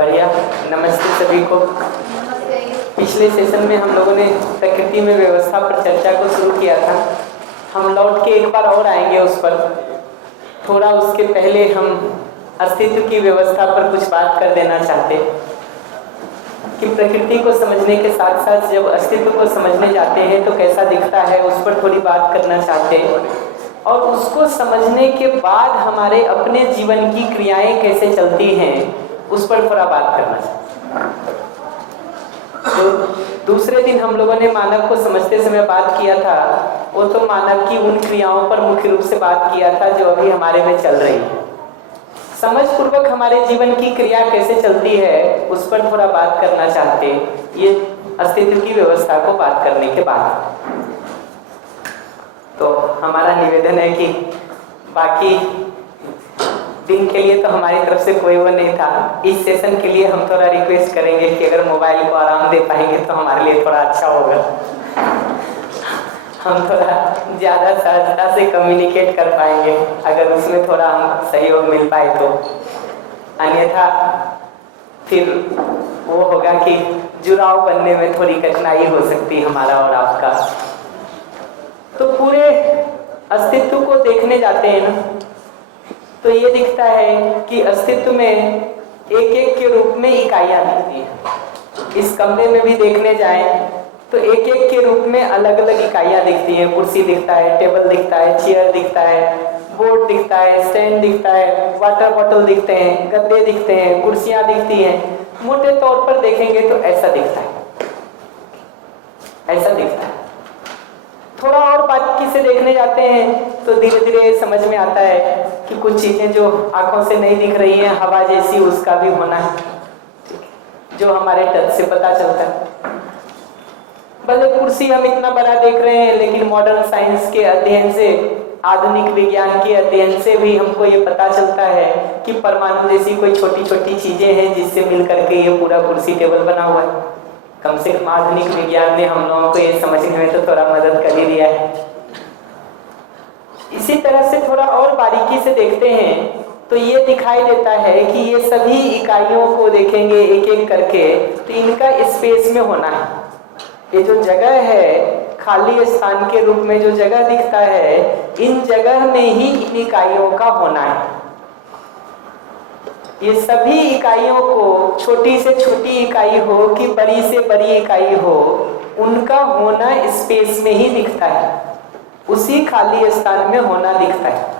बढ़िया। नमस्ते सभी को। पिछले सेशन में हम लोगों ने प्रकृति में व्यवस्था पर चर्चा को शुरू किया था। हम लौट के एक बार और आएंगे उस पर। थोड़ा उसके पहले हम अस्तित्व की व्यवस्था पर कुछ बात कर देना चाहते कि प्रकृति को समझने के साथ साथ जब अस्तित्व को समझने जाते हैं तो कैसा दिखता है, उस पर थोड़ी बात करना चाहते हैं। और उसको समझने के बाद हमारे अपने जीवन की क्रियाएं कैसे चलती हैं, उस पर थोड़ा बात करना चाहते हैं। तो दूसरे दिन हम लोगों ने मानव को समझते समय बात किया था, वो तो मानव की उन क्रियाओं पर मुख्य रूप से बात किया था जो अभी हमारे में चल रही है। समझ पूर्वक हमारे जीवन की क्रिया कैसे चलती है, उस पर थोड़ा बात करना चाहते हैं, ये अस्तित्व की व्यवस्था को बात करने के बाद। तो हमारा निवेदन है कि बाकी दिन के लिए तो हमारी तरफ से कोई वो नहीं था। इस सेशन के लिए हम थोड़ा रिक्वेस्ट करेंगे कि अगर मोबाइल को आराम दे पाएंगे तो हमारे लिए थोड़ा अच्छा होगा। हम थोड़ा ज़्यादा सहजता से कम्युनिकेट कर पाएंगे अगर उसमें थोड़ा हम सहयोग मिल पाए तो। अन्यथा फिर वो होगा कि जुड़ाव बनने में थोड़ी कठिनाई हो सकती है हमारा और आपका। तो पूरे अस्तित्व को देखने जाते हैं ना, तो ये दिखता है कि अस्तित्व में एक एक के रूप में इकाइयाँ दिखती हैं। इस कमरे में भी देखने जाएं तो एक एक के रूप में अलग अलग इकाइयाँ दिखती हैं। कुर्सी दिखता है, टेबल दिखता है, चेयर दिखता है, बोर्ड दिखता है, स्टैंड दिखता है, वाटर बॉटल दिखते हैं, गद्दे दिखते हैं, कुर्सियाँ दिखती हैं। मोटे तौर पर देखेंगे तो ऐसा दिखता है, ऐसा दिखता है। थोड़ा और बारीकी से देखने जाते हैं तो धीरे धीरे समझ में आता है कि कुछ चीजें जो आंखों से नहीं दिख रही हैं, हवा जैसी, उसका भी होना है, जो हमारे टच से पता चलता है। भले कुर्सी हम इतना बड़ा देख रहे हैं, लेकिन मॉडर्न साइंस के अध्ययन से, आधुनिक विज्ञान के अध्ययन से भी हमको ये पता चलता है कि परमाणु जैसी कोई छोटी छोटी चीजें हैं जिससे मिल करके ये पूरा कुर्सी टेबल बना हुआ है। कम से कम आधुनिक विज्ञान ने हम लोगों को ये समझने में तो थोड़ा मदद कर ही दिया है। इसी तरह से थोड़ा और बारीकी से देखते हैं तो ये दिखाई देता है कि ये सभी इकाइयों को देखेंगे एक एक करके तो इनका स्पेस में होना है। ये जो जगह है, खाली स्थान के रूप में जो जगह दिखता है, इन जगह में ही इन इकाइयों का होना है। ये सभी इकाइयों को, छोटी से छोटी इकाई हो कि बड़ी से बड़ी इकाई हो, उनका होना स्पेस में ही दिखता है, उसी खाली स्थान में होना दिखता है।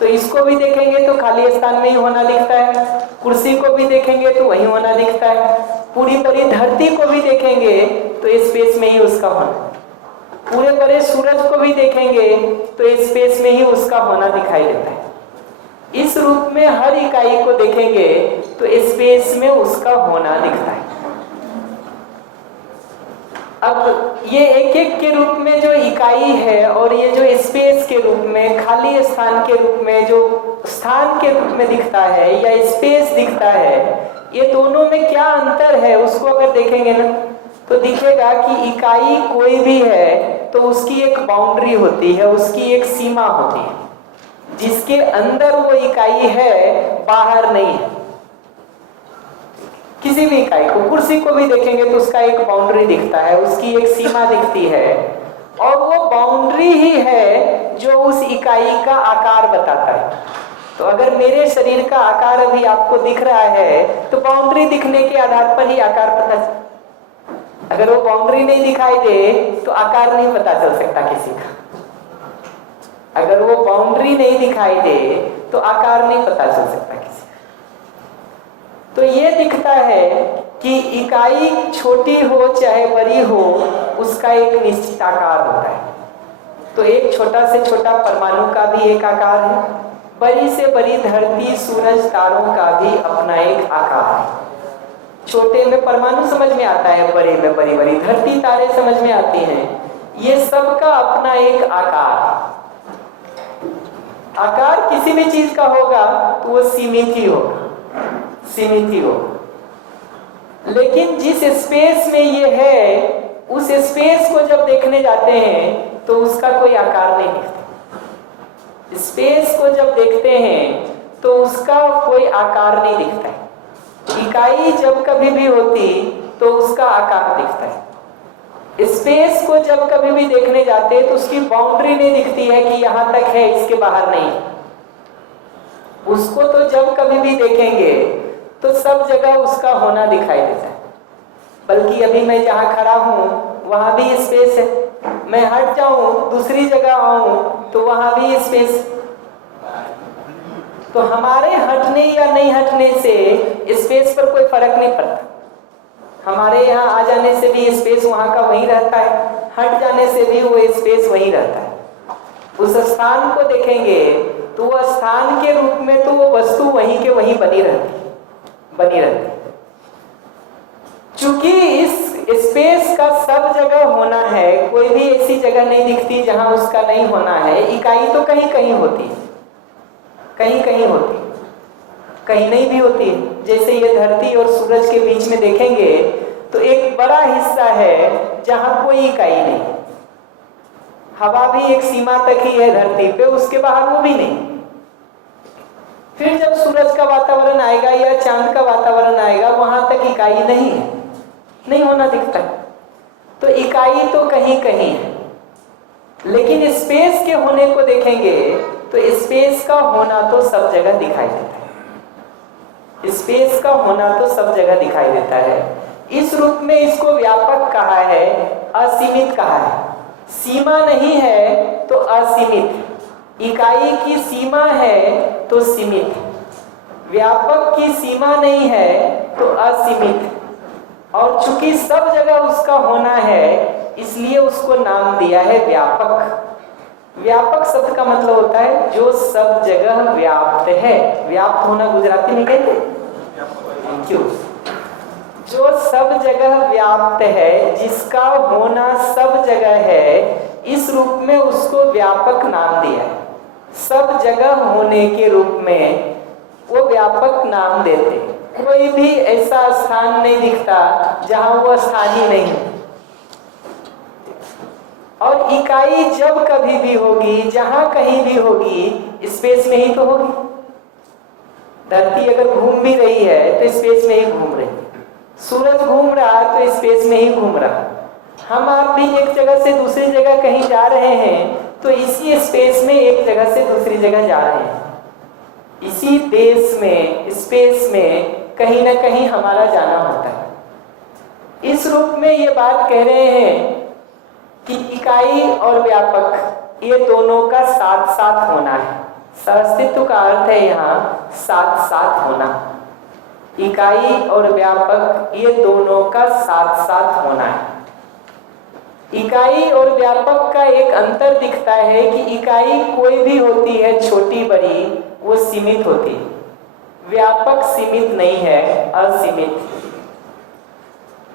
तो इसको भी देखेंगे तो खाली स्थान में ही होना दिखता है, कुर्सी को भी देखेंगे तो वही होना दिखता है, पूरी बड़ी धरती को भी देखेंगे तो स्पेस में ही उसका होना, पूरे बड़े सूरज को भी देखेंगे तो स्पेस में ही उसका होना दिखाई देता है। इस रूप में हर इकाई को देखेंगे तो स्पेस में उसका होना दिखता है। अब ये एक एक के रूप में जो इकाई है और ये जो स्पेस के रूप में, खाली स्थान के रूप में, जो स्थान के रूप में दिखता है या स्पेस दिखता है, ये दोनों में क्या अंतर है उसको अगर देखेंगे ना तो दिखेगा कि इकाई कोई भी है तो उसकी एक बाउंड्री होती है, उसकी एक सीमा होती है, जिसके अंदर वो इकाई है, बाहर नहीं है। किसी भी इकाई को, कुर्सी को भी देखेंगे तो उसका एक बाउंड्री दिखता है, उसकी एक सीमा दिखती है, और वो बाउंड्री ही है जो उस इकाई का आकार बताता है। तो अगर मेरे शरीर का आकार अभी आपको दिख रहा है तो बाउंड्री दिखने के आधार पर ही आकार पता चलता। अगर वो बाउंड्री नहीं दिखाई दे तो आकार नहीं पता चल सकता किसी का। अगर वो बाउंड्री नहीं दिखाई दे तो आकार नहीं पता चल सकता किसी का। तो ये दिखता है कि इकाई छोटी हो चाहे बड़ी हो, उसका एक निश्चित आकार होता है। तो एक छोटा से छोटा परमाणु का भी एक आकार है, बड़ी से बड़ी धरती, सूरज, तारों का भी अपना एक आकार है। छोटे में परमाणु समझ में आता है, बड़े में बड़ी बड़ी धरती, तारे समझ में आती हैं। ये सबका अपना एक आकार। आकार किसी भी चीज का होगा तो वो सीमित ही होगा, सीमित ही होगा। लेकिन जिस स्पेस में ये है, उस स्पेस को जब देखने जाते हैं तो उसका कोई आकार नहीं दिखता। स्पेस को जब देखते हैं तो उसका कोई आकार नहीं दिखता है। इकाई जब कभी भी होती तो उसका आकार दिखता है। स्पेस को जब कभी भी देखने जाते तो उसकी बाउंड्री नहीं दिखती है कि यहां तक है, इसके बाहर नहीं। उसको तो जब कभी भी देखेंगे तो सब जगह उसका होना दिखाई देता है। बल्कि अभी मैं जहां खड़ा हूं वहां भी स्पेस है, मैं हट जाऊं दूसरी जगह आऊं तो वहां भी स्पेस। तो हमारे हटने या नहीं हटने से स्पेस पर कोई फर्क नहीं पड़ता। हमारे यहाँ आ जाने से भी स्पेस वहां का वहीं रहता है, हट जाने से भी वो स्पेस वहीं रहता है। उस स्थान को देखेंगे तो वह स्थान के रूप में तो वो वस्तु वहीं के वहीं बनी रहती। चूंकि इस स्पेस का सब जगह होना है, कोई भी ऐसी जगह नहीं दिखती जहां उसका नहीं होना है। इकाई तो कहीं कहीं होती है, कहीं कहीं होती, कहीं नहीं भी होती है। जैसे ये धरती और सूरज के बीच में देखेंगे तो एक बड़ा हिस्सा है जहां कोई इकाई नहीं। हवा भी एक सीमा तक ही है धरती पे, उसके बाहर वो भी नहीं। फिर जब सूरज का वातावरण आएगा या चांद का वातावरण आएगा वहां तक इकाई नहीं है, नहीं होना दिखता। तो इकाई तो कहीं कहीं है, लेकिन स्पेस के होने को देखेंगे तो स्पेस का होना तो सब जगह दिखाई देता है। स्पेस का होना तो सब जगह दिखाई देता है। इस रूप में इसको व्यापक कहा है, असीमित कहा है। सीमा नहीं है तो असीमित, इकाई की सीमा है तो सीमित, व्यापक की सीमा नहीं है तो असीमित। और चूंकि सब जगह उसका होना है इसलिए उसको नाम दिया है व्यापक। व्यापक शब्द का मतलब होता है जो सब जगह व्याप्त है। व्याप्त होना गुजराती में कहते हैं, क्यों? जो सब जगह व्याप्त है, जिसका होना सब जगह है, इस रूप में उसको व्यापक नाम दिया है। सब जगह होने के रूप में वो व्यापक नाम देते हैं। कोई भी ऐसा स्थान नहीं दिखता जहां वो स्थान ही नहीं है। और इकाई जब कभी भी होगी, जहां कहीं भी होगी, स्पेस में ही तो होगी। धरती अगर घूम भी रही है तो स्पेस में ही घूम रही है, सूरज घूम रहा तो स्पेस में ही घूम रहा। हम आप भी एक जगह से दूसरी जगह कहीं जा रहे हैं तो इसी स्पेस में एक जगह से दूसरी जगह जा रहे हैं। इसी देश में, स्पेस में कहीं ना कहीं हमारा जाना होता है। इस रूप में ये बात कह रहे हैं कि इकाई और व्यापक ये दोनों का साथ साथ होना है। अस्तित्व का अर्थ है यहाँ साथ साथ होना। इकाई और व्यापक ये दोनों का साथ साथ होना है। इकाई और व्यापक का एक अंतर दिखता है कि इकाई कोई भी होती है, छोटी बड़ी, वो सीमित होती है। व्यापक सीमित नहीं है, असीमित।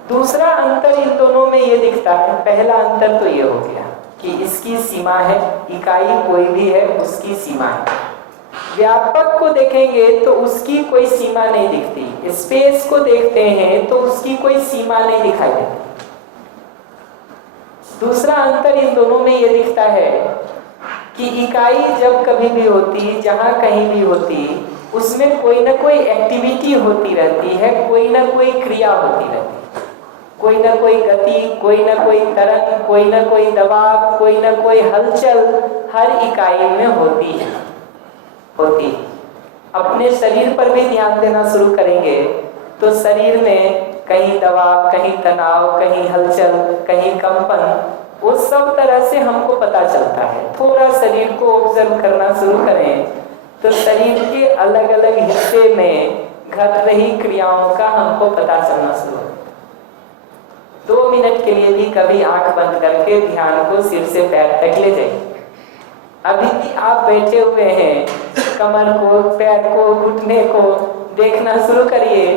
दूसरा अंतर इन दोनों में ये दिखता है, पहला अंतर तो ये हो गया कि इसकी सीमा है, इकाई कोई भी है उसकी सीमा है। व्यापक को देखेंगे तो उसकी कोई सीमा नहीं दिखती। स्पेस को देखते हैं तो उसकी कोई सीमा नहीं दिखाई देती। दूसरा अंतर इन दोनों में ये दिखता है कि इकाई जब कभी भी होती, जहां कहीं भी होती, उसमें कोई ना कोई एक्टिविटी होती रहती है, कोई ना कोई क्रिया होती रहती है, कोई ना कोई गति, कोई ना कोई तरंग, कोई ना कोई दबाव, कोई ना कोई हलचल हर इकाई में होती है। अपने शरीर पर भी ध्यान देना शुरू करेंगे तो शरीर में कहीं दबाव, कहीं तनाव, कहीं हलचल, कहीं कंपन, वो सब तरह से हमको पता चलता है। थोड़ा शरीर को ऑब्जर्व करना शुरू करें तो शरीर के अलग अलग हिस्से में घट रही क्रियाओं का हमको पता चलना शुरू होता है। 2 मिनट के लिए भी कभी आंख बंद करके ध्यान को सिर से पैर तक ले जाइए। अभी भी आप बैठे हुए हैं, कमर को, पैर को, घुटने को देखना शुरू करिए।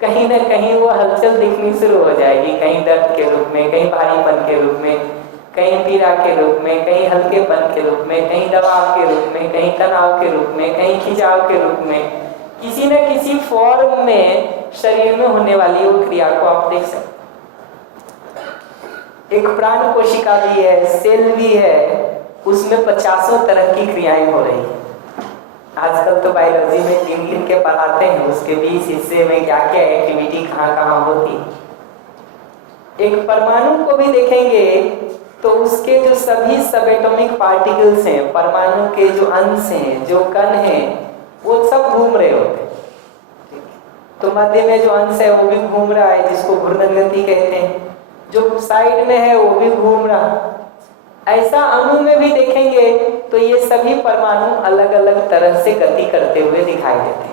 कहीं ना कहीं वो हलचल दिखनी शुरू हो जाएगी, कहीं दर्द के रूप में, कहीं भारीपन के रूप में, कहीं पीड़ा के रूप में, कहीं हल्केपन के रूप में, कहीं दबाव के रूप में, कहीं तनाव के रूप में, कहीं खिंचाव के रूप में, किसी न किसी फॉर्म में शरीर में होने वाली वो क्रिया को आप देख सकते। एक प्राण कोशिका भी है, सेल भी है, उसमें 50 तरह की क्रियाएं हो रही है। आजकल तो बायोलॉजी में गिन गिन के पढ़ाते हैं उसके 20 हिस्से में क्या क्या एक्टिविटी कहाँ कहाँ होती। एक परमाणु को भी देखेंगे तो उसके जो सभी सब एटॉमिक पार्टिकल्स हैं, परमाणु के जो अंश हैं, जो कण हैं, वो सब घूम रहे होते हैं। तो मध्य में जो अंश है वो भी घूम रहा है, जिसको घूर्णन गति कहते हैं। जो साइड में है वो भी घूम रहा। ऐसा अणु में भी देखेंगे तो ये सभी परमाणु अलग अलग तरह से गति करते हुए दिखाई देते हैं।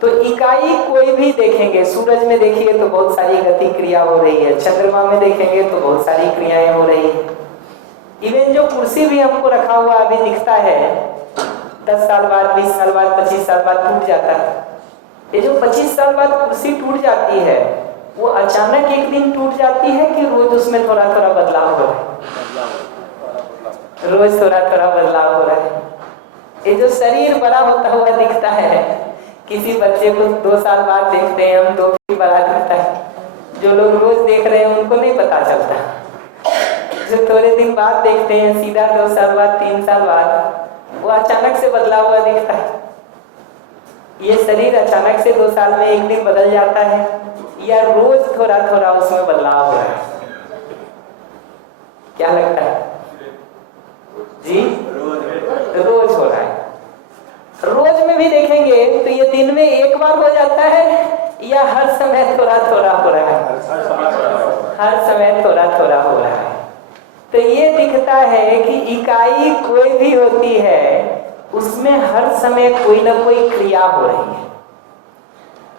तो इकाई कोई भी देखेंगे, सूरज में देखिए तो बहुत सारी गति क्रिया हो रही है, चंद्रमा में देखेंगे तो बहुत सारी क्रियाएं हो रही है। इवन जो कुर्सी भी हमको रखा हुआ अभी दिखता है, 10 साल बाद, 20 साल बाद, 25 साल बाद टूट जाता है। ये जो 25 साल बाद कुर्सी टूट जाती है, वो अचानक एक दिन टूट जाती है कि रोज उसमें थोड़ा थोड़ा बदलाव हो रहा है? रोज थोड़ा थोड़ा बदलाव हो रहा है। ये जो शरीर बड़ा होता हुआ दिखता है, किसी बच्चे को 2 साल बाद देखते हैं हम, 2 भी बड़ा दिखता है। जो लोग रोज देख रहे हैं उनको नहीं पता चलता। जो थोड़े दिन बाद देखते हैं, सीधा 2 साल बाद, 3 साल बाद, वो अचानक से बदला हुआ दिखता है। ये शरीर अचानक से 2 साल में एक दिन बदल जाता है या रोज थोड़ा थोड़ा उसमें बदलाव हो रहा है? क्या लगता है जी? रोज हो रहा है। रोज में भी देखेंगे तो ये दिन में एक बार हो जाता है या हर समय थोड़ा थोड़ा हो रहा है? हर समय थोड़ा थोड़ा हो रहा है। तो ये दिखता है कि इकाई कोई भी होती है, उसमें हर समय कोई ना कोई क्रिया हो रही है।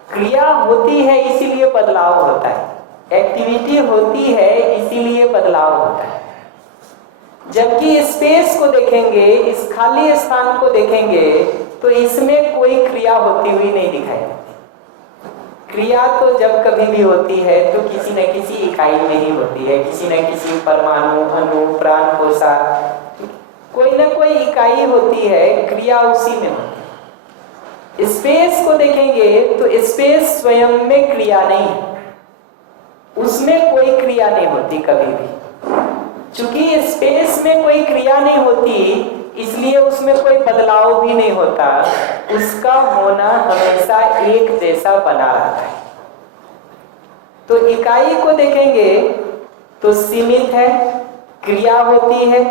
क्रिया होती है इसीलिए बदलाव होता है, एक्टिविटी होती है इसीलिए बदलाव होता है। जबकि स्पेस को देखेंगे, इस खाली स्थान को देखेंगे तो इसमें कोई क्रिया होती हुई नहीं दिखाई देती। क्रिया तो जब कभी भी होती है तो किसी न किसी इकाई में ही होती है, किसी न किसी परमाणु, अणु, प्राण कोशा, कोई ना कोई इकाई होती है, क्रिया उसी में होती है। स्पेस को देखेंगे तो स्पेस स्वयं में क्रिया नहीं है, उसमें कोई क्रिया नहीं होती कभी भी। चूंकि स्पेस में कोई क्रिया नहीं होती इसलिए उसमें कोई बदलाव भी नहीं होता, उसका होना हमेशा एक जैसा बना रहता है। तो इकाई को देखेंगे तो सीमित है, क्रिया होती है,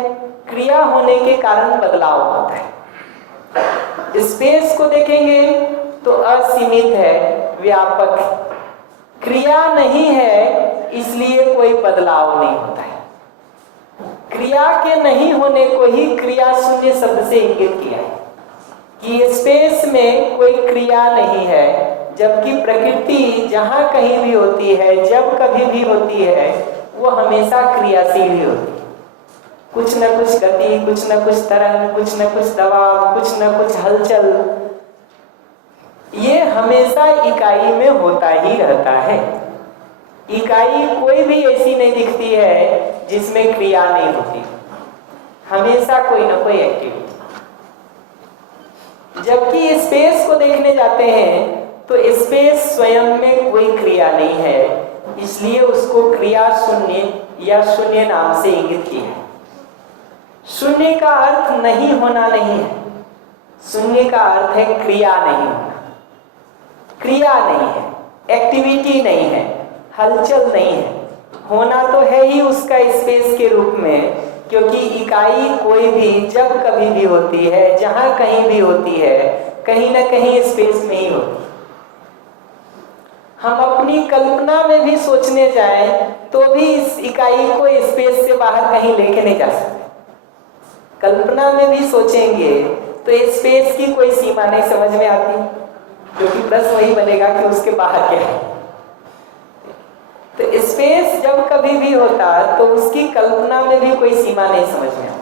क्रिया होने के कारण बदलाव होता है। स्पेस को देखेंगे तो असीमित है, व्यापक है, क्रिया नहीं है इसलिए कोई बदलाव नहीं होता है। क्रिया के नहीं होने को ही क्रिया शून्य शब्द से इंगित किया है कि स्पेस में कोई क्रिया नहीं है, जबकि प्रकृति जहां कहीं भी होती है, जब कभी भी होती है, वो हमेशा क्रियाशील ही होती है। कुछ न कुछ गति, कुछ न कुछ तरंग, कुछ न कुछ दबाव, कुछ न कुछ हलचल, ये हमेशा इकाई में होता ही रहता है। इकाई कोई भी ऐसी नहीं दिखती है जिसमें क्रिया नहीं होती, हमेशा कोई ना कोई एक्टिविटी। जबकि स्पेस को देखने जाते हैं तो स्पेस स्वयं में कोई क्रिया नहीं है, इसलिए उसको क्रिया शून्य या शून्य नाम से इंगित किया है। शून्य का अर्थ नहीं होना नहीं है, शून्य का अर्थ है क्रिया नहीं होना। क्रिया नहीं है, एक्टिविटी नहीं है, हलचल नहीं है, होना तो है ही उसका स्पेस के रूप में, क्योंकि इकाई कोई भी जब कभी भी होती है, जहां कहीं भी होती है, कहीं ना कहीं स्पेस में ही होती है। हम अपनी कल्पना में भी सोचने जाएं तो भी इस इकाई को स्पेस से बाहर कहीं लेके नहीं जा सकते। कल्पना में भी सोचेंगे तो स्पेस की कोई सीमा नहीं समझ में आती, क्योंकि प्रश्न वही बनेगा कि उसके बाहर क्या है। तो स्पेस जब कभी भी होता तो उसकी कल्पना में भी कोई सीमा नहीं समझ में आती।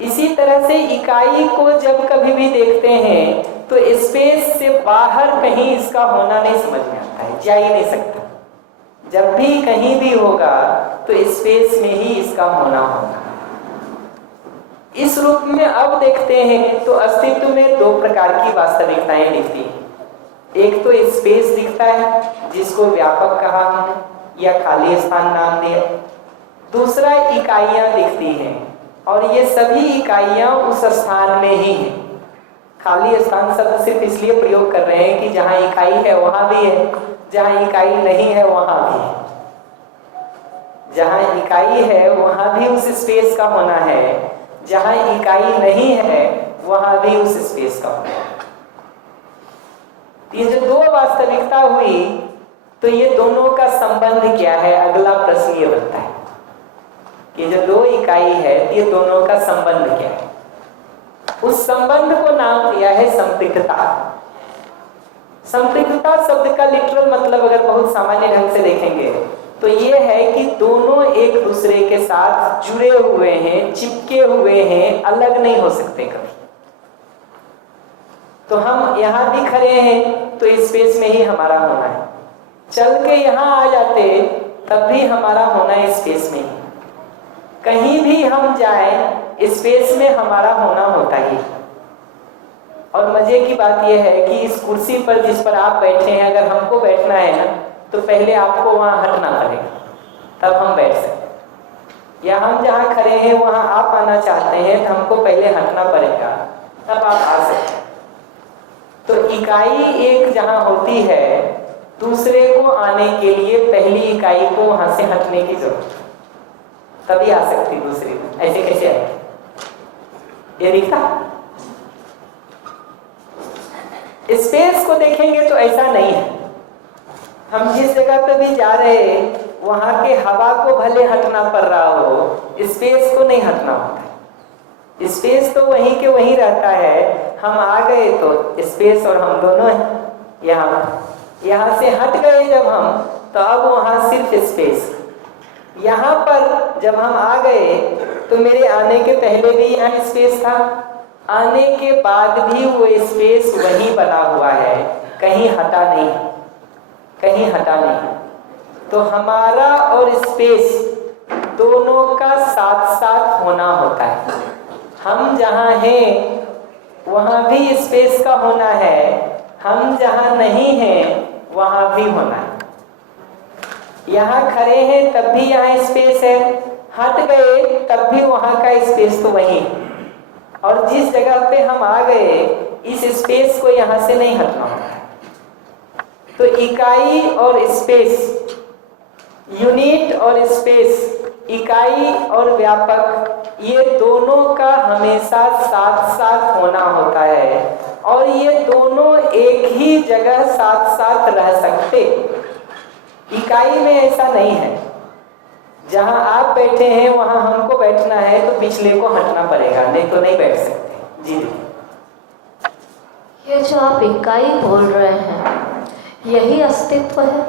इसी तरह से इकाई को जब कभी भी देखते हैं तो स्पेस से बाहर कहीं इसका होना नहीं समझ में आता है, जा ही नहीं सकता। जब भी कहीं भी होगा तो स्पेस में ही इसका होना होगा। इस रूप में अब देखते हैं तो अस्तित्व में 2 प्रकार की वास्तविकताएं दिखती हैं। एक तो स्पेस दिखता है जिसको व्यापक कहा हमने या खाली स्थान नाम दिया। दूसरा इकाइयां दिखती हैं और ये सभी इकाइयां उस स्थान में ही हैं। खाली स्थान शब्द सिर्फ इसलिए प्रयोग कर रहे हैं कि जहां इकाई है वहां भी है, जहां इकाई नहीं है वहां भी है। जहां इकाई है वहां भी उस स्पेस का होना है, जहां इकाई नहीं है वहां भी उस स्पेस का होना है। ये जो दो वास्तविकता हुई, तो ये दोनों का संबंध क्या है? अगला प्रश्न ये बनता है कि जो दो इकाई है ये दोनों का संबंध क्या है? उस संबंध को नाम दिया है संपृक्तता। संपृक्तता शब्द का लिटरल मतलब अगर बहुत सामान्य ढंग से देखेंगे तो ये है कि दोनों एक दूसरे के साथ जुड़े हुए हैं, चिपके हुए हैं, अलग नहीं हो सकते कभी। तो हम यहां भी खड़े हैं तो स्पेस में ही हमारा होना है, चल के यहां आ जाते तब भी हमारा होना स्पेस में ही, कहीं भी हम जाएं स्पेस में हमारा होना होता ही। और मजे की बात यह है कि इस कुर्सी पर जिस पर आप बैठे हैं, अगर हमको बैठना है ना तो पहले आपको वहां हटना पड़ेगा, तब हम बैठ सकते। या हम जहां खड़े हैं वहां आप आना चाहते हैं तो हमको पहले हटना पड़ेगा, तब आप आ सकते हैं। तो इकाई एक जहां होती है, दूसरे को आने के लिए पहली इकाई को वहां से हटने की जरूरत, तभी आ सकती दूसरी। ऐसे कैसे आएगी? ये दिखता। स्पेस को देखेंगे तो ऐसा नहीं है। हम जिस जगह पे भी जा रहे हैं वहां के हवा को भले हटना पड़ रहा हो, स्पेस को नहीं हटना होता। स्पेस तो वहीं के वहीं रहता है। हम आ गए तो स्पेस और हम दोनों हैं यहाँ से हट गए जब हम, तो अब वहां सिर्फ स्पेस। यहाँ पर जब हम आ गए तो मेरे आने के पहले भी यहाँ स्पेस था, आने के बाद भी वो स्पेस वही बना हुआ है, कहीं हटा नहीं, कहीं हटा नहीं। तो हमारा और स्पेस दोनों का साथ साथ होना होता है। हम जहाँ हैं वहाँ भी स्पेस का होना है, हम जहाँ नहीं हैं वहाँ भी होना है। यहाँ खड़े हैं तब भी यहाँ स्पेस है, हट गए तब भी वहाँ का स्पेस तो वही है। और जिस जगह पे हम आ गए इस स्पेस को यहाँ से नहीं हटना होता। तो इकाई और स्पेस, यूनिट और स्पेस, इकाई और व्यापक, ये दोनों का हमेशा साथ साथ होना होता है। और ये दोनों एक ही जगह साथ साथ रह सकते। इकाई में ऐसा नहीं है, जहां आप बैठे हैं वहां हमको बैठना है तो पिछले को हटना पड़ेगा, नहीं तो नहीं बैठ सकते। जी ये जो आप इकाई बोल रहे हैं यही अस्तित्व है?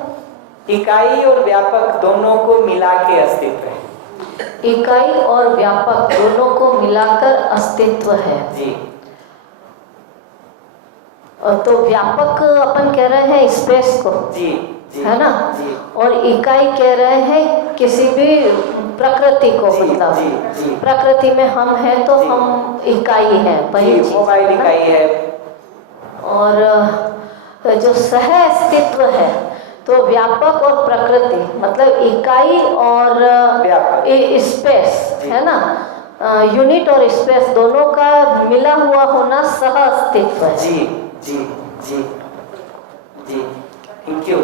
इकाई और व्यापक दोनों को मिला के अस्तित्व है। इकाई और व्यापक दोनों को मिलाकर अस्तित्व है जी। और तो व्यापक अपन कह रहे हैं स्पेस को, जी, जी, है ना? जी। और इकाई कह रहे हैं किसी भी प्रकृति को, जी, मतलब जी, जी। प्रकृति में हम हैं तो जी। हम इकाई है, वही चीज, मोबाइल इकाई है। और जो सह अस्तित्व है तो व्यापक और प्रकृति मतलब इकाई और स्पेस, है ना? यूनिट और स्पेस दोनों का मिला हुआ होना सह अस्तित्व है। जी, जी, जी, जी, थैंक यू।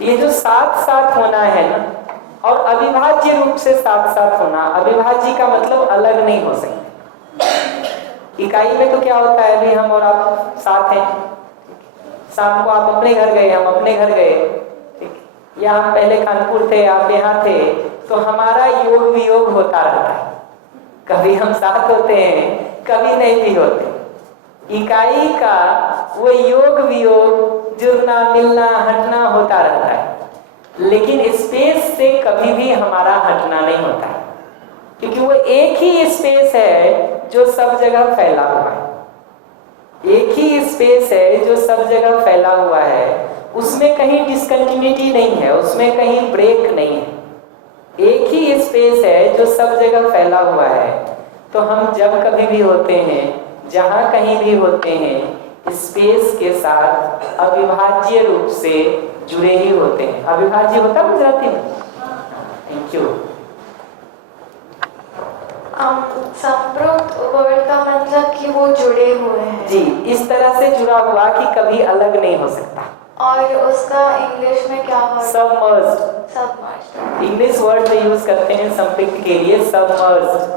ये जो साथ साथ होना है ना, और अविभाज्य रूप से साथ साथ होना, अविभाज्य का मतलब अलग नहीं हो सकते। इकाई में तो क्या होता है, अभी हम और आप साथ हैं, शाम को आप अपने घर गए, हम अपने घर गए, या हम पहले कानपुर थे, आप यहाँ थे, तो हमारा योग वियोग होता रहता है। कभी हम साथ होते हैं, कभी नहीं भी होते। इकाई का वो योग वियोग, जुड़ना मिलना हटना होता रहता है। लेकिन स्पेस से कभी भी हमारा हटना नहीं होता है, क्योंकि वो एक ही स्पेस है जो सब जगह फैला हुआ है। एक ही स्पेस है जो सब जगह फैला हुआ है, उसमें कहीं डिसकंटिन्यूटी नहीं है, उसमें कहीं ब्रेक नहीं है। एक ही स्पेस है जो सब जगह फैला हुआ है। तो हम जब कभी भी होते हैं, जहां कहीं भी होते हैं, स्पेस के साथ अविभाज्य रूप से जुड़े ही होते हैं। अविभाज्य होता गुजराती में? Thank you. संप्रक्त वर्ड जुड़े हुए हैं। जी, इस तरह से जुड़ा हुआ कि कभी अलग नहीं हो सकता। और उसका इंग्लिश में क्या word? Submerged. Submerged. English word में यूज करते हैं संपृक्त के लिए सबमर्ज्ड।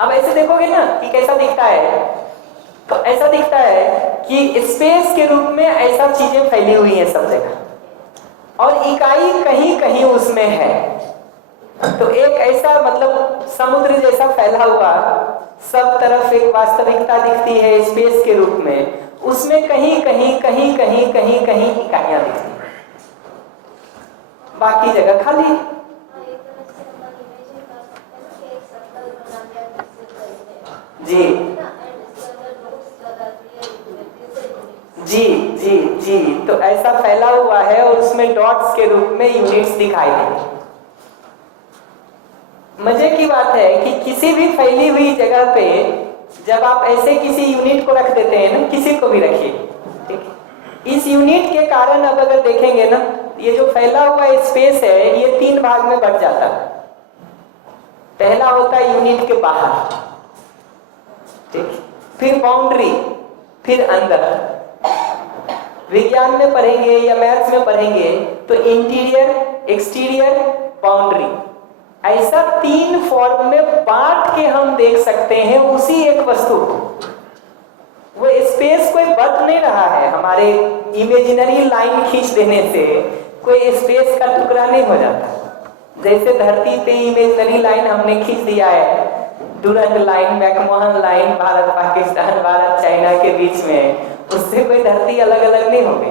अब ऐसे देखोगे ना कि कैसा दिखता है, तो ऐसा दिखता है कि स्पेस के रूप में ऐसा चीजें फैली हुई हैं सब जगह, और इकाई कहीं कहीं उसमें है। तो एक ऐसा मतलब समुद्र जैसा फैला हुआ सब तरफ एक वास्तविकता दिखती है स्पेस के रूप में, उसमें कहीं कहीं कहीं कहीं कहीं कहीं इकाइयां दिखती हैं, बाकी जगह खाली। जी जी जी जी, तो ऐसा फैला हुआ है और उसमें डॉट्स के रूप में यूनिट्स दिखाई देंगे। मजे की बात है कि किसी भी फैली हुई जगह पे जब आप ऐसे किसी यूनिट को रख देते हैं ना, किसी को भी रखिए, ठीक है, इस यूनिट के कारण अब अगर देखेंगे ना, ये जो फैला हुआ स्पेस है ये 3 भाग में बट जाता है। पहला होता है यूनिट के बाहर, ठीक, फिर बाउंड्री, फिर अंदर। विज्ञान में पढ़ेंगे या मैथ्स में पढ़ेंगे तो इंटीरियर, एक्सटीरियर, बाउंड्री, ऐसा 3 फॉर्म में बांट के हम देख सकते हैं उसी एक वस्तु को। वो स्पेस कोई बढ़ नहीं रहा है, हमारे इमेजिनरी लाइन खींच देने से कोई स्पेस का टुकड़ा नहीं हो जाता। जैसे धरती पे इमेजिनरी लाइन हमने खींच दिया है, Durand line, McMahon line, Bharat Pakistan, Bharat China के बीच में, उससे कोई धरती अलग अलग नहीं हो गई।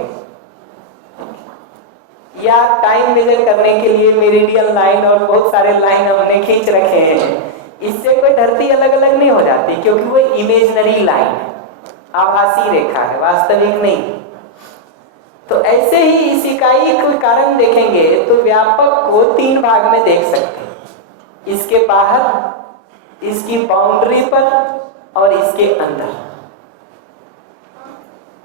या टाइम मेजर करने के लिए मेरिडियन लाइन और बहुत सारे लाइन हमने खींच रखे हैं, इससे कोई धरती अलग अलग नहीं हो जाती, क्योंकि वो इमेजिनरी लाइन है, आभासी रेखा है, वास्तविक नहीं। तो ऐसे ही इस इकाई के कारण देखेंगे तो व्यापक को 3 भाग में देख सकते हैं, इसके बाहर, इसकी बाउंड्री पर और इसके अंदर।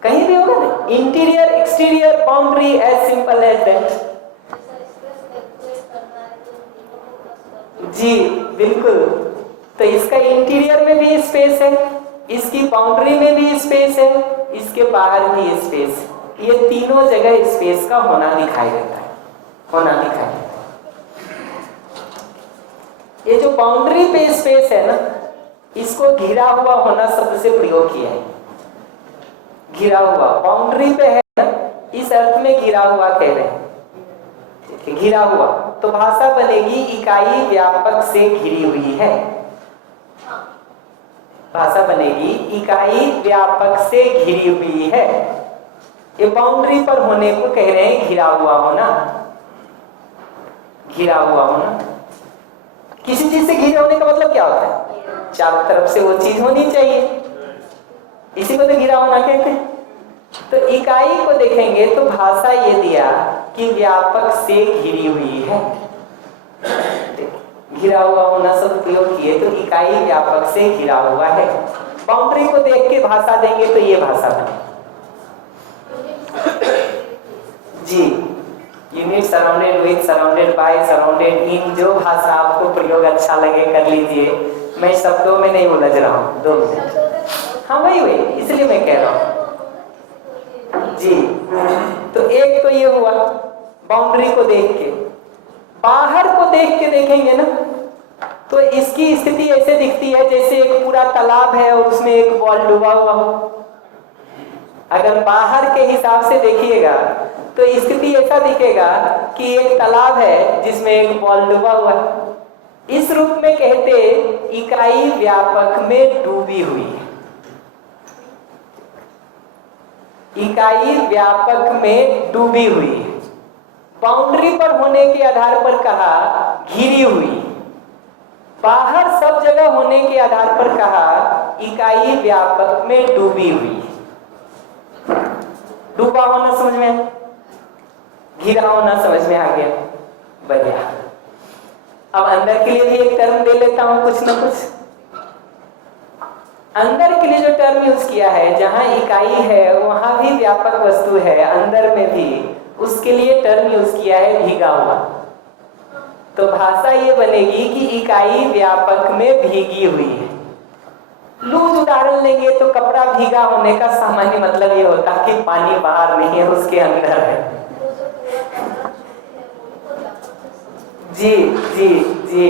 कहीं भी होगा ना, interior, exterior, boundary, as simple as that. जी बिल्कुल। तो इसका इंटीरियर में भी स्पेस है, इसकी बाउंड्री में भी स्पेस है, इसके बाहर भी स्पेस है। ये तीनों जगह स्पेस का होना दिखाई देता है, होना दिखाई देता है। ये जो बाउंड्री पे स्पेस है ना, इसको घिरा हुआ होना शब्द से प्रयोग किया है। घिरा हुआ, बाउंड्री पे है ना, इस अर्थ में घिरा हुआ कह रहे हैं, घिरा हुआ। तो भाषा बनेगी इकाई व्यापक से घिरी हुई है। भाषा बनेगी इकाई व्यापक से घिरी हुई है। ये बाउंड्री पर होने को कह रहे हैं घिरा हुआ होना, घिरा हुआ होना। किसी चीज से घिरे होने का मतलब क्या होता है? चारों तरफ से वो चीज होनी चाहिए, इसी को तो घिरा होना कहते हैं। तो इकाई को देखेंगे तो भाषा ये दिया कि व्यापक से घिरी हुई है। घिरा हुआ होना सब प्रयोग किए तो इकाई व्यापक से घिरा हुआ है। बाउंड्री को देख के भाषा देंगे तो ये भाषा बने। जी, unit surrounded with, surrounded by, surrounded in, जो भाषा आपको प्रयोग अच्छा लगे कर लीजिए। मैं शब्दों में नहीं उलझ रहा हूँ, 2 मिनट। हाँ वही इसलिए मैं कह रहा हूँ जी। तो एक तो ये हुआ बाउंड्री को देख के। बाहर को देख के देखेंगे ना तो इसकी स्थिति ऐसे दिखती है जैसे एक पूरा तालाब है और उसमें एक बॉल डूबा हुआ हो। अगर बाहर के हिसाब से देखिएगा तो स्थिति ऐसा दिखेगा कि एक तालाब है जिसमें एक बॉल डूबा हुआ है। इस रूप में कहते इकाई व्यापक में डूबी हुई है। इकाई व्यापक में डूबी हुई है। बाउंड्री पर होने के आधार पर कहा घिरी हुई, बाहर सब जगह होने के आधार पर कहा इकाई व्यापक में डूबी हुई है। डूबा होना समझ में, घिरा होना समझ में आ गया, बढ़िया। अब अंदर के लिए भी एक टर्म दे लेता हूं कुछ ना कुछ। अंदर के लिए जो टर्म यूज किया है, जहां इकाई है वहां भी व्यापक वस्तु है, अंदर में भी, उसके लिए टर्म यूज किया है भीगा हुआ। तो भाषा ये बनेगी कि इकाई व्यापक में भीगी हुई है। लूज उदाहरण लेंगे तो कपड़ा भीगा होने का सामान्य मतलब ये होता है कि पानी बाहर नहीं है, उसके अंदर है। जी जी जी।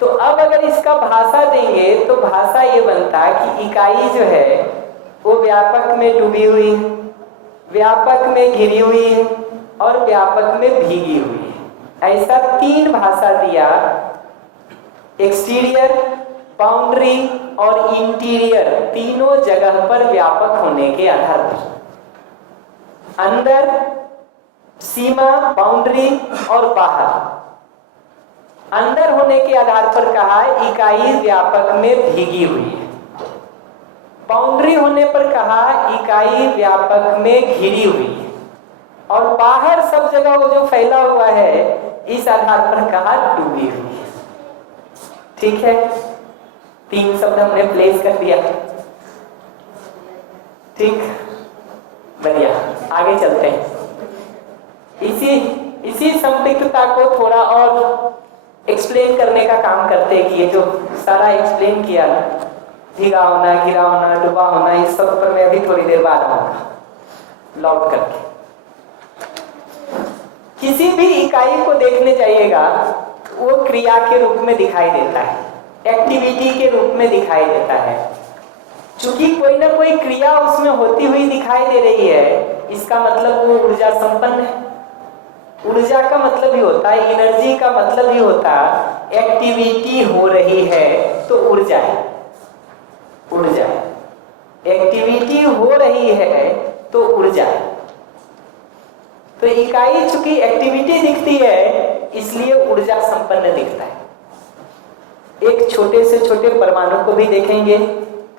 तो अब अगर इसका भाषा देंगे तो भाषा ये बनता है कि इकाई जो है वो व्यापक में डूबी हुई है, व्यापक में घिरी हुई है और व्यापक में भीगी हुई है। ऐसा 3 भाषा दिया, एक्सटीरियर, बाउंड्री और इंटीरियर, तीनों जगह पर व्यापक होने के आधार पर। अंदर, सीमा, बाउंड्री और बाहर। अंदर होने के आधार पर कहा इकाई व्यापक में भीगी हुई है, बाउंड्री होने पर कहा इकाई व्यापक में घिरी हुई है, और बाहर सब जगह वो जो फैला हुआ है इस आधार पर कहा डूबी हुई है। ठीक है, 3 शब्द हमने प्लेस कर दिया। ठीक, बढ़िया, आगे चलते हैं। इसी संदिग्धता को थोड़ा और एक्सप्लेन करने का काम करते हैं कि ये जो सारा एक्सप्लेन किया ना, भीगा होना, घिरा होना, डूबा होना, इस सब पर मैं अभी थोड़ी देर बाद आऊंगा लौट करके। किसी भी इकाई को देखने जाइएगा वो क्रिया के रूप में दिखाई देता है, एक्टिविटी के रूप में दिखाई देता है। चूंकि कोई ना कोई क्रिया उसमें होती हुई दिखाई दे रही है, इसका मतलब वो ऊर्जा संपन्न है। ऊर्जा का मतलब ही होता है, एनर्जी का मतलब ही होता है एक्टिविटी हो रही है तो ऊर्जा है, ऊर्जा है। एक्टिविटी हो रही है तो ऊर्जा है। तो इकाई चूंकि एक्टिविटी दिखती है इसलिए ऊर्जा संपन्न दिखता है। एक छोटे से छोटे परमाणु को भी देखेंगे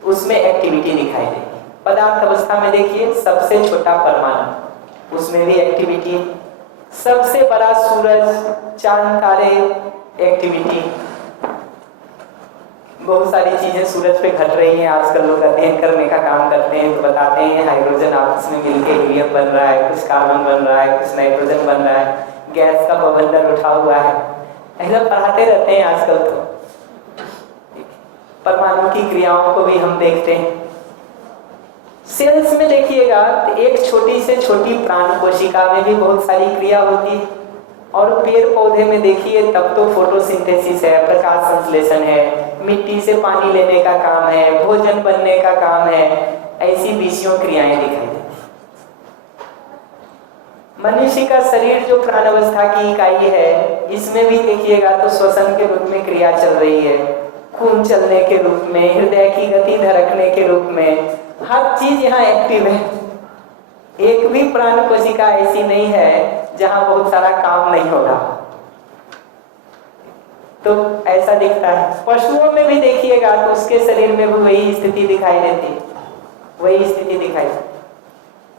उसमें एक्टिविटी दिखाई देगी। पदार्थ अवस्था में देखिए सबसे छोटा परमाणु, उसमें भी एक्टिविटी है। सबसे बड़ा सूरज, चांद, तारे, एक्टिविटी। बहुत सारी चीजें सूरज पे घट रही हैं। आजकल लोग अध्ययन करने का काम करते हैं तो बताते हैं हाइड्रोजन आपस में मिलकर हीलियम बन रहा है, कुछ कार्बन बन रहा है, कुछ नाइट्रोजन बन रहा है, गैस का बवंडर उठा हुआ है। ऐसा पढ़ाते रहते हैं आजकल। तो परमाणु की क्रियाओं को भी हम देखते हैं। सेल्स में देखिएगा तो एक छोटी से छोटी प्राण कोशिका में भी बहुत सारी क्रिया होती है, और पेड़ पौधे में देखिए तब तो फोटोसिंथेसिस है, प्रकाश संश्लेषण है, मिट्टी से पानी लेने का काम है, भोजन बनने का काम है, ऐसी 20 क्रियाएं दिखाई देती। मनुष्य का शरीर जो प्राणावस्था की इकाई है इसमें भी देखिएगा तो श्वसन के रूप में क्रिया चल रही है, खून चलने के रूप में, हृदय की गति धड़कने के रूप में, हर चीज यहाँ एक्टिव है। एक भी प्राण कोशिका ऐसी नहीं है जहां बहुत सारा काम नहीं होगा। तो ऐसा दिखता है। पशुओं में भी देखिएगा तो उसके शरीर में भी वही स्थिति दिखाई देती, वही स्थिति दिखाई।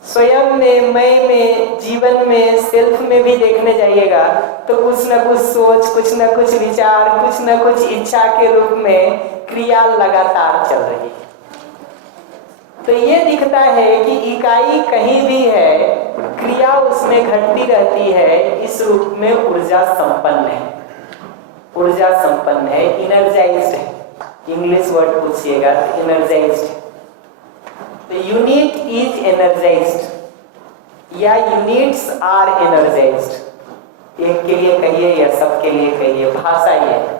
स्वयं में, मैं में, जीवन में, सेल्फ में भी देखने जाइएगा तो कुछ न कुछ सोच, कुछ न कुछ विचार, कुछ न कुछ इच्छा के रूप में क्रिया लगातार चल रही है। तो ये दिखता है कि इकाई कहीं भी है, क्रिया उसमें घटती रहती है, इस रूप में ऊर्जा संपन्न है, ऊर्जा संपन्न है, इनर्जाइज्ड है। इंग्लिश वर्ड पूछिएगा तो इनर्जाइज्ड है। तो यूनिट इज एनर्जाइज्ड या यूनिट्स आर एनर्जाइज्ड। एक के लिए कहिए या सबके लिए कहिए, भाषा ये है।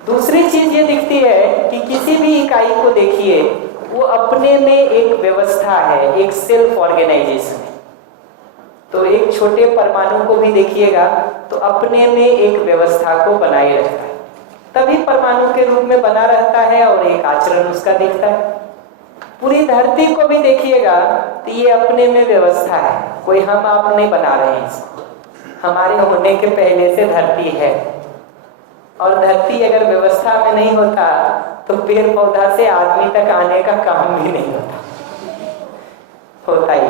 दूसरी चीज ये दिखती है कि किसी भी इकाई को देखिए वो अपने में एक व्यवस्था है, एक सेल्फ ऑर्गेनाइजेशन है। तो एक छोटे परमाणु को भी देखिएगा तो अपने में एक व्यवस्था को बनाए रखता है, तभी परमाणु के रूप में बना रहता है और एक आचरण उसका दिखता है। पूरी धरती को भी देखिएगा तो ये अपने में व्यवस्था है, कोई हम आप नहीं बना रहे हैं इसको। हमारे होने के पहले से धरती है, और धरती अगर व्यवस्था में नहीं होता तो पेड़ पौधा से आदमी तक आने का काम भी नहीं होता ही।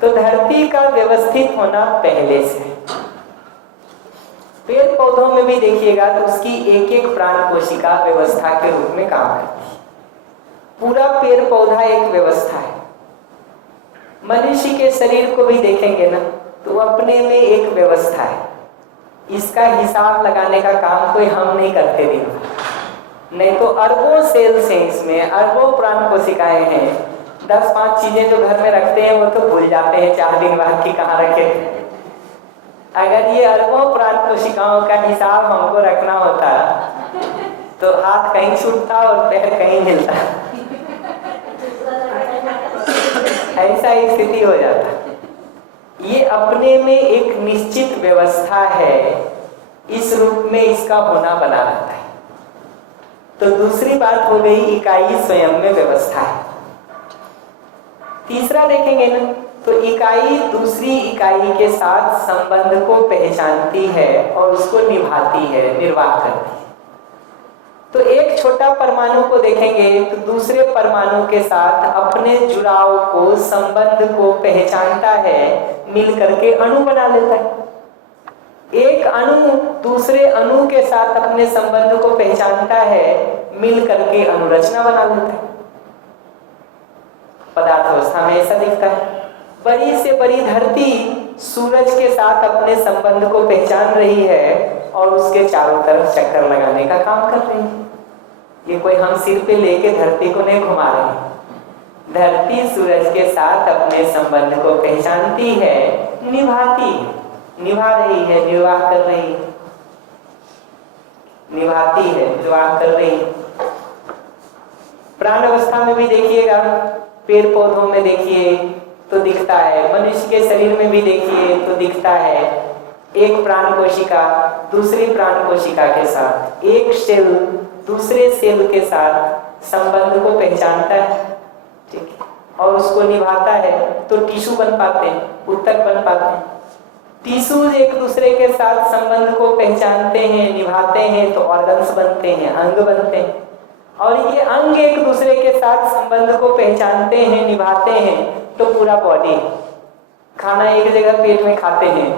तो धरती का व्यवस्थित होना पहले से। पेड़ पौधों में भी देखिएगा तो उसकी एक एक प्राण कोशिका व्यवस्था के रूप में काम करती है। पूरा पेड़ पौधा एक व्यवस्था है। मनुष्य के शरीर को भी देखेंगे ना तो अपने में एक व्यवस्था है। इसका हिसाब लगाने का काम कोई हम नहीं करते दिन भर। नहीं तो अरबों सेल्स हैं इसमें, अरबों प्राण कोशिकाएं हैं। 10-5 चीजें जो घर में रखते हैं वो तो भूल जाते हैं 4 दिन बाद की कहाँ रखे। अगर ये अरबों प्राण कोशिकाओं का हिसाब हमको रखना होता तो हाथ कहीं छूटता और पैर कहीं हिलता, ऐसा स्थिति हो जाता। ये अपने में एक निश्चित व्यवस्था है, इस रूप में इसका होना बना रहता है। तो दूसरी बात हो गई इकाई स्वयं में व्यवस्था है। तीसरा देखेंगे ना, तो इकाई दूसरी इकाई के साथ संबंध को पहचानती है और उसको निभाती है, निर्वाह करती है। तो एक छोटा परमाणु को देखेंगे तो दूसरे परमाणु के साथ अपने जुड़ाव को, संबंध को पहचानता है, मिल करके अणु बना लेता है। एक अणु दूसरे अणु के साथ अपने संबंध को पहचानता है, मिल करके अणुरचना बना लेता है। पदार्थ अवस्था में ऐसा दिखता है। बड़ी से बड़ी धरती सूरज के साथ अपने संबंध को पहचान रही है और उसके चारों तरफ चक्कर लगाने का काम कर रही है। ये कोई हम सिर पे लेके धरती को नहीं घुमा रहे हैं। धरती सूरज के साथ अपने संबंध को पहचानती है, निभाती है, निभा रही है, निर्वाह कर रही है, निभाती है, निर्वाह कर रही है। प्राण अवस्था में भी देखिएगा, पेड़ पौधों में देखिए तो दिखता है, मनुष्य के शरीर में भी देखिए तो दिखता है। एक प्राण कोशिका दूसरी प्राण कोशिका के साथ, एक सेल दूसरे सेल के साथ संबंध को पहचानता है, ठीक है, और उसको निभाता है तो टिश्यू बन पाते हैं, ऊतक बन पाते हैं। टिश्यूज एक दूसरे के साथ संबंध को पहचानते हैं, निभाते हैं तो ऑर्गन्स बनते हैं, अंग बनते हैं। और ये अंग एक दूसरे के साथ संबंध को पहचानते हैं, निभाते हैं तो पूरा बॉडी। खाना एक जगह पेट में खाते हैं,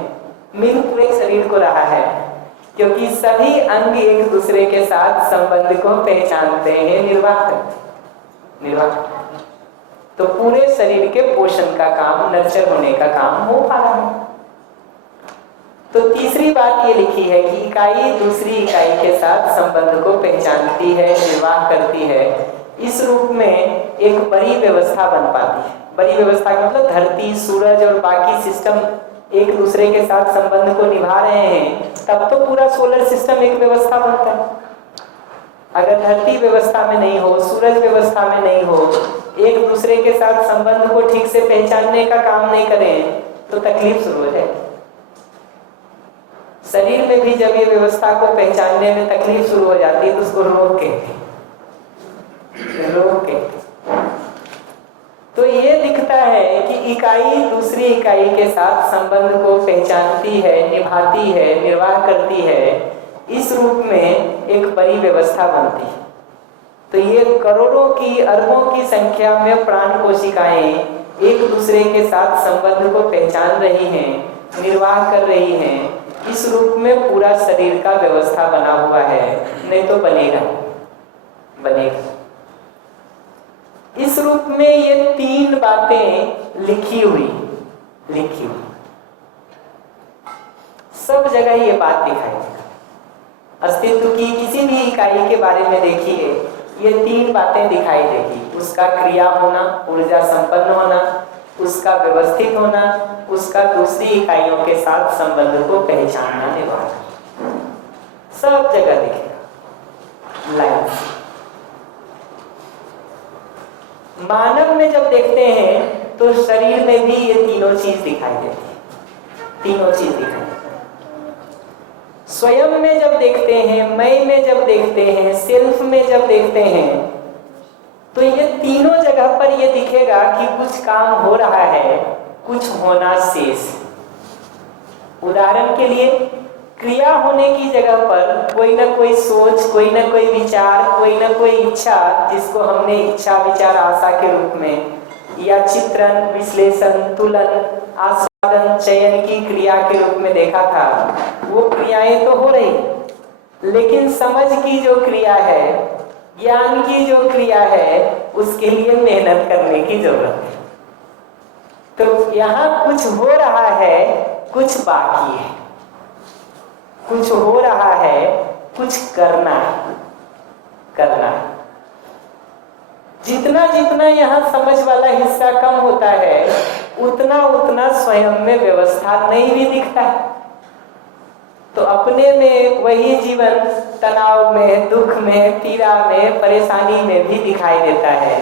मिल पूरे शरीर को रहा है, क्योंकि सभी अंग एक दूसरे के साथ संबंध को पहचानते हैं, निर्वाह करते हैं, निर्वाह। तो पूरे शरीर के पोषण का काम, नर्चर होने का काम हो पा रहा है। तो तीसरी बात ये लिखी है कि इकाई दूसरी इकाई के साथ संबंध को पहचानती है, निर्वाह करती है। इस रूप में एक बड़ी व्यवस्था बन पाती है। बड़ी व्यवस्था का मतलब धरती, सूरज और बाकी सिस्टम एक दूसरे के साथ संबंध को निभा रहे हैं, तब तो पूरा सोलर सिस्टम एक व्यवस्था बनता है। अगर धरती व्यवस्था में नहीं हो, सूरज व्यवस्था में नहीं हो, एक दूसरे के साथ संबंध को ठीक से पहचानने का काम नहीं करें तो तकलीफ शुरू हो जाएगी। शरीर में भी जब ये व्यवस्था को पहचानने में तकलीफ शुरू हो जाती है तो उसको रोग कहते हैं, रोग कहते हैं। तो ये दिखता है कि इकाई दूसरी इकाई के साथ संबंध को पहचानती है, निभाती है, निर्वाह करती है। इस रूप में एक बड़ी व्यवस्था बनती है। तो ये करोड़ों की, अरबों की संख्या में प्राण कोशिकाएं एक दूसरे के साथ संबंध को पहचान रही हैं, निर्वाह कर रही हैं। इस रूप में पूरा शरीर का व्यवस्था बना हुआ है, नहीं तो बनेगा, बनेगा। इस रूप में ये 3 बातें लिखी हुई, सब जगह ये बात दिखाई देगी। अस्तित्व की किसी भी इकाई के बारे में देखिए, ये 3 बातें दिखाई देगी। उसका क्रिया होना, ऊर्जा संपन्न होना, उसका व्यवस्थित होना, उसका दूसरी इकाइयों के साथ संबंध को पहचानना, निभाना, सब जगह दिखेगा लाइन। मानव में जब देखते हैं तो शरीर में भी ये तीनों चीज दिखाई देती है, तीनों चीज दिखाई देती है। स्वयं में जब देखते हैं, मैं में जब देखते हैं, सेल्फ में जब देखते हैं, तो ये तीनों जगह पर ये दिखेगा कि कुछ काम हो रहा है, कुछ होना शेष। उदाहरण के लिए, क्रिया होने की जगह पर कोई ना कोई सोच, कोई ना कोई विचार, कोई ना कोई इच्छा, जिसको हमने इच्छा, विचार, आशा के रूप में, या चित्रण, विश्लेषण, तुलन, आस्वादन, चयन की क्रिया के रूप में देखा था, वो क्रियाएं तो हो रही, लेकिन समझ की जो क्रिया है, ज्ञान की जो क्रिया है, उसके लिए मेहनत करने की जरूरत है। तो यहाँ कुछ हो रहा है, कुछ बाकी है, कुछ हो रहा है, कुछ करना है, करना है। जितना जितना यहाँ समझ वाला हिस्सा कम होता है उतना उतना स्वयं में व्यवस्था नहीं भी दिखता है। तो अपने में वही जीवन तनाव में, दुख में, पीड़ा में, परेशानी में भी दिखाई देता है,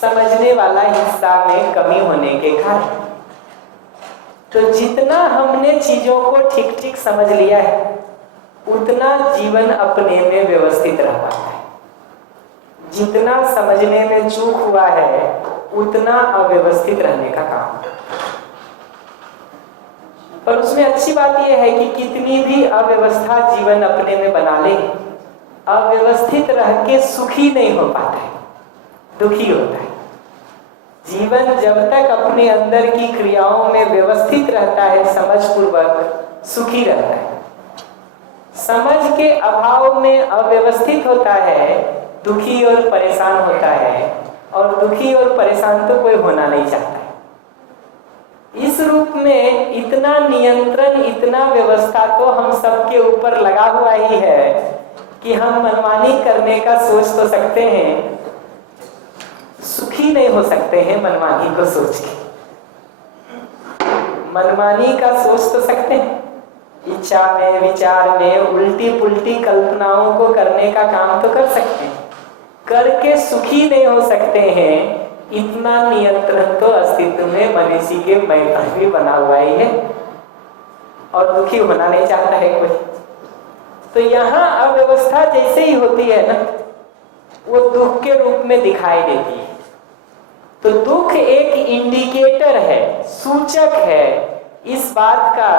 समझने वाला हिस्सा में कमी होने के कारण। तो जितना हमने चीजों को ठीक ठीक समझ लिया है उतना जीवन अपने में व्यवस्थित रह पाता है। जितना समझने में चूक हुआ है उतना अव्यवस्थित रहने का काम। पर उसमें अच्छी बात यह है कि कितनी भी अव्यवस्था जीवन अपने में बना ले, अव्यवस्थित रह के सुखी नहीं हो पाता है, दुखी होता है। जीवन जब तक अपने अंदर की क्रियाओं में व्यवस्थित रहता है, समझ पूर्वक सुखी रहता है। समझ के अभाव में अव्यवस्थित होता है, दुखी और परेशान होता है, और दुखी और परेशान तो कोई होना नहीं चाहता है। इस रूप में इतना नियंत्रण, इतना व्यवस्था तो हम सबके ऊपर लगा हुआ ही है कि हम मनमानी करने का सोच तो सकते हैं, सुखी नहीं हो सकते हैं मनमानी को सोच के। मनमानी का सोच तो सकते हैं, इच्छा में, विचार में उल्टी पुल्टी कल्पनाओं को करने का काम तो कर सकते हैं, करके सुखी नहीं हो सकते हैं। इतना नियंत्रण तो अस्तित्व में मनुष्य के मैदान भी बना हुआ ही है, और दुखी होना नहीं चाहता है कोई। तो यहाँ अव्यवस्था जैसे ही होती है ना, वो दुख के रूप में दिखाई देती है। तो दुख एक इंडिकेटर है, सूचक है इस बात का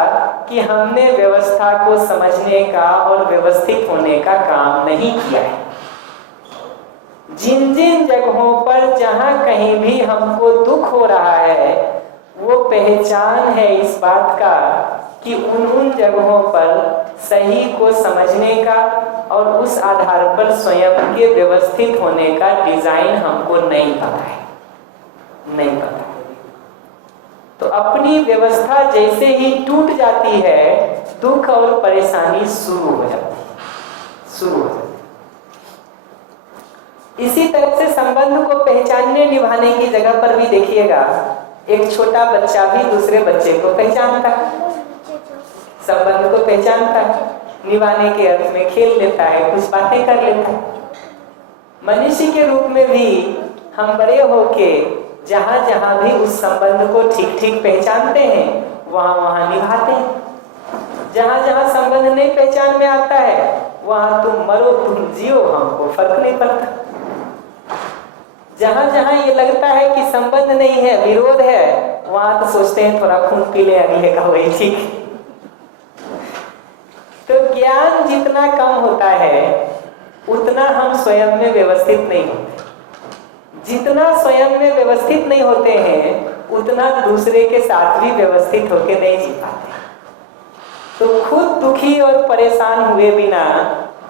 कि हमने व्यवस्था को समझने का और व्यवस्थित होने का काम नहीं किया है। जिन जिन जगहों पर जहां कहीं भी हमको दुख हो रहा है वो पहचान है इस बात का कि उन जगहों पर सही को समझने का और उस आधार पर स्वयं के व्यवस्थित होने का डिजाइन हमको नहीं पता है, नहीं पता। तो अपनी व्यवस्था जैसे ही टूट जाती है, दुख और परेशानी शुरू हो जाती है, शुरू हो जाती है। इसी तरह से संबंध को पहचानने निभाने की जगह पर भी देखिएगा, एक छोटा बच्चा भी दूसरे बच्चे को पहचानता है, संबंध को पहचानता है, निभाने के अर्थ में खेल लेता है, कुछ बातें कर लेता है। मनुष्य के रूप में भी हम बड़े होके जहां जहां भी उस संबंध को ठीक ठीक पहचानते हैं वहां वहां निभाते हैं। जहां जहां संबंध नहीं पहचान में आता है वहां तुम मरो तुम जियो, हमको फर्क नहीं पड़ता। जहां जहां ये लगता है कि संबंध नहीं है, विरोध है, वहां तो सोचते हैं थोड़ा खून पी ले अगले का, वही ठीक। तो ज्ञान जितना कम होता है उतना हम स्वयं में व्यवस्थित नहीं होते। जितना स्वयं में व्यवस्थित नहीं होते हैं उतना दूसरे के साथ भी व्यवस्थित होकर नहीं जी पाते। तो खुद दुखी और परेशान हुए बिना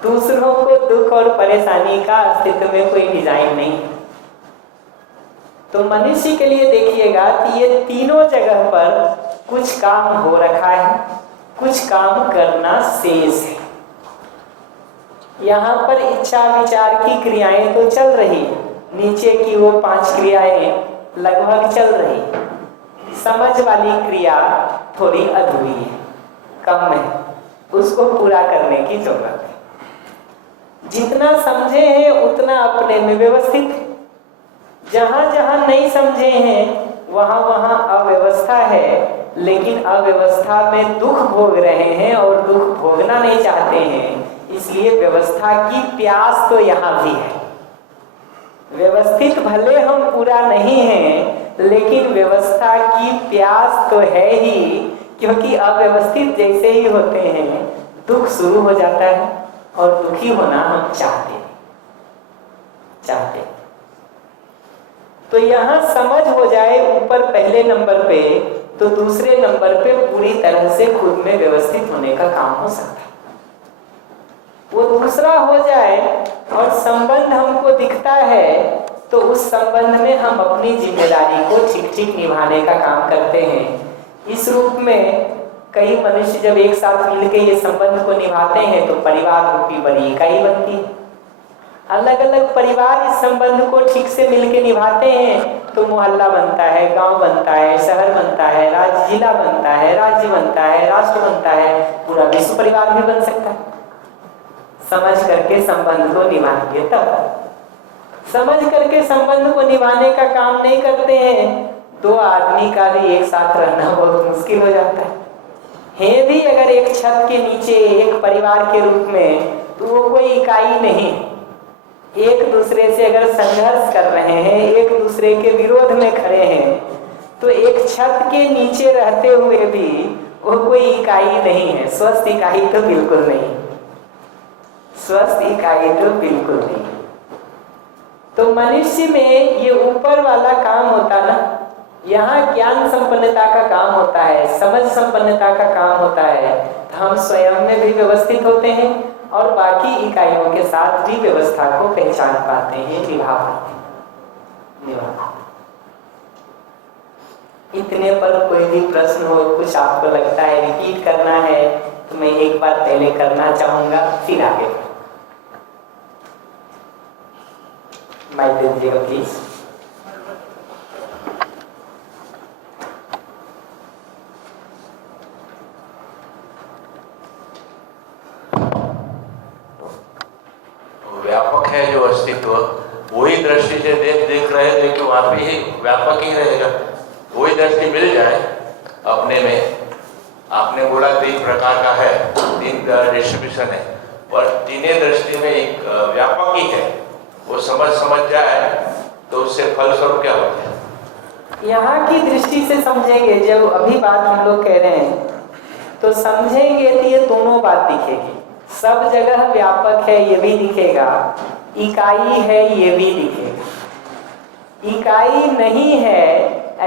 दूसरों को दुख और परेशानी का अस्तित्व में कोई डिजाइन नहीं है। तो मनुष्य के लिए देखिएगा कि ये तीनों जगह पर कुछ काम हो रखा है, कुछ काम करना शेष है। यहाँ पर इच्छा विचार की क्रियाएं तो चल रही है, नीचे की वो 5 क्रियाएं लगभग चल रही है। समझ वाली क्रिया थोड़ी अधूरी है, कम है, उसको पूरा करने की जरूरत है। जितना समझे हैं उतना अपने में व्यवस्थित है, जहां जहां नहीं समझे हैं वहां वहां अव्यवस्था है, लेकिन अव्यवस्था में दुख भोग रहे हैं और दुख भोगना नहीं चाहते हैं, इसलिए व्यवस्था की प्यास तो यहाँ भी है। व्यवस्थित भले हम पूरा नहीं हैं लेकिन व्यवस्था की प्यास तो है ही, क्योंकि अव्यवस्थित जैसे ही होते हैं दुख शुरू हो जाता है और दुखी होना हम चाहते हैं। तो यहाँ समझ हो जाए ऊपर पहले नंबर पे, तो दूसरे नंबर पे पूरी तरह से खुद में व्यवस्थित होने का काम हो सकता है। वो दूसरा हो जाए और संबंध हमको दिखता है तो उस संबंध में हम अपनी जिम्मेदारी को ठीक ठीक निभाने का काम करते हैं। इस रूप में कई मनुष्य जब एक साथ मिलकर ये संबंध को निभाते हैं तो परिवार रूपी बड़ी इकाई बनती है। अलग अलग परिवार इस संबंध को ठीक से मिलके निभाते हैं तो मोहल्ला बनता है, गांव बनता है, शहर बनता है, राज्य जिला बनता है, राज्य बनता है, राष्ट्र बनता है, पूरा विश्व परिवार भी बन सकता है। समझ करके संबंध को निभाएंगे तब। समझ करके संबंध को निभाने का काम नहीं करते हैं, दो आदमी का भी एक साथ रहना बहुत मुश्किल हो जाता है भी अगर एक छत के नीचे एक परिवार के रूप में, तो वो कोई इकाई नहीं। एक दूसरे से अगर संघर्ष कर रहे हैं, एक दूसरे के विरोध में खड़े हैं, तो एक छत के नीचे रहते हुए भी वो कोई इकाई नहीं है। स्वस्थ इकाई तो बिल्कुल नहीं, स्वस्थ इकाई तो बिल्कुल नहीं। तो मनुष्य में ये ऊपर वाला काम होता ना, यहाँ ज्ञान संपन्नता का काम होता है, समझ संपन्नता का काम होता है, तो हम स्वयं में भी व्यवस्थित होते हैं और बाकी इकाइयों के साथ भी व्यवस्था को पहचान पाते हैं, निभा पाते हैं। इतने पर कोई भी प्रश्न हो, कुछ आपको लगता है रिपीट करना है, तो मैं एक बार पहले करना चाहूंगा, फिर आगे माइक दे दीजिएगा प्लीज। व्यापक है जो अस्तित्व, वही दृष्टि से देख रहे थे कि वहां पे ही व्यापक ही रहेगा। वही दृष्टि मिल जाए अपने में। आपने बोला 3 प्रकार का है, 3 डिस्ट्रीब्यूशन है, पर तीनों दृष्टि में एक व्यापक ही है। वो समझ जाए तो उससे फलस्वरूप क्या होता है? यहाँ की दृष्टि से समझेंगे, जब अभी बात हम लोग कह रहे हैं तो समझेंगे तो ये दोनों बात दिखेगी। सब जगह व्यापक है ये भी दिखेगा, इकाई है ये भी दिखेगा। इकाई नहीं है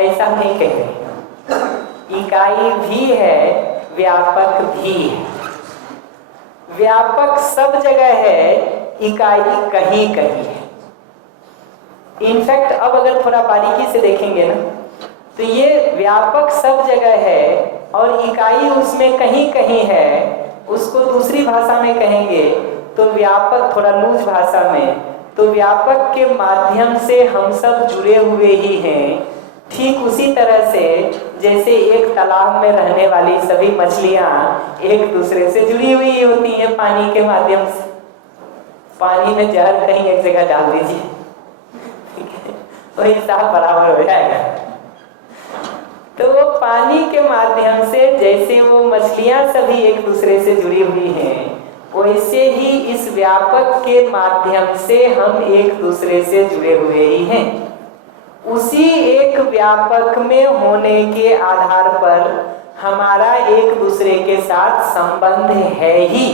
ऐसा नहीं कह रहे, इकाई भी है, व्यापक भी है। व्यापक सब जगह है, इकाई कहीं कहीं है। इनफैक्ट अब अगर थोड़ा बारीकी से देखेंगे ना, तो ये व्यापक सब जगह है और इकाई उसमें कहीं कहीं है। उसको दूसरी भाषा में कहेंगे तो व्यापक, थोड़ा लूज भाषा में, तो व्यापक के माध्यम से हम सब जुड़े हुए ही हैं। ठीक उसी तरह से जैसे एक तालाब में रहने वाली सभी मछलियां एक दूसरे से जुड़ी हुई होती हैं पानी के माध्यम से। पानी में जहर कहीं एक जगह डाल दीजिए, ठीक है, तो हिसाब बराबर हो जाएगा। तो वो पानी के माध्यम से जैसे वो मछलियां सभी एक दूसरे से जुड़ी हुई हैं, वैसे ही इस व्यापक के माध्यम से हम एक दूसरे से जुड़े हुए ही हैं। उसी एक व्यापक में होने के आधार पर हमारा एक दूसरे के साथ संबंध है ही,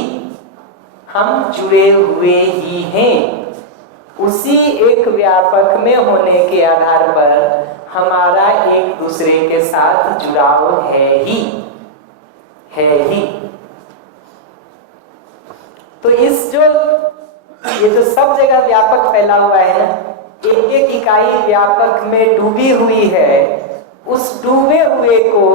हम जुड़े हुए ही हैं। उसी एक व्यापक में होने के आधार पर हमारा एक दूसरे के साथ जुड़ाव है ही। तो इस ये जो सब जगह व्यापक फैला हुआ है ना, एक एक इकाई व्यापक में डूबी हुई है। उस डूबे हुए को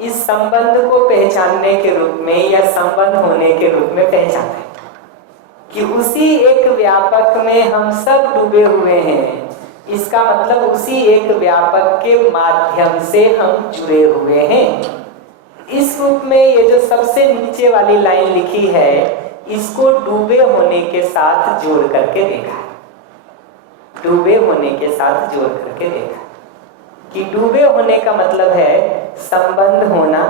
इस संबंध को पहचानने के रूप में या संबंध होने के रूप में पहचाना है कि उसी एक व्यापक में हम सब डूबे हुए हैं। इसका मतलब उसी एक व्यापक के माध्यम से हम जुड़े हुए हैं। इस रूप में ये जो सबसे नीचे वाली लाइन लिखी है, इसको डूबे होने के साथ जोड़ करके देखा है। डूबे होने के साथ जोड़ करके देखा कि डूबे होने का मतलब है संबंध होना,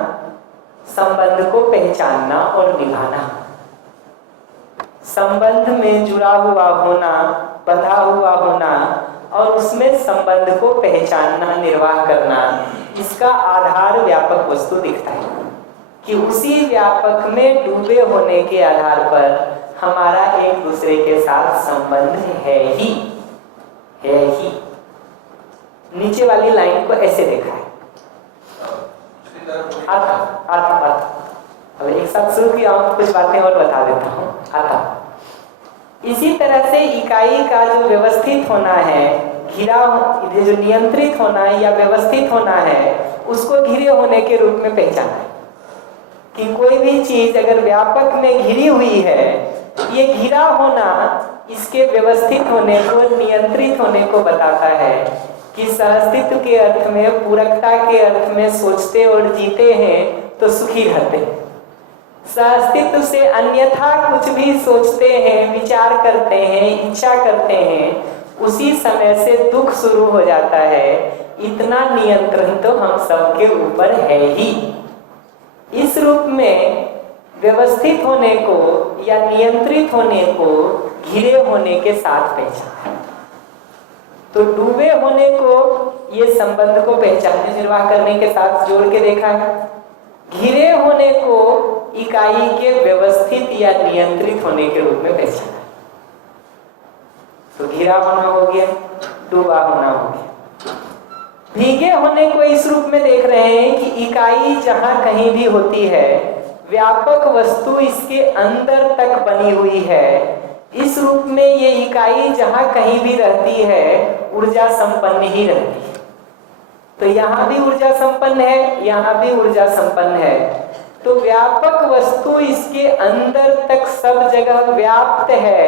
संबंध को पहचानना और निभाना, संबंध में जुड़ा हुआ होना, बंधा हुआ होना और उसमें संबंध को पहचानना, निर्वाह करना। इसका आधार व्यापक वस्तु दिखता है कि उसी व्यापक में डूबे होने के आधार पर हमारा एक दूसरे के साथ संबंध है ही। नीचे वाली लाइन को ऐसे देखा है। अब एक साथ शुरू किया हूं तो कुछ बातें और बता देता हूं। इसी तरह से इकाई का जो व्यवस्थित होना है, घिरा, जो नियंत्रित होना है या व्यवस्थित होना है, उसको घिरे होने के रूप में पहचाना है कि कोई भी चीज अगर व्यापक में घिरी हुई है, ये घिरा होना इसके व्यवस्थित होने को, नियंत्रित होने को बताता है कि सहअस्तित्व के अर्थ में, पूरकता के अर्थ में सोचते और जीते हैं तो सुखी रहते हैं। सहअस्तित्व से अन्यथा कुछ भी सोचते हैं, विचार करते हैं, इच्छा करते हैं, उसी समय से दुख शुरू हो जाता है। इतना नियंत्रण तो हम सबके ऊपर है ही। इस रूप में व्यवस्थित होने को या नियंत्रित होने को घिरे होने के साथ पहचाना है। तो डूबे होने को ये संबंध को पहचानने, निर्वाह करने के साथ जोड़ के देखा है। घिरे होने को इकाई के व्यवस्थित या नियंत्रित होने के रूप में पहचाना। तो घिरा होना हो गया, डूबा होना हो गया। भीगे होने को इस रूप में देख रहे हैं कि इकाई जहां कहीं भी होती है, व्यापक वस्तु इसके अंदर तक बनी हुई है। इस रूप में ये इकाई जहां कहीं भी रहती है, ऊर्जा संपन्न ही रहती है। तो यहाँ भी ऊर्जा संपन्न है, यहाँ भी ऊर्जा संपन्न है। तो व्यापक वस्तु इसके अंदर तक सब जगह व्याप्त है।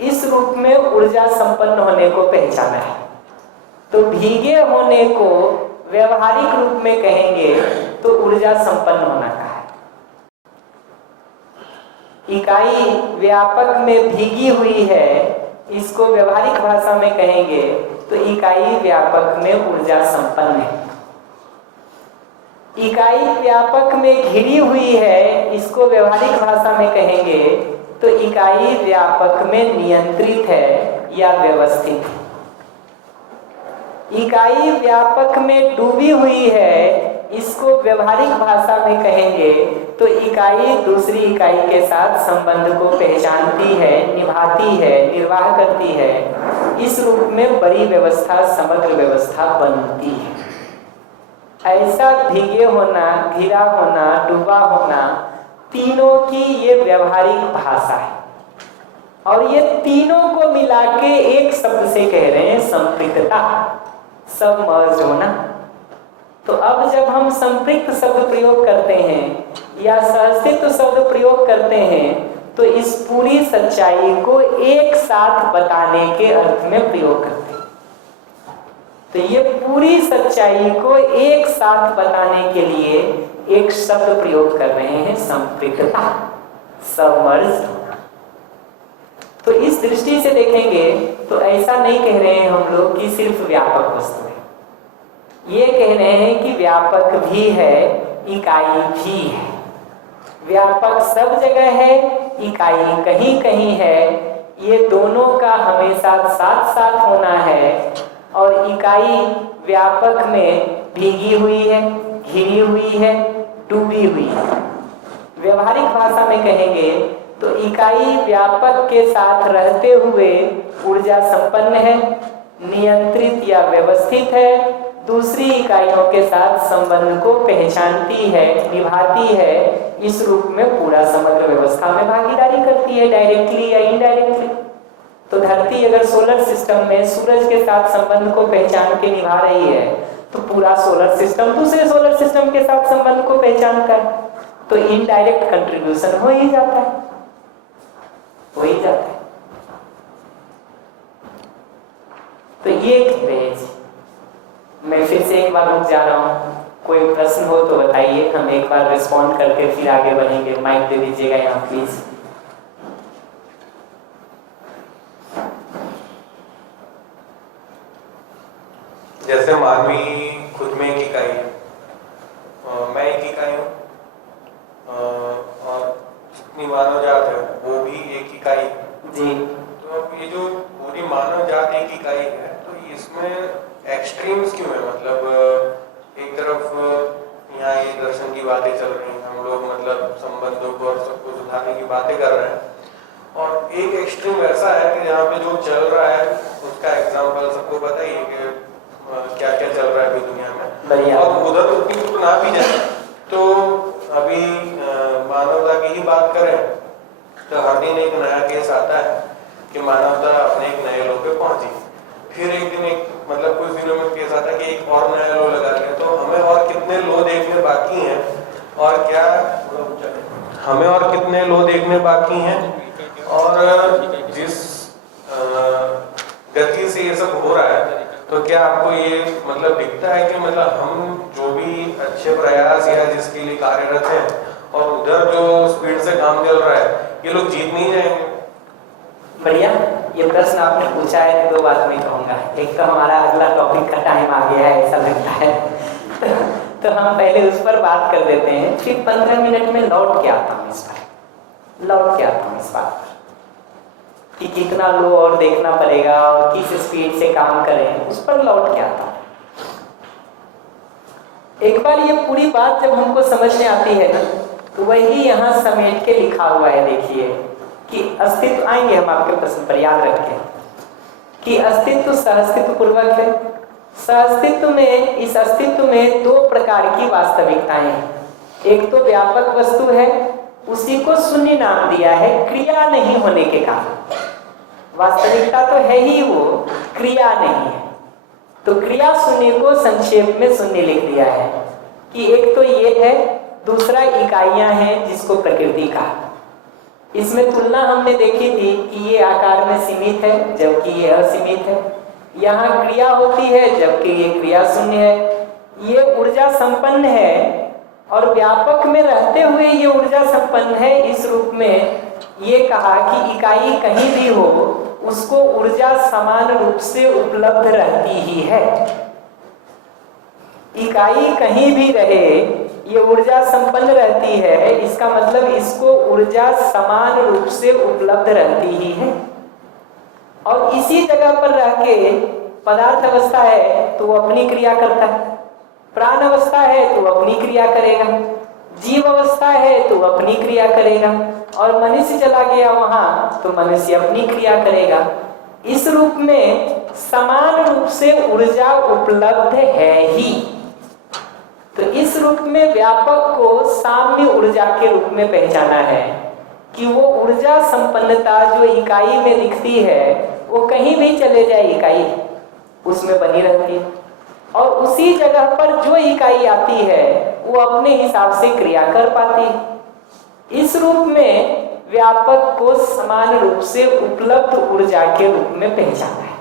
इस रूप में ऊर्जा संपन्न होने को पहचाना है। तो भीगे होने को व्यवहारिक रूप में कहेंगे तो ऊर्जा संपन्न होना कहा है। इकाई व्यापक में भीगी हुई है, इसको व्यवहारिक भाषा में कहेंगे तो इकाई व्यापक में ऊर्जा संपन्न है। इकाई व्यापक में घिरी हुई है, इसको व्यवहारिक भाषा में कहेंगे तो इकाई व्यापक में नियंत्रित है या व्यवस्थित है। इकाई व्यापक में डूबी हुई है, इसको व्यवहारिक भाषा में कहेंगे तो इकाई दूसरी इकाई के साथ संबंध को पहचानती है, निभाती है, निर्वाह करती है। इस रूप में बड़ी व्यवस्था, समग्र व्यवस्था बनती है। ऐसा भीगे होना, घिरा होना, डूबा होना, तीनों की ये व्यवहारिक भाषा है। और ये तीनों को मिला के एक शब्द से कह रहे हैं संपृक्तता, सब मर्ज होना। तो अब जब हम संपृक्त शब्द प्रयोग करते हैं या सहअस्तित्व शब्द प्रयोग करते हैं तो इस पूरी सच्चाई को एक साथ बताने के अर्थ में प्रयोग करते हैं। तो ये पूरी सच्चाई को एक साथ बताने के लिए एक शब्द प्रयोग कर रहे हैं, संपृक्तता, सबमर्ज होना। तो इस दृष्टि से देखेंगे तो ऐसा नहीं कह रहे हैं हम लोग कि सिर्फ व्यापक वस्तु है। ये कह रहे हैं कि व्यापक भी है, इकाई भी है। व्यापक सब जगह है, इकाई कहीं कहीं है। ये दोनों का हमेशा साथ साथ होना है। और इकाई व्यापक में भीगी हुई है, घिरी हुई है, डूबी हुई है। व्यवहारिक भाषा में कहेंगे तो इकाई व्यापक के साथ रहते हुए ऊर्जा संपन्न है, नियंत्रित या व्यवस्थित है, दूसरी इकाइयों के साथ संबंध को पहचानती है, निभाती है। इस रूप में पूरा समग्र व्यवस्था में भागीदारी करती है, डायरेक्टली या इनडायरेक्टली। तो धरती अगर सोलर सिस्टम में सूरज के साथ संबंध को पहचान के निभा रही है तो पूरा सोलर सिस्टम दूसरे सोलर सिस्टम के साथ संबंध को पहचानता है। तो इनडायरेक्ट कंट्रीब्यूशन हो ही जाता है, हो ही जाता है। तो ये कह रहे हैं। मैं फिर से एक बार रुक जा रहा हूँ, कोई प्रश्न हो तो बताइए, हम एक बार रिस्पॉन्ड करके फिर आगे बढ़ेंगे। माइक दे दीजिएगा यहाँ प्लीज। जैसे मानवी खुद में एक इकाई है, मैं एक इकाई हूँ, और जितनी मानव जात है वो भी एक इकाई है जी। तो अब ये जो पूरी मानव जात एक इकाई है, तो इसमें एक्सट्रीम्स क्यों है? मतलब एक तरफ यहाँ ये दर्शन की बातें चल रही हैं, हम लोग मतलब संबंधों को और सब कुछ सुधारने की बातें कर रहे हैं, और एक एक्सट्रीम ऐसा है कि यहाँ पे जो चल रहा है उसका एग्जाम्पल सबको बताइए कि क्या क्या चल रहा है अभी दुनिया में, और उधर उतनी तो ना भी जाए। तो अभी मानवता की ही बात करें तो हर दिन एक नया केस आता है कि मानवता अपने एक नए लो पे पहुंची। फिर एक दिन एक मतलब कुछ दिनों में केस आता है कि एक और नया लो लगा लिया। तो हमें और कितने लो देखने बाकी हैं, और क्या हमें और कितने लो देखने बाकी हैं, और जिस से ये सब हो रहा है, तो क्या आपको ये मतलब दिखता है कि मतलब हम जो भी अच्छे प्रयास या जिसके लिए कार्यरत हैं और उधर जो स्पीड से काम चल रहा है, ये लोग जीत नहीं जाएंगे? बढ़िया, ये प्रश्न आपने पूछा है तो दो बात मैं कहूँगा। एक तो हमारा अगला टॉपिक का टाइम आ गया है ऐसा लगता है, तो हम पहले उस पर बात कर देते हैं, फिर 15 मिनट में लौट के आता हूँ इस पर, लौट के आता हूँ इस बात पर कि कितना लो और देखना पड़ेगा और किस स्पीड से काम करें, उस पर लौट के आता हूँ। एक बार ये पूरी बात जब हमको समझ में आती है ना, तो वही यहाँ समेट के लिखा हुआ है। देखिए कि अस्तित्व, आएंगे हम आपके प्रश्न पर, याद रखें कि अस्तित्व सहअस्तित्व पूर्वक है। सहअस्तित्व में, इस अस्तित्व में दो प्रकार की वास्तविकताएं हैं। एक तो व्यापक वस्तु है, उसी को शून्य नाम दिया है क्रिया नहीं होने के कारण। वास्तविकता तो है ही वो, क्रिया नहीं है, तो क्रिया शून्य को संक्षेप में शून्य लिख दिया है कि एक तो ये है, दूसरा इकाइयां हैं जिसको प्रकृति कहा। इसमें तुलना हमने देखी थी कि ये आकार में सीमित है जबकि ये असीमित है, यहाँ क्रिया होती है जबकि ये क्रिया शून्य है, ये ऊर्जा संपन्न है और व्यापक में रहते हुए ये ऊर्जा संपन्न है। इस रूप में ये कहा कि इकाई कहीं भी हो उसको ऊर्जा समान रूप से उपलब्ध रहती ही है। इकाई कहीं भी रहे ये ऊर्जा संपन्न रहती है, इसका मतलब इसको ऊर्जा समान रूप से उपलब्ध रहती ही है। और इसी जगह पर रह के पदार्थ अवस्था है तो वो अपनी क्रिया करता है, प्राण अवस्था है तो अपनी क्रिया करेगा, जीव अवस्था है तो अपनी क्रिया करेगा, और मनुष्य चला गया वहां तो मनुष्य अपनी क्रिया करेगा। इस रूप में समान रूप से ऊर्जा उपलब्ध है ही। तो इस रूप में व्यापक को साम्य ऊर्जा के रूप में पहचाना है कि वो ऊर्जा संपन्नता जो इकाई में दिखती है वो कहीं भी चले जाए इकाई उसमें बनी रहती है, और उसी जगह पर जो इकाई आती है वो अपने हिसाब से क्रिया कर पाती है। इस रूप में व्यापक को समान रूप से उपलब्ध ऊर्जा के रूप में पहचाना है।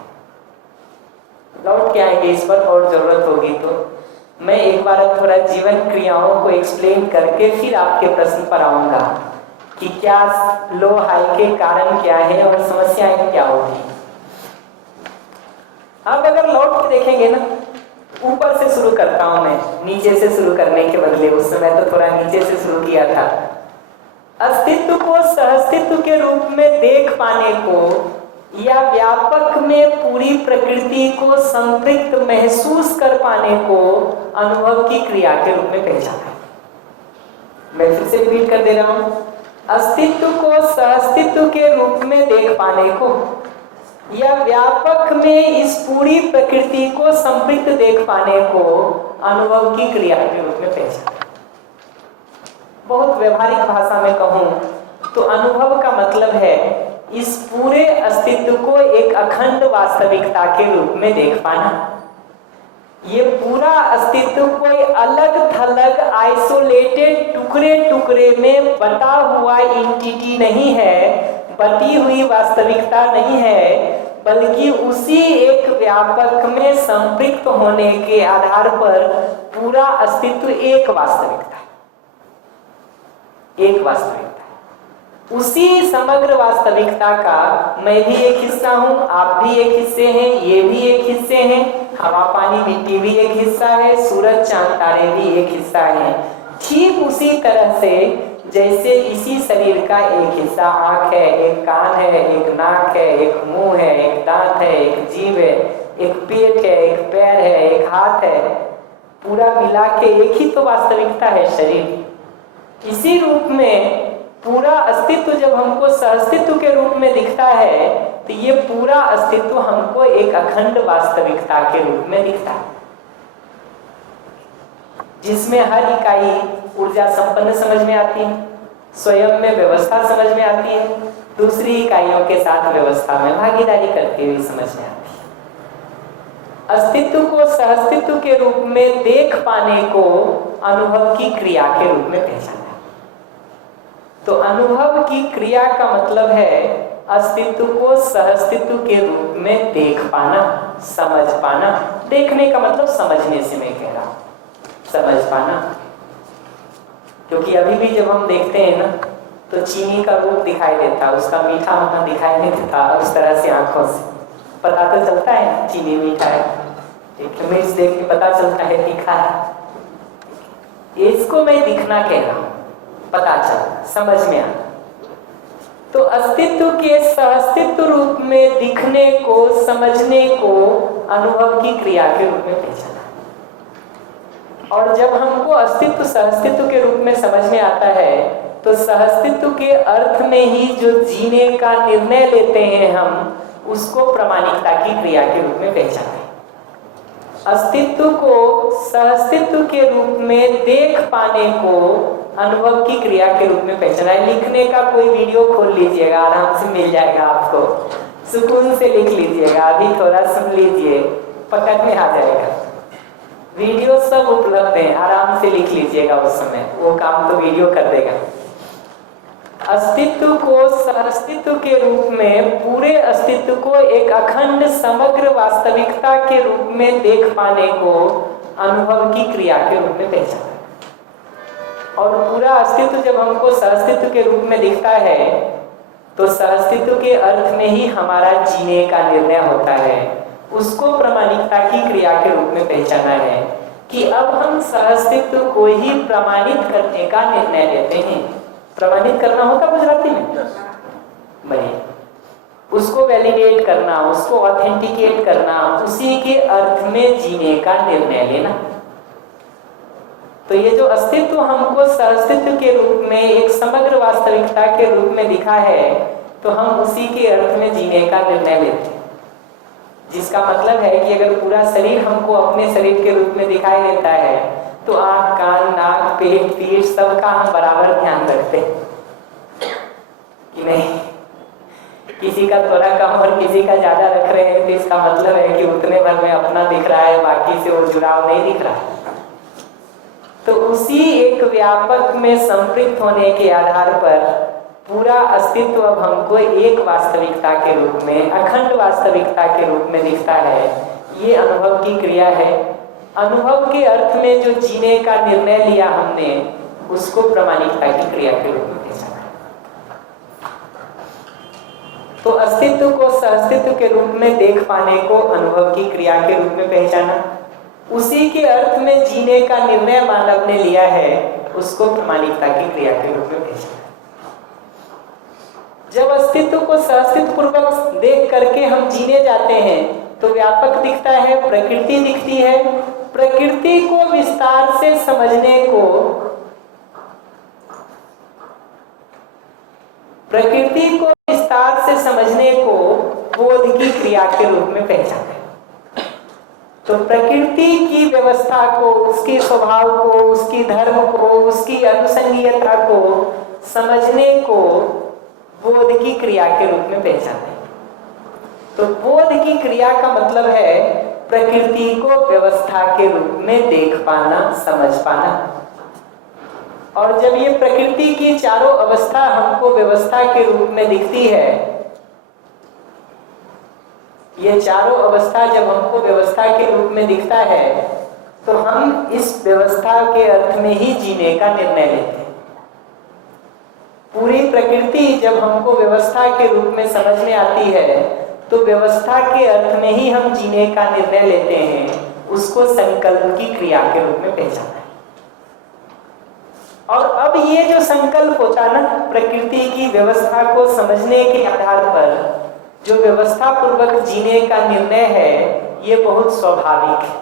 लौट के आएंगे इस पर, और जरूरत होगी तो मैं एक बार थोड़ा जीवन क्रियाओं को एक्सप्लेन करके फिर आपके प्रश्न पर आऊंगा कि क्या लो हाई के कारण क्या है और समस्याएं क्या होगी। अब अगर लौट के देखेंगे ना, ऊपर से शुरू करता हूं मैं, नीचे से शुरू करने के बदले उस समय तो थोड़ा नीचे से शुरू किया था। अस्तित्व को सहअस्तित्व के रूप में देख पाने को या व्यापक में पूरी प्रकृति को संपृक्त महसूस कर पाने को अनुभव की क्रिया के रूप में पहचाना। मैं फिर से रिपीट कर दे रहा हूं, अस्तित्व को सहअस्तित्व के रूप में देख पाने को या व्यापक में इस पूरी प्रकृति को संपृक्त देख पाने को अनुभव की क्रिया के रूप में पहचाना। बहुत व्यवहारिक भाषा में कहूं तो अनुभव का मतलब है इस पूरे अस्तित्व को एक अखंड वास्तविकता के रूप में देख पाना। ये पूरा अस्तित्व कोई अलग थलग आइसोलेटेड टुकड़े टुकड़े में बटा हुआ एंटिटी नहीं है, बटी हुई वास्तविकता नहीं है, बल्कि उसी एक व्यापक में संपृक्त होने के आधार पर पूरा अस्तित्व एक वास्तविकता है, एक वास्तविकता। उसी समग्र वास्तविकता का मैं भी एक हिस्सा हूं, आप भी एक हिस्से हैं, ये भी एक हिस्से हैं, हवा पानी मिट्टी भी एक हिस्सा है, सूरज चांद तारे भी एक हिस्सा है। ठीक उसी तरह से जैसे इसी शरीर का एक हिस्सा आंख है, एक कान है, एक नाक है, एक मुंह है, एक दांत है, एक जीभ है, एक पेट है, एक पैर है, एक हाथ है, पूरा मिला के एक ही तो वास्तविकता है शरीर। इसी रूप में पूरा अस्तित्व जब हमको सहअस्तित्व के रूप में दिखता है तो ये पूरा अस्तित्व हमको एक अखंड वास्तविकता के रूप में दिखता है, जिसमें हर इकाई ऊर्जा संपन्न समझ में आती है, स्वयं में व्यवस्था समझ में आती है, दूसरी इकाइयों के साथ व्यवस्था में भागीदारी करती हुई समझ में आती है। अस्तित्व को सहअस्तित्व के रूप में देख पाने को अनुभव की क्रिया के रूप में पहचाना। तो अनुभव की क्रिया का मतलब है अस्तित्व को सहअस्तित्व के रूप में देख पाना, समझ पाना। देखने का मतलब समझने से मैं कह रहा हूं, समझ पाना। क्योंकि अभी भी जब हम देखते हैं ना तो चीनी का रूप दिखाई देता, उसका मीठा वहां दिखाई नहीं देता उस तरह से आंखों से। पता तो चलता है चीनी मीठा है, एक मिर्च देख के पता चलता है तीखा है। इसको मैं दिखना कह रहा हूं, पता चल, समझ में आना। तो अस्तित्व के सहअस्तित्व रूप में दिखने को, समझने को अनुभव की क्रिया के रूप में पहचाना। और जब हमको अस्तित्व सहअस्तित्व के रूप में समझ में आता है तो सहअस्तित्व के अर्थ में ही जो जीने का निर्णय लेते हैं हम, उसको प्रामाणिकता की क्रिया के रूप में पहचाने। अस्तित्व को सहअस्तित्व के रूप में देख पाने को अनुभव की क्रिया के रूप में पहचाना है। लिखने का कोई वीडियो खोल लीजिएगा, आराम से मिल जाएगा आपको, सुकून से लिख लीजिएगा। अभी थोड़ा सुन लीजिए, पकड़ में आ जाएगा। वीडियो सब उपलब्ध है, आराम से लिख लीजिएगा, उस समय वो काम तो वीडियो कर देगा। अस्तित्व को सहअस्तित्व के रूप में, पूरे अस्तित्व को एक अखंड समग्र वास्तविकता के रूप में देख पाने को अनुभव की क्रिया के रूप में पहचाना। और पूरा अस्तित्व जब हमको सहअस्तित्व के रूप में दिखता है तो सहअस्तित्व के अर्थ में ही हमारा जीने का निर्णय होता है। उसको प्रामाणिकता की क्रिया के रूप में पहचाना है कि अब हम सहअस्तित्व को ही प्रमाणित करने का निर्णय लेते हैं। प्रमाणित करना होता गुजराती में भाई, उसको वैलिडेट करना, उसको ऑथेंटिकेट करना, उसी के अर्थ में जीने का निर्णय लेना। तो ये जो अस्तित्व हमको सहअस्तित्व के रूप में एक समग्र वास्तविकता के रूप में दिखा है, तो हम उसी के अर्थ में जीने का निर्णय लेते हैं। जिसका मतलब है कि अगर पूरा शरीर हमको अपने शरीर के रूप में दिखाई देता है तो आँख, कान, नाक, पेट, पीठ सबका हम बराबर ध्यान रखते हैं कि नहीं। किसी का थोड़ा कम और किसी का ज्यादा रख रहे हैं तो इसका मतलब है कि उतने भर में अपना दिख रहा है, बाकी से वो जुड़ाव नहीं दिख रहा। तो उसी एक व्यापक में संपृक्त होने के आधार पर पूरा अस्तित्व अब हमको एक वास्तविकता के रूप में, अखंड वास्तविकता के रूप में दिखता है। ये अनुभव की क्रिया है। अनुभव के अर्थ में जो जीने का निर्णय लिया हमने, उसको प्रामाणिकता की क्रिया के रूप में पहचाना। तो अस्तित्व को सहअस्तित्व के रूप में देख पाने को अनुभव की क्रिया के रूप में पहचाना। उसी के अर्थ में जीने का निर्णय मानव ने लिया है, उसको प्रामाणिकता की क्रिया के रूप में पहचाना। जब अस्तित्व को सहअस्तित्व पूर्वक देख करके हम जीने जाते हैं तो व्यापक दिखता है, प्रकृति दिखती है। प्रकृति को विस्तार से समझने को, प्रकृति को विस्तार से समझने को बोध की क्रिया के रूप में पहचाना। तो प्रकृति की व्यवस्था को, उसके स्वभाव को, उसकी धर्म को, उसकी अनुसंगीयता को समझने को बोध की क्रिया के रूप में पहचाने। तो बोध की क्रिया का मतलब है प्रकृति को व्यवस्था के रूप में देख पाना, समझ पाना। और जब ये प्रकृति की चारों अवस्था हमको व्यवस्था के रूप में दिखती है, ये चारों अवस्था जब हमको व्यवस्था के रूप में दिखता है तो हम इस व्यवस्था के अर्थ में ही जीने का निर्णय लेते हैं। पूरी प्रकृति जब हमको व्यवस्था के रूप में समझ में आती है तो व्यवस्था के अर्थ में ही हम जीने का निर्णय लेते हैं। उसको संकल्प की क्रिया के रूप में पहचाना है। और अब ये जो संकल्प होता है ना, प्रकृति की व्यवस्था को समझने के आधार पर जो व्यवस्था पूर्वक जीने का निर्णय है, ये बहुत स्वाभाविक है।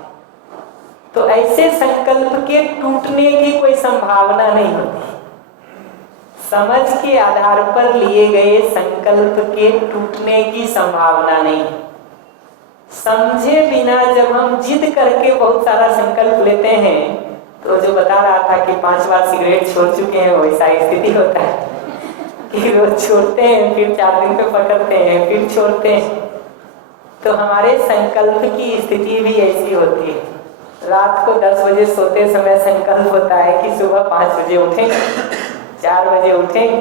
तो ऐसे संकल्प के टूटने की कोई संभावना नहीं होती। समझ के आधार पर लिए गए संकल्प के टूटने की संभावना नहीं। समझे बिना जब हम जिद करके बहुत सारा संकल्प लेते हैं, तो जो बता रहा था कि 5 बार सिगरेट छोड़ चुके हैं, वैसा स्थिति होता है कि वो छोड़ते हैं, फिर 4 दिन पे पकड़ते हैं, फिर छोड़ते हैं। तो हमारे संकल्प की स्थिति भी ऐसी होती है। रात को 10 बजे सोते समय संकल्प होता है कि सुबह 5 बजे उठेंगे, 4 बजे उठेंगे,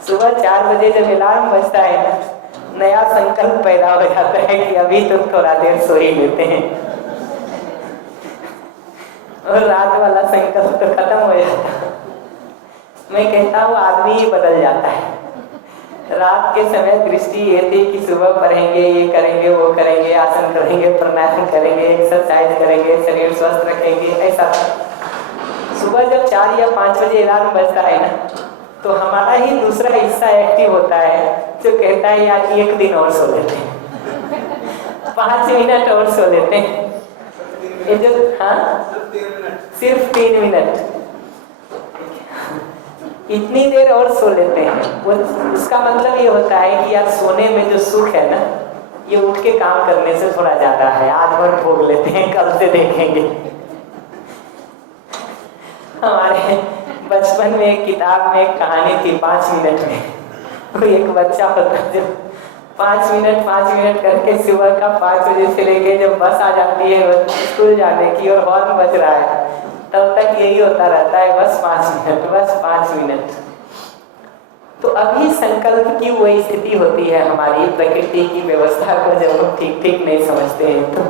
सुबह 4 बजे जब अलार्म बजता है ना, नया संकल्प पैदा हो जाता है कि अभी तो थोड़ा देर सो ही लेते हैं, और रात वाला संकल्प तो खत्म हो जाता है। मैं कहता हूँ आदमी ही बदल जाता है। रात के समय दृष्टि ये थी कि सुबह पढ़ेंगे, ये करेंगे, वो करेंगे, आसन करेंगे, प्राणायाम करेंगे, एक्सरसाइज करेंगे, शरीर स्वस्थ रखेंगे, ऐसा। सुबह जब 4 या 5 बजे अलार्म बजता है ना, तो हमारा ही दूसरा हिस्सा एक्टिव होता है जो कहता है यार 1 दिन और सो लेते हैं, 5 मिनट और सो लेते हैं। ये जो सिर्फ 3 मिनट, इतनी देर और सो लेते हैं। वो उसका मतलब ये होता है कि यार सोने में जो सुख है ना, ये उठ के काम करने से थोड़ा ज्यादा है, आज भर भोग लेते हैं, कल से देखेंगे। हमारे बचपन में एक किताब में एक कहानी थी 5 मिनट में। वो एक बच्चा होता जो 5 मिनट करके सुबह का 5 बजे से लेके जब बस आ जाती है स्कूल जाने की और हॉर्न बज रहा है, तब तक यही होता रहता है, बस 5 मिनट, बस 5 मिनट। तो अभी संकल्प की वही स्थिति होती है हमारी प्रकृति की व्यवस्था को जब हम ठीक नहीं समझते हैं। तो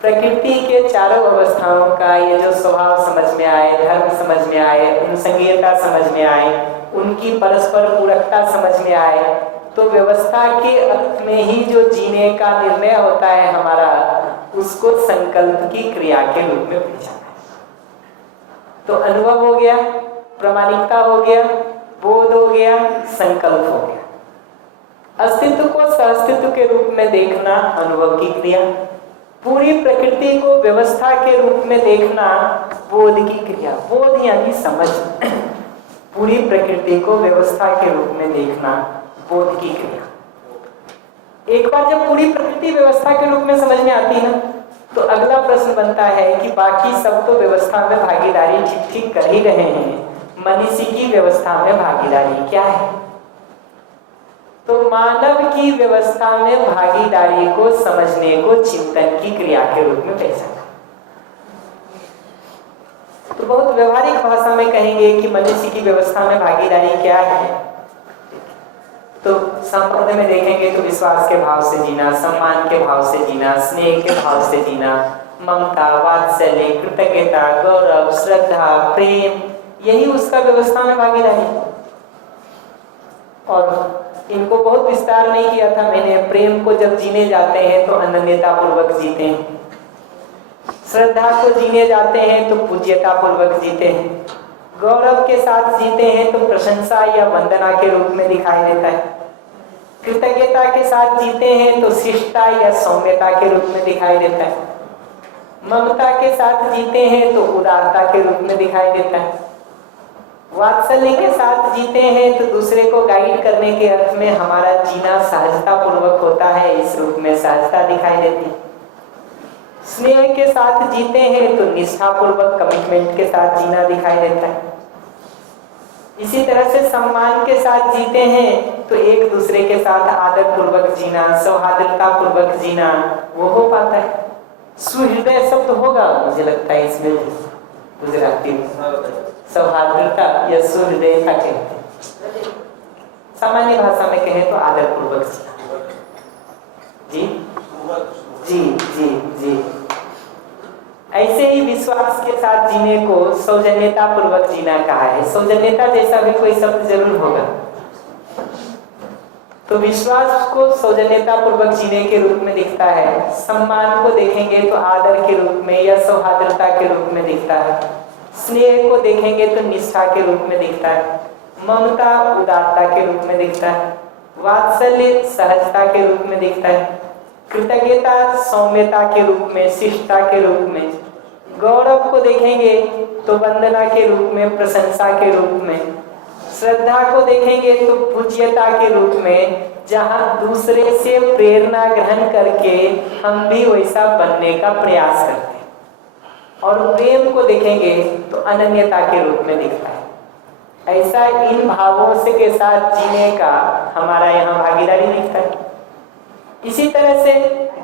प्रकृति के चारों अवस्थाओं का ये जो स्वभाव समझ में आए, धर्म समझ में आए, अनुसंगीयता समझ में आए, उनकी परस्पर पूरकता समझ में आए, तो व्यवस्था के अर्थ में ही जो जीने का निर्णय होता है हमारा, उसको संकल्प की क्रिया के रूप में पहचाना है। तो अनुभव हो गया, प्रामाणिकता हो गया, बोध हो गया, संकल्प हो गया। अस्तित्व को सहअस्तित्व के रूप में देखना अनुभव की क्रिया, पूरी प्रकृति को व्यवस्था के रूप में देखना बोध की क्रिया। बोध यानी समझ, पूरी प्रकृति को व्यवस्था के रूप में देखना बोध की क्रिया। एक बार जब पूरी प्रकृति व्यवस्था के रूप में समझ में आती है ना, तो अगला प्रश्न बनता है कि बाकी सब तो व्यवस्था में भागीदारी ठीक कर ही रहे हैं, मनुष्य की व्यवस्था में भागीदारी क्या है? तो मानव की व्यवस्था में भागीदारी को समझने को चिंतन की क्रिया के रूप में पहचाना। तो बहुत व्यवहारिक भाषा में कहेंगे कि मनुष्य की व्यवस्था में भागीदारी क्या है। तो संपद में देखेंगे तो विश्वास के भाव से जीना, सम्मान के भाव से जीना, स्नेह के भाव से जीना, ममता, वात्सल्य, कृतज्ञता, गौरव, श्रद्धा, प्रेम, यही उसका व्यवस्था में भागीदारी। और इनको बहुत विस्तार नहीं किया था मैंने। प्रेम को जब जीने जाते हैं तो अनन्यता पूर्वक जीते हैं, श्रद्धा को जीने जाते हैं तो पूज्यता पूर्वक जीते हैं, गौरव के साथ जीते हैं तो प्रशंसा या वंदना के रूप में दिखाई देता है, कृतज्ञता के साथ जीते हैं तो शिष्टता या सौम्यता के रूप में दिखाई देता है, ममता के साथ जीते हैं तो उदारता के रूप में दिखाई देता है, वात्सल्य के साथ जीते हैं तो दूसरे को गाइड करने के अर्थ में हमारा जीना सहजता पूर्वक होता है, इस रूप में सहजता दिखाई देती है, स्नेह के साथ जीते हैं तो निष्ठा पूर्वक कमिटमेंट के साथ जीना दिखाई देता है, इसी तरह से सम्मान के साथ जीते हैं तो एक दूसरे के साथ आदर पूर्वक जीना, सौहार्दता पूर्वक जीना, वो हो पाता है। सुहृदय शब्द होगा मुझे लगता है इसमें गुजराती में, सौहार्दता या सुहृदयता कहते हैं। सामान्य भाषा में कहें तो आदर पूर्वक जी जी जी जी। ऐसे ही विश्वास के साथ जीने को सौजन्यता पूर्वक जीना कहा है। सौजन्यता जैसा भी कोई शब्द जरूर होगा। तो विश्वास को सौजन्यता पूर्वक जीने के रूप में दिखता है, सम्मान को देखेंगे तो आदर के रूप में या सौहार्दता के रूप में दिखता है, स्नेह को देखेंगे तो निष्ठा के रूप में दिखता है, ममता उदारता के रूप में दिखता है, वात्सल्य सहजता के रूप में दिखता है, कृतज्ञता सौम्यता के रूप में, शिष्टता के रूप में, गौरव को देखेंगे तो वंदना के रूप में, प्रशंसा के रूप में, श्रद्धा को देखेंगे तो पूज्यता के रूप में, जहाँ दूसरे से प्रेरणा ग्रहण करके हम भी वैसा बनने का प्रयास करते हैं, और प्रेम को देखेंगे तो अनन्यता के रूप में दिखता है। ऐसा इन भावों से के साथ जीने का हमारा यहाँ भागीदारी दिखता है। इसी तरह से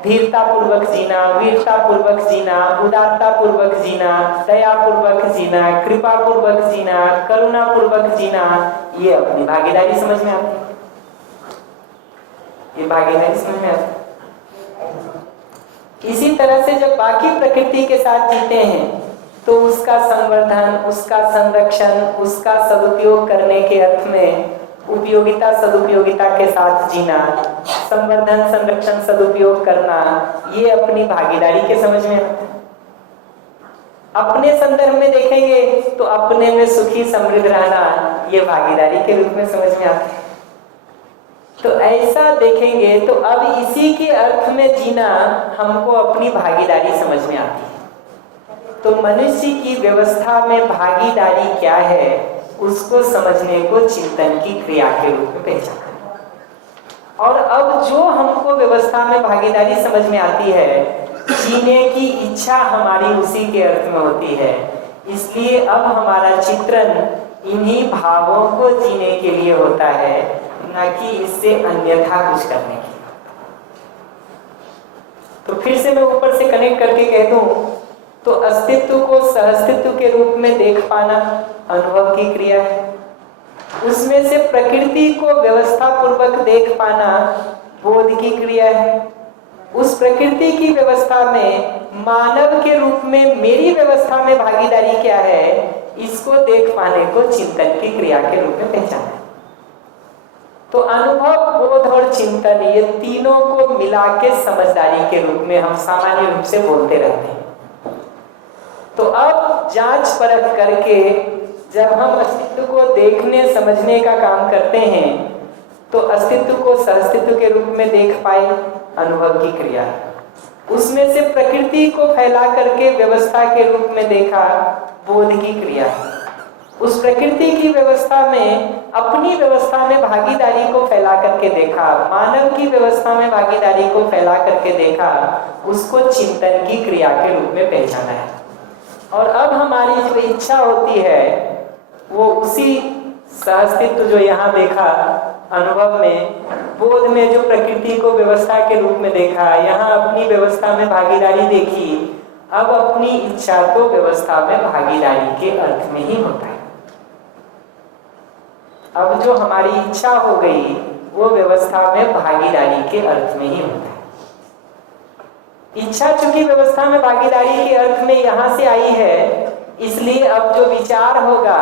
धीरता पूर्वक जीना, वीरता पूर्वक जीना, उदारता पूर्वक जीना, दया पूर्वक जीना, कृपा पूर्वक जीना, करुणा पूर्वक जीना, ये अपनी भागीदारी समझ में आती है। ये भागीदारी समझ में आती है। इसी तरह से जब बाकी प्रकृति के साथ जीते हैं तो उसका संवर्धन, उसका संरक्षण, उसका सदुपयोग करने के अर्थ में उपयोगिता सदुपयोगिता के साथ जीना, संवर्धन संरक्षण सदुपयोग करना, ये अपनी भागीदारी के समझ में आता है। अपने संदर्भ में देखेंगे तो अपने में सुखी समृद्ध रहना, ये भागीदारी के रूप में समझ में आता है। तो ऐसा देखेंगे तो अब इसी के अर्थ में जीना हमको अपनी भागीदारी समझ में आती है। तो मनुष्य की व्यवस्था में भागीदारी क्या है, उसको समझने को चिंतन की क्रिया के रूप में पहचाना। और अब जो हमको व्यवस्था में भागीदारी समझ में आती है, जीने की इच्छा हमारी उसी के अर्थ में होती है। इसलिए अब हमारा चित्रण इन्हीं भावों को जीने के लिए होता है, न कि इससे अन्यथा कुछ करने की। तो फिर से मैं ऊपर से कनेक्ट करके कह दूं तो अस्तित्व को सहअस्तित्व के रूप में देख पाना अनुभव की क्रिया है। उसमें से प्रकृति को व्यवस्था पूर्वक देख पाना बोध की क्रिया है। उस प्रकृति की व्यवस्था में मानव के रूप में मेरी व्यवस्था में भागीदारी क्या है, इसको देख पाने को चिंतन की क्रिया के रूप में पहचाना। तो अनुभव, बोध और चिंतन, ये तीनों को मिला के समझदारी के रूप में हम सामान्य रूप से बोलते रहते हैं। तो अब जांच परख करके जब हम अस्तित्व को देखने समझने का काम करते हैं तो अस्तित्व को सहअस्तित्व के रूप में देख पाए, अनुभव की क्रिया। उसमें से प्रकृति को फैला करके व्यवस्था के रूप में देखा, बोध की क्रिया। उस प्रकृति की व्यवस्था में अपनी व्यवस्था में भागीदारी को फैला करके देखा, मानव की व्यवस्था में भागीदारी को फैला करके देखा, उसको चिंतन की क्रिया के रूप में पहचाना है। और अब हमारी जो इच्छा होती है वो उसी सहअस्तित्व जो यहाँ देखा अनुभव में, बोध में जो प्रकृति को व्यवस्था के रूप में देखा, यहाँ अपनी व्यवस्था में भागीदारी देखी, अब अपनी इच्छा तो व्यवस्था में भागीदारी के अर्थ में ही होता है। अब जो हमारी इच्छा हो गई वो व्यवस्था में भागीदारी के अर्थ में ही होता है। इच्छा चूंकि व्यवस्था में भागीदारी के अर्थ में यहाँ से आई है, इसलिए अब जो विचार होगा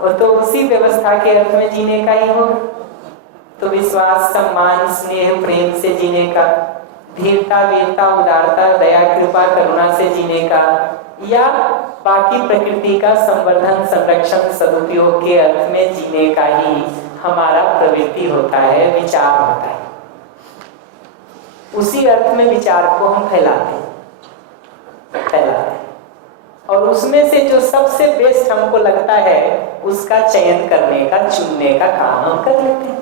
वो तो उसी व्यवस्था के अर्थ में जीने का ही होगा। तो विश्वास, सम्मान, स्नेह, प्रेम से जीने का, धीरता, वीरता, उदारता, दया, कृपा, करुणा से जीने का, या बाकी प्रकृति का संवर्धन, संरक्षण, सदुपयोग के अर्थ में जीने का ही हमारा प्रवृत्ति होता है, विचार होता है। उसी अर्थ में विचार को हम फैलाते हैं और उसमें से जो सबसे बेस्ट हमको लगता है उसका चयन करने का, चुनने का काम हम कर लेते हैं।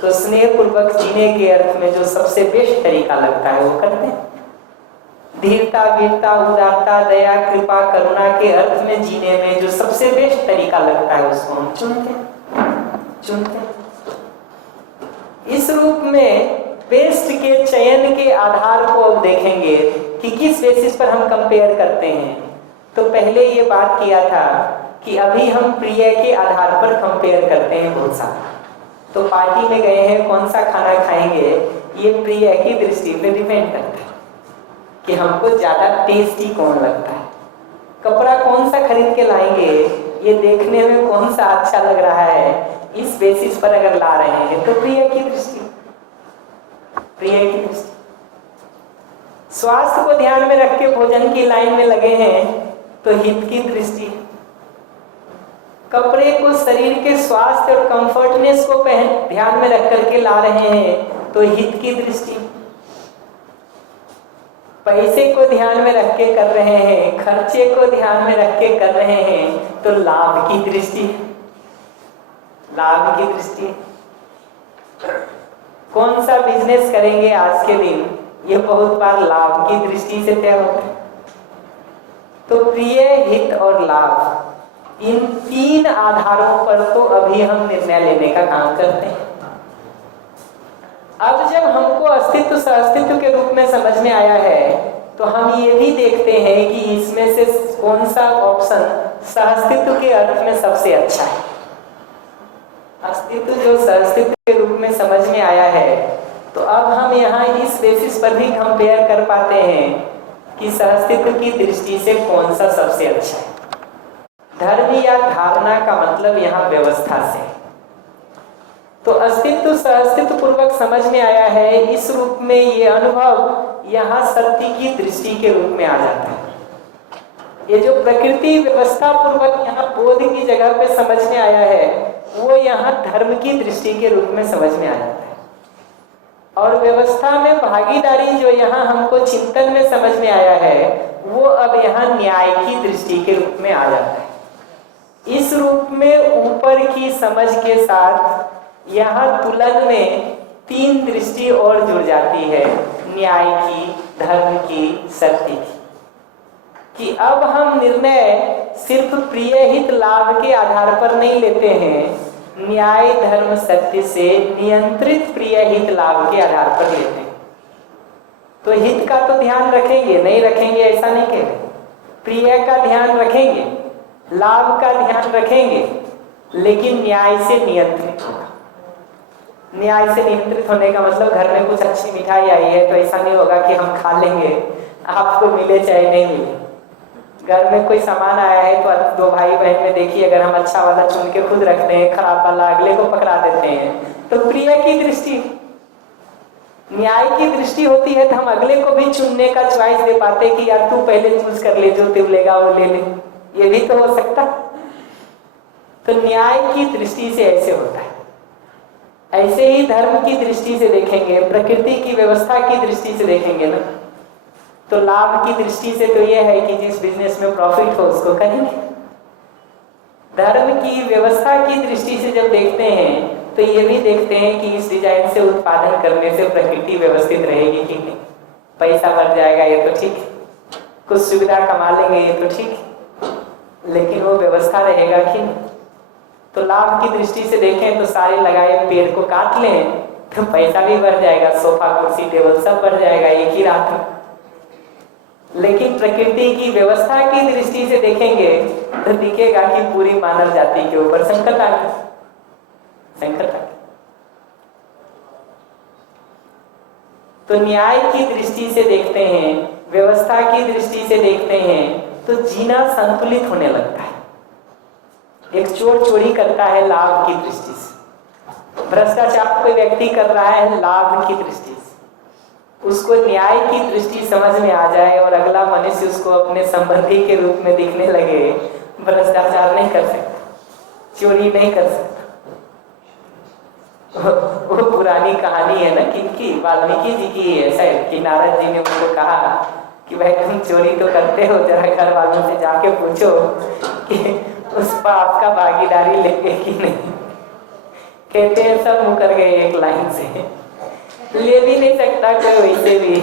तो स्नेह पूर्वक जीने के अर्थ में जो सबसे बेस्ट तरीका लगता है वो करते हैं। धीरता, वीरता, उदारता, दया, कृपा, करुणा के अर्थ में जीने में जो सबसे बेस्ट तरीका लगता है उसको हम चुनते हैं। इस रूप में बेस्ट के चयन के आधार को अब देखेंगे कि किस बेसिस पर हम कंपेयर करते हैं। तो पहले ये बात किया था कि अभी हम प्रिय के आधार पर कंपेयर करते हैं बहुत सारा। तो पार्टी में गए हैं, कौन सा खाना खाएंगे, ये प्रिय की दृष्टि पे डिपेंड करता है कि हमको ज्यादा टेस्टी कौन लगता है। कपड़ा कौन सा खरीद के लाएंगे, ये देखने में कौन सा अच्छा लग रहा है, इस बेसिस पर अगर ला रहे हैं तो प्रिय की दृष्टि। स्वास्थ्य को ध्यान में रख के भोजन की लाइन में लगे हैं तो हित की दृष्टि। कपड़े को शरीर के स्वास्थ्य और कंफर्टनेस को ध्यान में रख करके ला रहे हैं तो हित की दृष्टि। पैसे को ध्यान में रख के कर रहे हैं, खर्चे को ध्यान में रख के कर रहे हैं तो लाभ की दृष्टि। कौन सा बिजनेस करेंगे आज के दिन, ये बहुत बार लाभ की दृष्टि से तय होता है। तो प्रिय, हित और लाभ, इन तीन आधारों पर तो अभी हम निर्णय लेने का काम करते हैं। अब अस्तित्व सहअस्तित्व के रूप में समझ में आया है, तो हम ये भी देखते हैं कि इसमें से कौन सा ऑप्शन सहअस्तित्व के अर्थ में सबसे अच्छा है। अस्तित्व जो सहअस्तित्व के रूप में समझ में आया है, तो अब हम यहाँ इस बेसिस पर भी कंपेयर कर पाते हैं कि सहअस्तित्व की दृष्टि से कौन सा सबसे अच्छा है। धर्म या धारणा का मतलब यहाँ व्यवस्था से, तो अस्तित्व सहअस्तित्व पूर्वक समझ में आया है, इस रूप में ये अनुभव यहाँ सत्य की दृष्टि के रूप में आ जाता है। ये जो प्रकृति व्यवस्था पूर्वक यहाँ बोध की जगह पे समझ में आया है, वो यहाँ धर्म की दृष्टि के रूप में समझ में आ जाता है। और व्यवस्था में भागीदारी जो यहाँ हमको चिंतन में समझ में आया है, वो अब यहाँ न्याय की दृष्टि के रूप में आ जाता है। इस रूप में ऊपर की समझ के साथ यहाँ तुलन में तीन दृष्टि और जुड़ जाती है, न्याय की, धर्म की, सत्य की, कि अब हम निर्णय सिर्फ प्रिय हित लाभ के आधार पर नहीं लेते हैं, न्याय धर्म सत्य से नियंत्रित प्रिय हित लाभ के आधार पर लेते हैं। तो हित का तो ध्यान रखेंगे, नहीं रखेंगे ऐसा नहीं कहेंगे, प्रिय का ध्यान रखेंगे, लाभ का ध्यान रखेंगे, लेकिन न्याय से नियंत्रित होगा। न्याय से नियंत्रित होने का मतलब घर में कुछ अच्छी मिठाई आई है तो ऐसा नहीं होगा कि हम खा लेंगे, आपको मिले चाहे नहीं मिले। घर में कोई सामान आया है तो दो भाई बहन में देखिए, अगर हम अच्छा वाला चुन के खुद रखते हैं, खराब वाला अगले को पकड़ा देते हैं, तो प्रिय की दृष्टि, न्याय की दृष्टि होती है तो हम अगले को भी चुनने का चॉइस दे पाते कि यार तू पहले चूज कर ले, जो तू लेगा वो ले ले, ये भी तो हो सकता। तो न्याय की दृष्टि से ऐसे होता है। ऐसे ही धर्म की दृष्टि से देखेंगे, प्रकृति की व्यवस्था की दृष्टि से देखेंगे ना, तो लाभ की दृष्टि से तो यह है कि जिस बिजनेस में प्रॉफिट हो उसको करेंगे। धर्म की व्यवस्था की दृष्टि से जब देखते हैं तो ये भी देखते हैं कि इस डिजाइन से उत्पादन करने से प्रकृति व्यवस्थित रहेगी कि नहीं, पैसा बढ़ जाएगा ये तो ठीक, कुछ सुविधा कमा लेंगे ये तो ठीक, लेकिन वो व्यवस्था रहेगा कि नहीं। तो लाभ की दृष्टि से देखें तो सारे लगाए पेड़ को काट लें तो पैसा भी बढ़ जाएगा, सोफा कुर्सी टेबल सब बढ़ जाएगा एक ही रात में। लेकिन प्रकृति की व्यवस्था की दृष्टि से देखेंगे तो दिखेगा कि पूरी मानव जाति के ऊपर संकट आ गया, संकट आ गया। तो न्याय की दृष्टि से देखते हैं, व्यवस्था की दृष्टि से देखते हैं, तो जीना संतुलित होने लगता है। एक चोर चोरी करता है लाभ की दृष्टि से, भ्रष्टाचार कोई व्यक्ति कर रहा है लाभ की दृष्टि से, उसको न्याय की दृष्टि समझ में आ जाए और अगला मनुष्य उसको अपने संबंधी के रूप में दिखने लगे, भ्रष्टाचार नहीं कर सकता, चोरी नहीं कर सकता। वो पुरानी कहानी है ना किनकी, वाल्मीकि जी की है शायद, कि नारद जी ने उनको कहा कि भाई तुम चोरी तो करते हो, जरा घर वालों से जाके पूछो कि उस पाप का भागीदारी लेंगे कि नहीं। कहते हैं सब मुकर गए एक लाइन से, ले भी नहीं सकता कोई वैसे भी,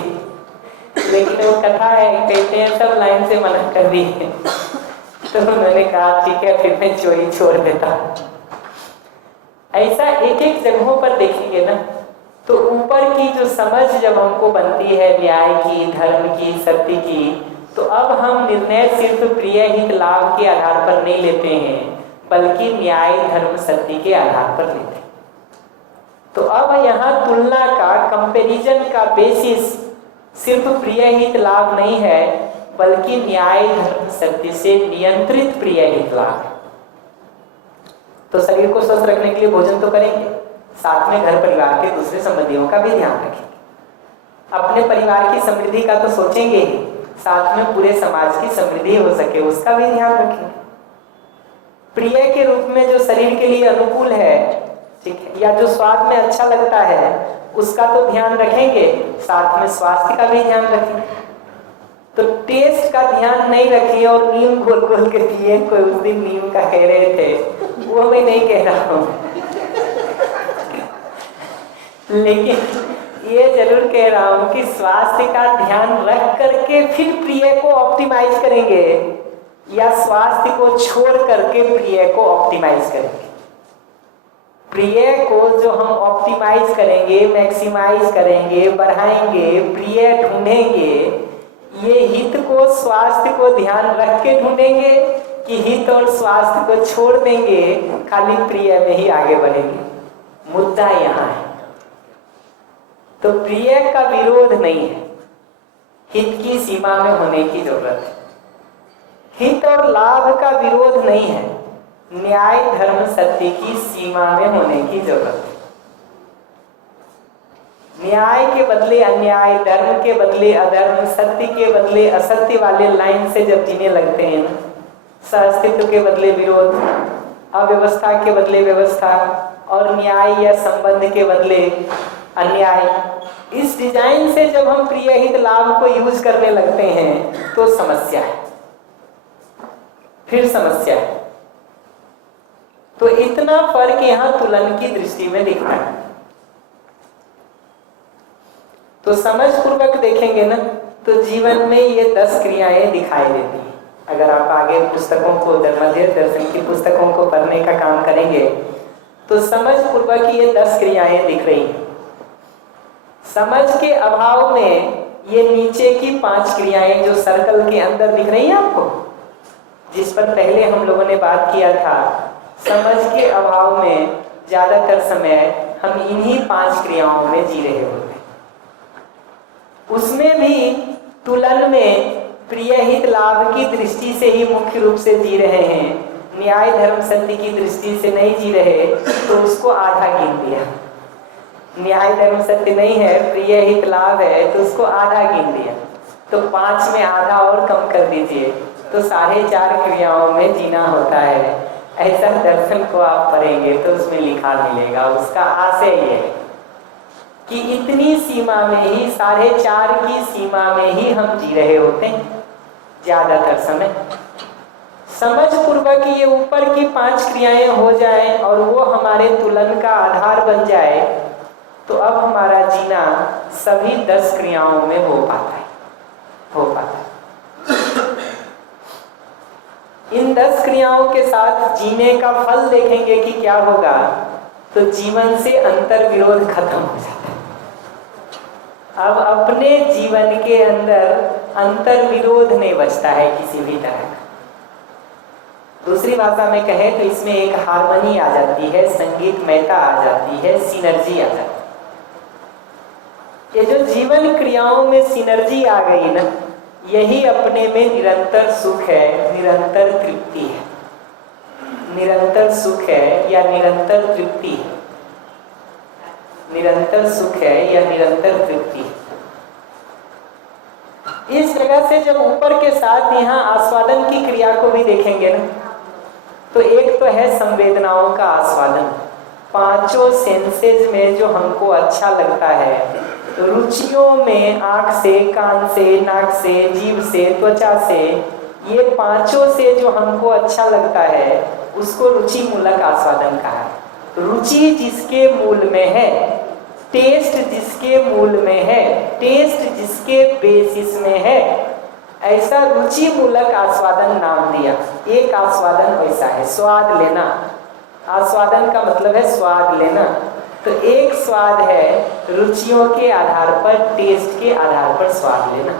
लेकिन वो कथा है, कहते हैं सब लाइन से मना कर दी है। तो उन्होंने कहा ठीक है फिर मैं चोरी छोड़ देता। ऐसा एक एक जगहों पर देखेंगे ना, तो ऊपर की जो समझ जब हमको बनती है न्याय की, धर्म की, सत्य की, तो अब हम निर्णय सिर्फ प्रिय हित लाभ के आधार पर नहीं लेते हैं, बल्कि न्याय धर्म सत्य के आधार पर लेते हैं। तो अब यहाँ तुलना का, कंपैरिजन का बेसिस सिर्फ प्रिय हित लाभ नहीं है, बल्कि न्याय धर्म सत्य से नियंत्रित प्रिय हित लाभ है। तो शरीर को स्वस्थ रखने के लिए भोजन तो करेंगे, साथ में घर परिवार के दूसरे संबंधियों का भी ध्यान रखेंगे, अपने परिवार की समृद्धि का तो सोचेंगे ही, साथ में पूरे समाज की समृद्धि हो सके उसका भी ध्यान रखेंगे। प्रिय के रूप में जो शरीर के लिए अनुकूल है, ठीक है, या जो स्वाद में अच्छा लगता है उसका तो ध्यान रखेंगे, साथ में स्वास्थ्य का भी ध्यान रखेंगे। तो टेस्ट का ध्यान नहीं रखिए और नीम घोल घोल के पिए। कोई उस दिन नीम का कह रहे थे, वो मैं नहीं कह रहा हूँ, लेकिन ये जरूर कह रहा हूँ कि स्वास्थ्य का ध्यान रख करके फिर प्रिय को ऑप्टिमाइज करेंगे, या स्वास्थ्य को छोड़ करके प्रिय को ऑप्टिमाइज करेंगे। प्रिय को जो हम ऑप्टिमाइज करेंगे, मैक्सिमाइज करेंगे, बढ़ाएंगे, प्रिय ढूंढेंगे, ये हित को, स्वास्थ्य को ध्यान रख के ढूंढेंगे कि हित और स्वास्थ्य को छोड़ देंगे, खाली प्रिय में ही आगे बढ़ेंगे? मुद्दा यहाँ है। तो प्रिय का विरोध नहीं है, हित की सीमा में होने की जरूरत है। हित और लाभ का विरोध नहीं है, न्याय धर्म सत्य की सीमा में होने की जरूरत है। न्याय के बदले अन्याय, धर्म के बदले अधर्म, सत्य के बदले असत्य वाले लाइन से जब जीने लगते हैं ना, सहअस्तित्व के बदले विरोध, अव्यवस्था के बदले व्यवस्था और न्याय या संबंध के बदले अन्याय, इस डिजाइन से जब हम प्रिय हित लाभ को यूज करने लगते हैं तो समस्या है, फिर समस्या है। तो इतना फर्क यहां तुलन की दृष्टि में दिखता है। तो समझ पूर्वक देखेंगे ना तो जीवन में ये 10 क्रियाएं दिखाई देती हैं। अगर आप आगे पुस्तकों को, धर्मदेव दर्शन की पुस्तकों को पढ़ने का काम करेंगे तो समझ पूर्वक ये 10 क्रियाएं दिख रही हैं। समझ के अभाव में ये नीचे की 5 क्रियाएं जो सर्कल के अंदर दिख रही हैं आपको, जिस पर पहले हम लोगों ने बात किया था, समझ के अभाव में ज्यादातर समय हम इन्हीं 5 क्रियाओं में जी रहे होते हैं। उसमें भी तुलन में प्रिय हित लाभ की दृष्टि से ही मुख्य रूप से जी रहे हैं, न्याय धर्म सत्य की दृष्टि से नहीं जी रहे तो उसको आधा गिन दिया। न्याय धर्म सत्य नहीं है, प्रिय हित लाभ है तो उसको आधा गिन दिया। तो 5 में आधा और कम कर दीजिए तो 4.5 क्रियाओं में जीना होता है। ऐसा दर्शन को आप पढ़ेंगे तो उसमें लिखा मिलेगा। उसका आशय ये है कि इतनी सीमा में ही, 4.5 की सीमा में ही हम जी रहे होते हैं ज्यादातर समय। समझ पूर्वक ये ऊपर की 5 क्रियाएं हो जाएं और वो हमारे तुलन का आधार बन जाए तो अब हमारा जीना सभी 10 क्रियाओं में हो पाता है। इन 10 क्रियाओं के साथ जीने का फल देखेंगे कि क्या होगा, तो जीवन से अंतर विरोध खत्म हो जाता है। अब अपने जीवन के अंदर अंतर विरोध नहीं बचता है किसी भी तरह का। दूसरी भाषा में कहें तो इसमें एक हार्मनी आ जाती है, संगीतमयता आ जाती है, सिनर्जी आ जाती है। ये जो जीवन क्रियाओं में सिनर्जी आ गई ना, यही अपने में निरंतर सुख है, निरंतर तृप्ति है। निरंतर सुख है या निरंतर तृप्ति है, निरंतर सुख है या निरंतर तृप्ति है। इस जगह से जब ऊपर के साथ यहाँ आस्वादन की क्रिया को भी देखेंगे ना, तो एक तो है संवेदनाओं का आस्वादन। 5 सेंसेस में जो हमको अच्छा लगता है, रुचियों में आँख से, कान से, नाक से, जीभ से, त्वचा से, ये 5 से जो हमको अच्छा लगता है उसको रुचि मूलक आस्वादन कहा है। रुचि जिसके मूल में है, टेस्ट जिसके मूल में है, टेस्ट जिसके बेसिस में है, ऐसा रुचि मूलक आस्वादन नाम दिया। एक आस्वादन वैसा है, स्वाद लेना। आस्वादन का मतलब है स्वाद लेना। तो एक स्वाद है रुचियों के आधार पर, टेस्ट के आधार पर स्वाद लेना।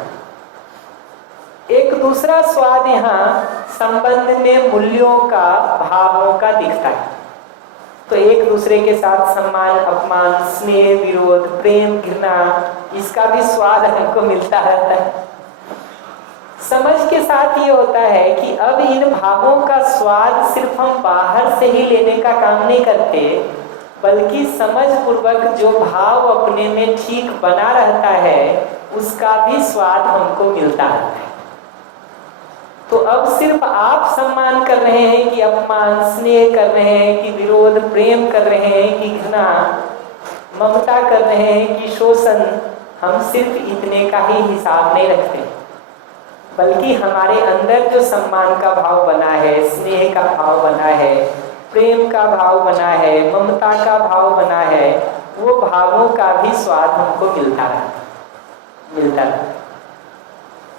एक दूसरा स्वाद यहाँ संबंध में मूल्यों का, भावों का दिखता है। तो एक दूसरे के साथ सम्मान, अपमान, स्नेह, विरोध, प्रेम, घृणा, इसका भी स्वाद हमको मिलता रहता है। समझ के साथ ये होता है कि अब इन भावों का स्वाद सिर्फ हम बाहर से ही लेने का काम नहीं करते, बल्कि समझ पूर्वक जो भाव अपने में ठीक बना रहता है उसका भी स्वाद हमको मिलता रहता है। तो अब सिर्फ आप सम्मान कर रहे हैं कि अपमान, स्नेह कर रहे हैं कि विरोध, प्रेम कर रहे हैं कि घृणा, ममता कर रहे हैं कि शोषण, हम सिर्फ इतने का ही हिसाब नहीं रखते, बल्कि हमारे अंदर जो सम्मान का भाव बना है, स्नेह का भाव बना है, प्रेम का भाव बना है, ममता का भाव बना है, वो भावों का भी स्वाद हमको मिलता रहता।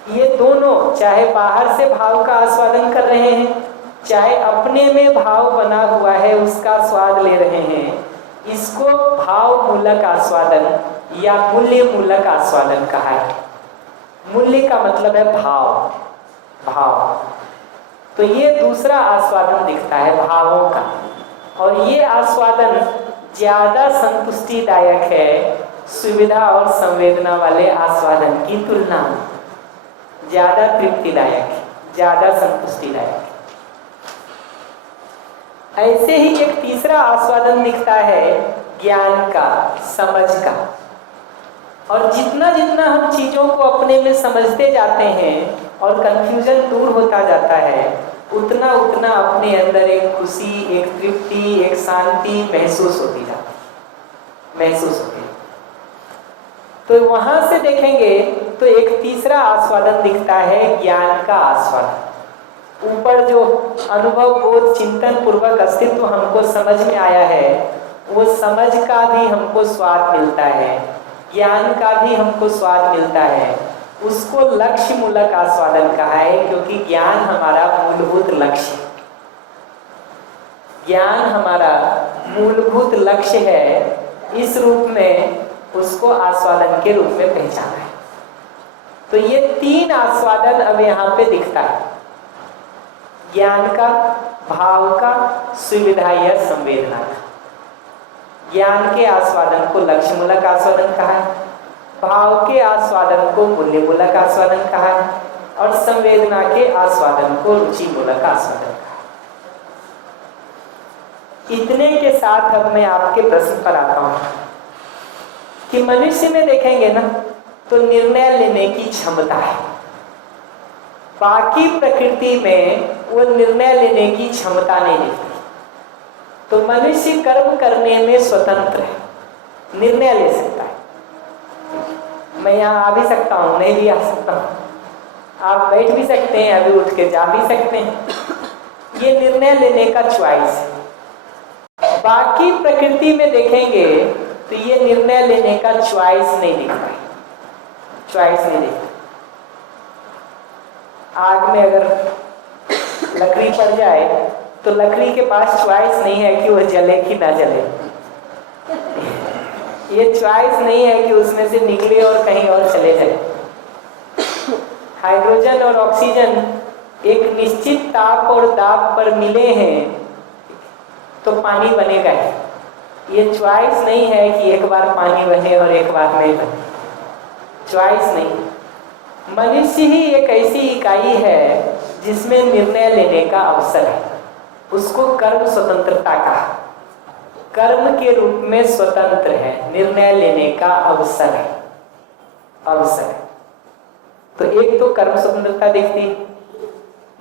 ये दोनों, चाहे बाहर से भाव का आस्वादन कर रहे हैं, चाहे अपने में भाव बना हुआ है उसका स्वाद ले रहे हैं, इसको भाव मूलक आस्वादन या मूल्य मूलक आस्वादन कहा है। मूल्य का मतलब है भाव, भाव। तो ये दूसरा आस्वादन दिखता है भावों का, और ये आस्वादन ज्यादा संतुष्टिदायक है सुविधा और संवेदना वाले आस्वादन की तुलना में, ज्यादा तृप्तिदायक है, ज्यादा संतुष्टिदायक है। ऐसे ही एक तीसरा आस्वादन दिखता है ज्ञान का, समझ का। और जितना जितना हम चीजों को अपने में समझते जाते हैं और कंफ्यूजन दूर होता जाता है, उतना उतना अपने अंदर एक खुशी, एक तृप्ति, एक शांति महसूस होती जाती है, महसूस होती है। तो वहां से देखेंगे तो एक तीसरा आस्वादन दिखता है ज्ञान का आस्वादन। ऊपर जो अनुभव बोध चिंतन पूर्वक अस्तित्व हमको समझ में आया है, वो समझ का भी हमको स्वाद मिलता है, ज्ञान का भी हमको स्वाद मिलता है। उसको लक्ष्य मूलक आस्वादन कहा है, क्योंकि ज्ञान हमारा मूलभूत लक्ष्य है। ज्ञान हमारा मूलभूत लक्ष्य है, इस रूप में उसको आस्वादन के रूप में पहचाना है। तो ये तीन आस्वादन अब यहाँ पे दिखता है, ज्ञान का, भाव का, सुविधा या संवेदना का। ज्ञान के आस्वादन को लक्ष्य मूलक आस्वादन कहा है, भाव के आस्वादन को मूल्य मूलक आस्वादन कहा है, और संवेदना के आस्वादन को रुचि मूलक आस्वादन कहा है। इतने के साथ अब मैं आपके प्रश्न पर आता हूं कि मनुष्य में देखेंगे ना तो निर्णय लेने की क्षमता है, बाकी प्रकृति में वो निर्णय लेने की क्षमता नहीं दिखती। तो मनुष्य कर्म करने में स्वतंत्र है, निर्णय ले सकता है। मैं यहाँ आ भी सकता हूँ, नहीं भी आ सकता हूँ, आप बैठ भी सकते हैं, अभी उठ के जा भी सकते हैं। ये निर्णय लेने का चॉइस है। बाकी प्रकृति में देखेंगे तो ये निर्णय लेने का चॉइस नहीं दिखता है, चॉइस नहीं दिखता। आग में अगर लकड़ी पड़ जाए तो लकड़ी के पास चॉइस नहीं है कि वो जले कि ना जले। ये चॉइस नहीं है कि उसमें से निकले और कहीं और चले जाए। हाइड्रोजन और ऑक्सीजन एक निश्चित ताप और दाब पर मिले हैं तो पानी बनेगा ही। ये चॉइस नहीं है कि एक बार पानी बने और एक बार नहीं बने, चॉइस नहीं। मनुष्य ही एक ऐसी इकाई है जिसमें निर्णय लेने का अवसर है, उसको कर्म स्वतंत्रता कहा। कर्म के रूप में स्वतंत्र है, निर्णय लेने का अवसर है, अवसर है। तो एक तो कर्म स्वतंत्रता दिखती,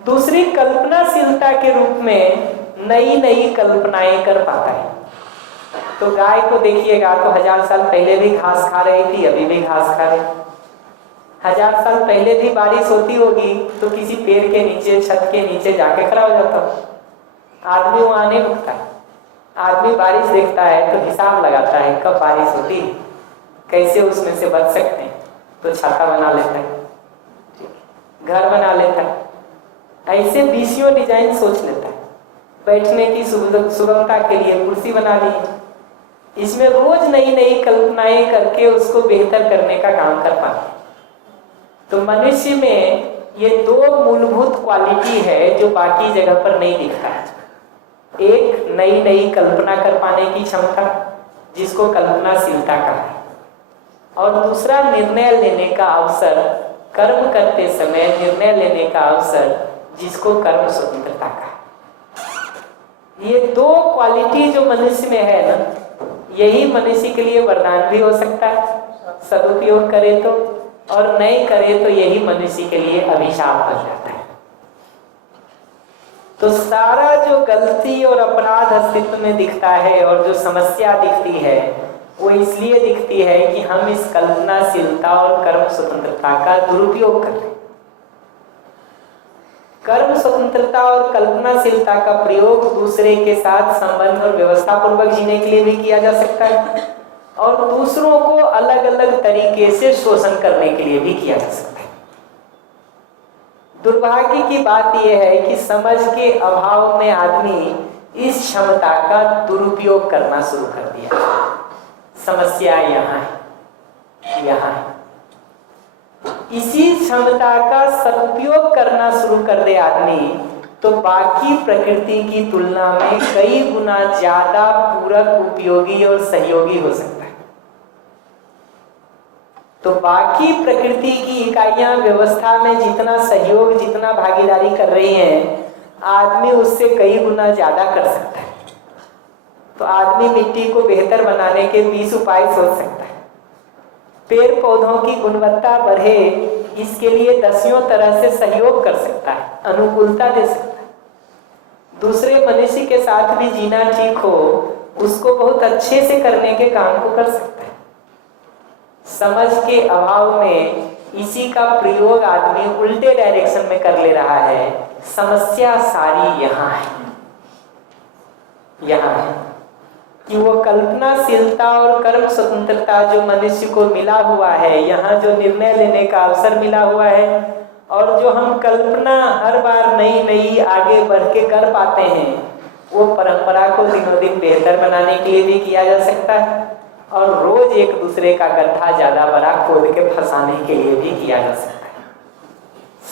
दूसरी कल्पनाशीलता के रूप में नई नई कल्पनाएं कर पाता है। तो गाय को देखिएगा तो 1000 साल पहले भी घास खा रही थी, अभी भी घास खा रही। 1000 साल पहले भी बारिश होती होगी तो किसी पेड़ के नीचे, छत के नीचे जाके खड़ा हो जाता। आदमी वहां नहीं रुकता है। आदमी बारिश देखता है तो हिसाब लगाता है कब बारिश होती है, कैसे उसमें से बच सकते हैं, तो छाता बना लेता है, घर बना लेता है, ऐसे 20 डिजाइन सोच लेता है। बैठने की सुगमता के लिए कुर्सी बना ली। इसमें रोज नई नई कल्पनाएं करके उसको बेहतर करने का काम कर पाते। तो मनुष्य में ये दो मूलभूत क्वालिटी है जो बाकी जगह पर नहीं दिखता है। एक नई नई कल्पना कर पाने की क्षमता, जिसको कल्पनाशीलता कहा है, और दूसरा निर्णय लेने का अवसर, कर्म करते समय निर्णय लेने का अवसर, जिसको कर्म स्वतंत्रता कहा है। ये दो क्वालिटी जो मनुष्य में है ना, यही मनुष्य के लिए वरदान भी हो सकता है सदुपयोग करे तो, और नहीं करे तो यही मनुष्य के लिए अभिशाप बन जाता है। तो सारा जो गलती और अपराध अस्तित्व में दिखता है और जो समस्या दिखती है, वो इसलिए दिखती है कि हम इस कल्पनाशीलता और कर्म स्वतंत्रता का दुरुपयोग कर रहे हैं। कर्म स्वतंत्रता और कल्पनाशीलता का प्रयोग दूसरे के साथ संबंध और व्यवस्था पूर्वक जीने के लिए भी किया जा सकता है, और दूसरों को अलग अलग तरीके से शोषण करने के लिए भी किया जा सकता है। दुर्भाग्य की बात यह है कि समझ के अभाव में आदमी इस क्षमता का दुरुपयोग करना शुरू कर दिया। समस्या यहाँ है, यहाँ है। इसी क्षमता का सदुपयोग करना शुरू कर दे आदमी, तो बाकी प्रकृति की तुलना में कई गुना ज्यादा पूरक, उपयोगी और सहयोगी हो सकता है। तो बाकी प्रकृति की इकाइयां व्यवस्था में जितना सहयोग, जितना भागीदारी कर रही हैं, आदमी उससे कई गुना ज्यादा कर सकता है। तो आदमी मिट्टी को बेहतर बनाने के 20 उपाय सोच सकता है। पेड़ पौधों की गुणवत्ता बढ़े, इसके लिए दसियों तरह से सहयोग कर सकता है, अनुकूलता दे सकता है। दूसरे मनुष्य के साथ भी जीना ठीक हो, उसको बहुत अच्छे से करने के काम को कर सकता है। समझ के अभाव में इसी का प्रयोग आदमी उल्टे डायरेक्शन में कर ले रहा है। समस्या सारी यहाँ है, यहाँ है कि वो कल्पनाशीलता और कर्म स्वतंत्रता जो मनुष्य को मिला हुआ है, यहाँ जो निर्णय लेने का अवसर मिला हुआ है, और जो हम कल्पना हर बार नई नई आगे बढ़ के कर पाते हैं, वो परंपरा को दिनों दिन बेहतर बनाने के लिए भी किया जा सकता है, और रोज एक दूसरे का गड्ढा ज्यादा बड़ा खोद के फंसाने के लिए भी किया जा सकता है।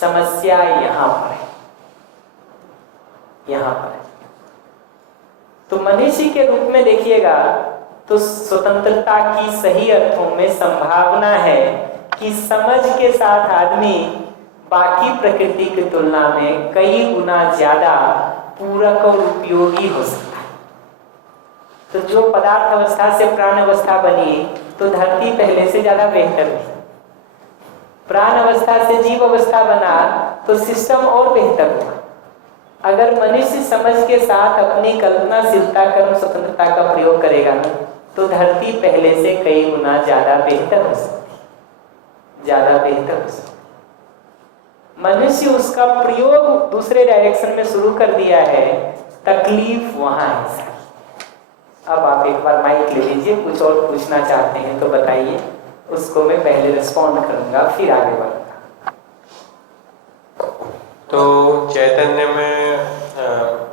समस्या यहाँ पर है, यहाँ पर है। तो मनुष्य के रूप में देखिएगा तो स्वतंत्रता की सही अर्थों में संभावना है कि समझ के साथ आदमी बाकी प्रकृति की तुलना में कई गुना ज्यादा पूरक और उपयोगी हो सकता है। तो जो पदार्थ अवस्था से प्राण अवस्था बनी, तो धरती पहले से ज्यादा बेहतर थी। प्राण अवस्था से जीव अवस्था बना, तो सिस्टम और बेहतर हुआ। अगर मनुष्य समझ के साथ अपनी कल्पनाशीलता, कर्म स्वतंत्रता का प्रयोग करेगा ना, तो धरती पहले से कई गुना ज्यादा बेहतर हो सकती, ज्यादा बेहतर हो सकती। मनुष्य उसका प्रयोग दूसरे डायरेक्शन में शुरू कर दिया है, तकलीफ वहां है सर। अब आप एक बार माइक ले लीजिए, कुछ और पूछना चाहते हैं तो बताइए, उसको मैं पहले रिस्पॉन्ड करूंगा, फिर आगे बढ़ूंगा। तो चैतन्य में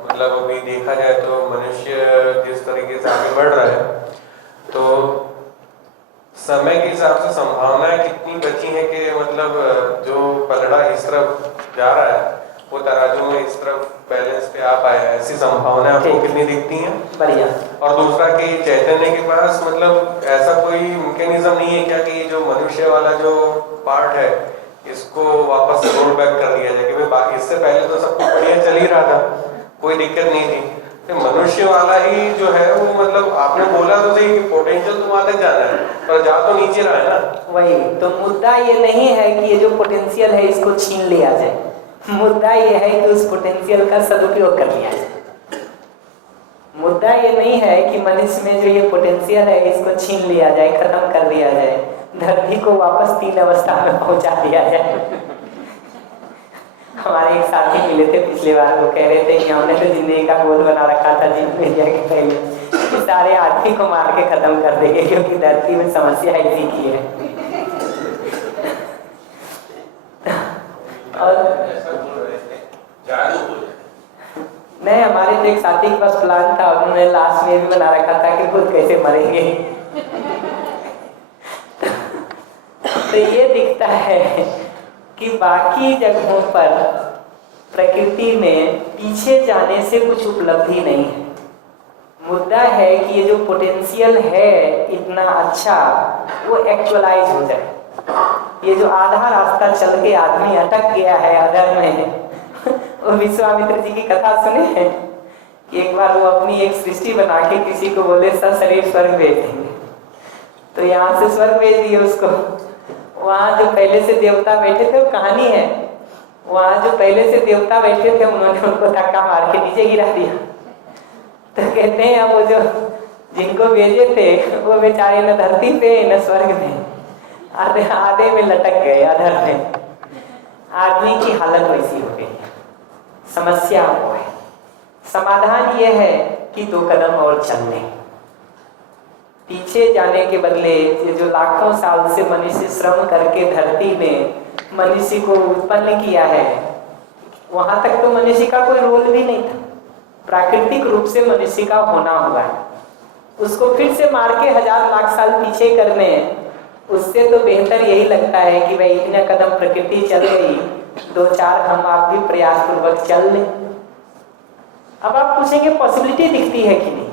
मतलब अभी देखा जाए तो मनुष्य जिस तरीके से आगे बढ़ रहा है, तो समय के हिसाब से संभावनाएं कितनी बची हैं कि मतलब जो पलड़ा इस तरफ जा रहा है वो तराजू में इस तरफ बैलेंस पे आ पाए, ऐसी संभावनाएं आपको कितनी दिखती हैं? बढ़िया। और दूसरा कि चैतन्य के पास मतलब ऐसा कोई मैकेनिज्म नहीं है क्या कि ये जो मनुष्य वाला जो पार्ट है इसको वापस रोल बैक कर दिया जाए कि भाई इससे पहले तो सब कुछ बढ़िया चल ही रहा था, कोई दिक्कत नहीं थी, तो मनुष्य वाला ही जो है वो मतलब आपने बोला तो सही कि पोटेंशियल तो वहां तक जाना है पर जा तो नीचे रहा है ना। वही तो मुद्दा ये नहीं है कि ये जो पोटेंशियल है इसको छीन लिया जाए, मुद्दा ये है कि उस पोटेंशियल का सदुपयोग कर लिया जाए। मुद्दा ये नहीं है कि मनुष्य में जो ये पोटेंशियल है इसको छीन लिया जाए, खत्म कर दिया जाए, धरती को वापस 3 अवस्था में पहुंचा दिया जाए। हमारे एक साथी मिले थे पिछले बार, वो कह रहे थे कि हमने तो जिंदगी का गोल बना रखा था जीवन इंडिया के पहले कि सारे आदमी को मार के खत्म कर देंगे क्योंकि धरती में समस्या इसी की है। और नहीं, हमारे तो एक साथी के पास प्लान था, उन्होंने लास्ट में भी बना रखा था कि खुद कैसे मरेंगे। तो ये दिखता है कि बाकी जगहों पर प्रकृति में पीछे जाने से कुछ उपलब्धि नहीं है। मुद्दा है कि ये जो पोटेंशियल है इतना अच्छा, वो एक्चुअलाइज हो जाए। ये जो आधा रास्ता चल के आदमी अटक गया है अधर में, वो विश्वामित्र जी की कथा सुने हैं कि एक बार वो अपनी एक सृष्टि बना के किसी को बोले सशरीर स्वर्ग भेज देंगे, तो यहाँ से स्वर्ग भेज दिए उसको। वहाँ जो पहले से देवता बैठे थे, वो कहानी है, वहाँ जो पहले से देवता बैठे थे उन्होंने उनको धक्का मार के नीचे गिरा दिया। तो कहते हैं वो जो जिनको भेजे थे वो बेचारे न धरती पे न स्वर्ग में, आधे आधे में लटक गए अधर में। आदमी की हालत वैसी हो गई। समस्या वो है, समाधान ये है कि 2 कदम और चल लें। पीछे जाने के बदले ये जो लाखों साल से मनुष्य श्रम करके धरती में मनुष्य को उत्पन्न किया है, वहां तक तो मनुष्य का कोई रोल भी नहीं था। प्राकृतिक रूप से मनुष्य का होना हुआ है, उसको फिर से मार के 1000 लाख साल पीछे करने, उससे तो बेहतर यही लगता है कि भाई इतने कदम प्रकृति चल गई, 2-4 हम आप भी प्रयास पूर्वक चल लें। अब आप पूछेंगे पॉसिबिलिटी दिखती है कि नहीं?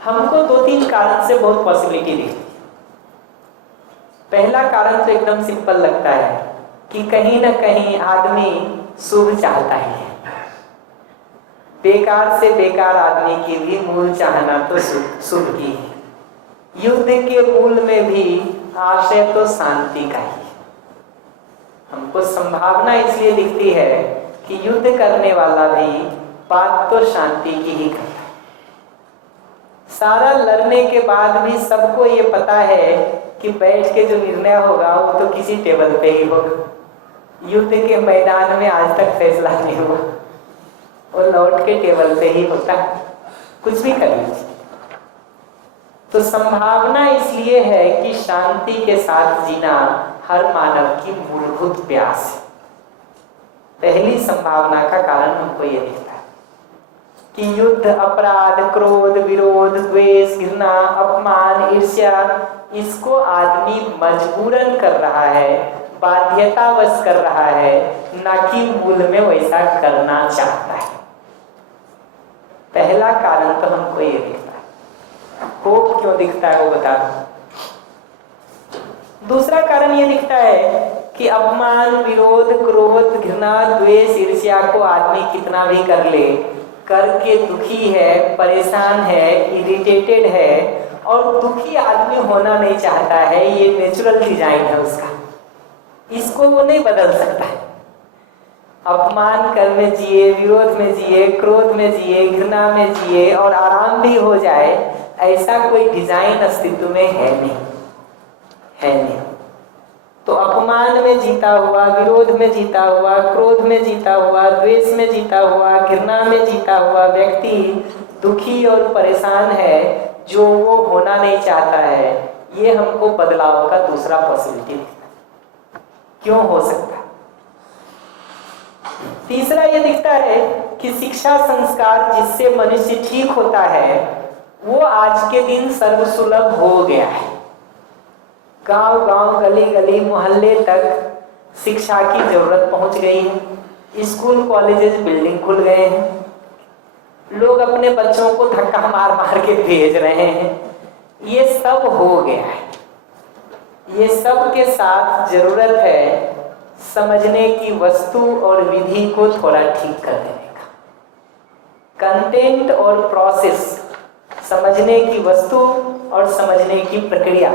हमको 2-3 कारण से बहुत पॉसिबिलिटी दिखती है। पहला कारण तो एकदम सिंपल लगता है कि कहीं ना कहीं आदमी शुभ चाहता ही है। बेकार से बेकार आदमी की भी मूल चाहना तो शुभ की है। युद्ध के मूल में भी आशय तो शांति का ही है। हमको संभावना इसलिए दिखती है कि युद्ध करने वाला भी बात तो शांति की ही करता है। सारा लड़ने के बाद भी सबको ये पता है कि बैठ के जो निर्णय होगा वो तो किसी टेबल पे ही होगा। युद्ध के मैदान में आज तक फैसला नहीं हुआ, और लौट के टेबल पे ही होता है, कुछ भी कर लीजिए। तो संभावना इसलिए है कि शांति के साथ जीना हर मानव की मूलभूत प्यास है। पहली संभावना का कारण हमको ये दिखता है कि युद्ध, अपराध, क्रोध, विरोध, द्वेष, घृणा, अपमान, ईर्ष्या, इसको आदमी मजबूरन कर रहा है, बाध्यतावश कर रहा है, ना कि मूल में वैसा करना चाहता है। पहला कारण तो हमको ये दिखता है। होप क्यों दिखता है वो बता दूं। दूसरा कारण ये दिखता है कि अपमान, विरोध, क्रोध, घृणा, द्वेष, ईर्ष्या को आदमी कितना भी कर ले, करके दुखी है, परेशान है, इरिटेटेड है, और दुखी आदमी होना नहीं चाहता है। ये नेचुरल डिजाइन है उसका, इसको वो नहीं बदल सकता है। अपमान कर में जिए, विरोध में जिए, क्रोध में जिए, घृणा में जिए और आराम भी हो जाए, ऐसा कोई डिजाइन अस्तित्व में है नहीं। तो अपमान में जीता हुआ, विरोध में जीता हुआ, क्रोध में जीता हुआ, द्वेष में जीता हुआ, घृणा में जीता हुआ व्यक्ति दुखी और परेशान है, जो वो होना नहीं चाहता है। ये हमको बदलाव का दूसरा पॉसिबिलिटी दिखता है। क्यों हो सकता है? तीसरा ये दिखता है कि शिक्षा संस्कार जिससे मनुष्य ठीक होता है वो आज के दिन सर्वसुलभ हो गया है। गांव गांव, गली गली, मोहल्ले तक शिक्षा की जरूरत पहुंच गई है। स्कूल, कॉलेजेस, बिल्डिंग खुल गए हैं। लोग अपने बच्चों को धक्का मार मार के भेज रहे हैं। ये सब हो गया है। ये सब के साथ जरूरत है समझने की वस्तु और विधि को थोड़ा ठीक कर देने का। कंटेंट और प्रोसेस, समझने की वस्तु और समझने की प्रक्रिया,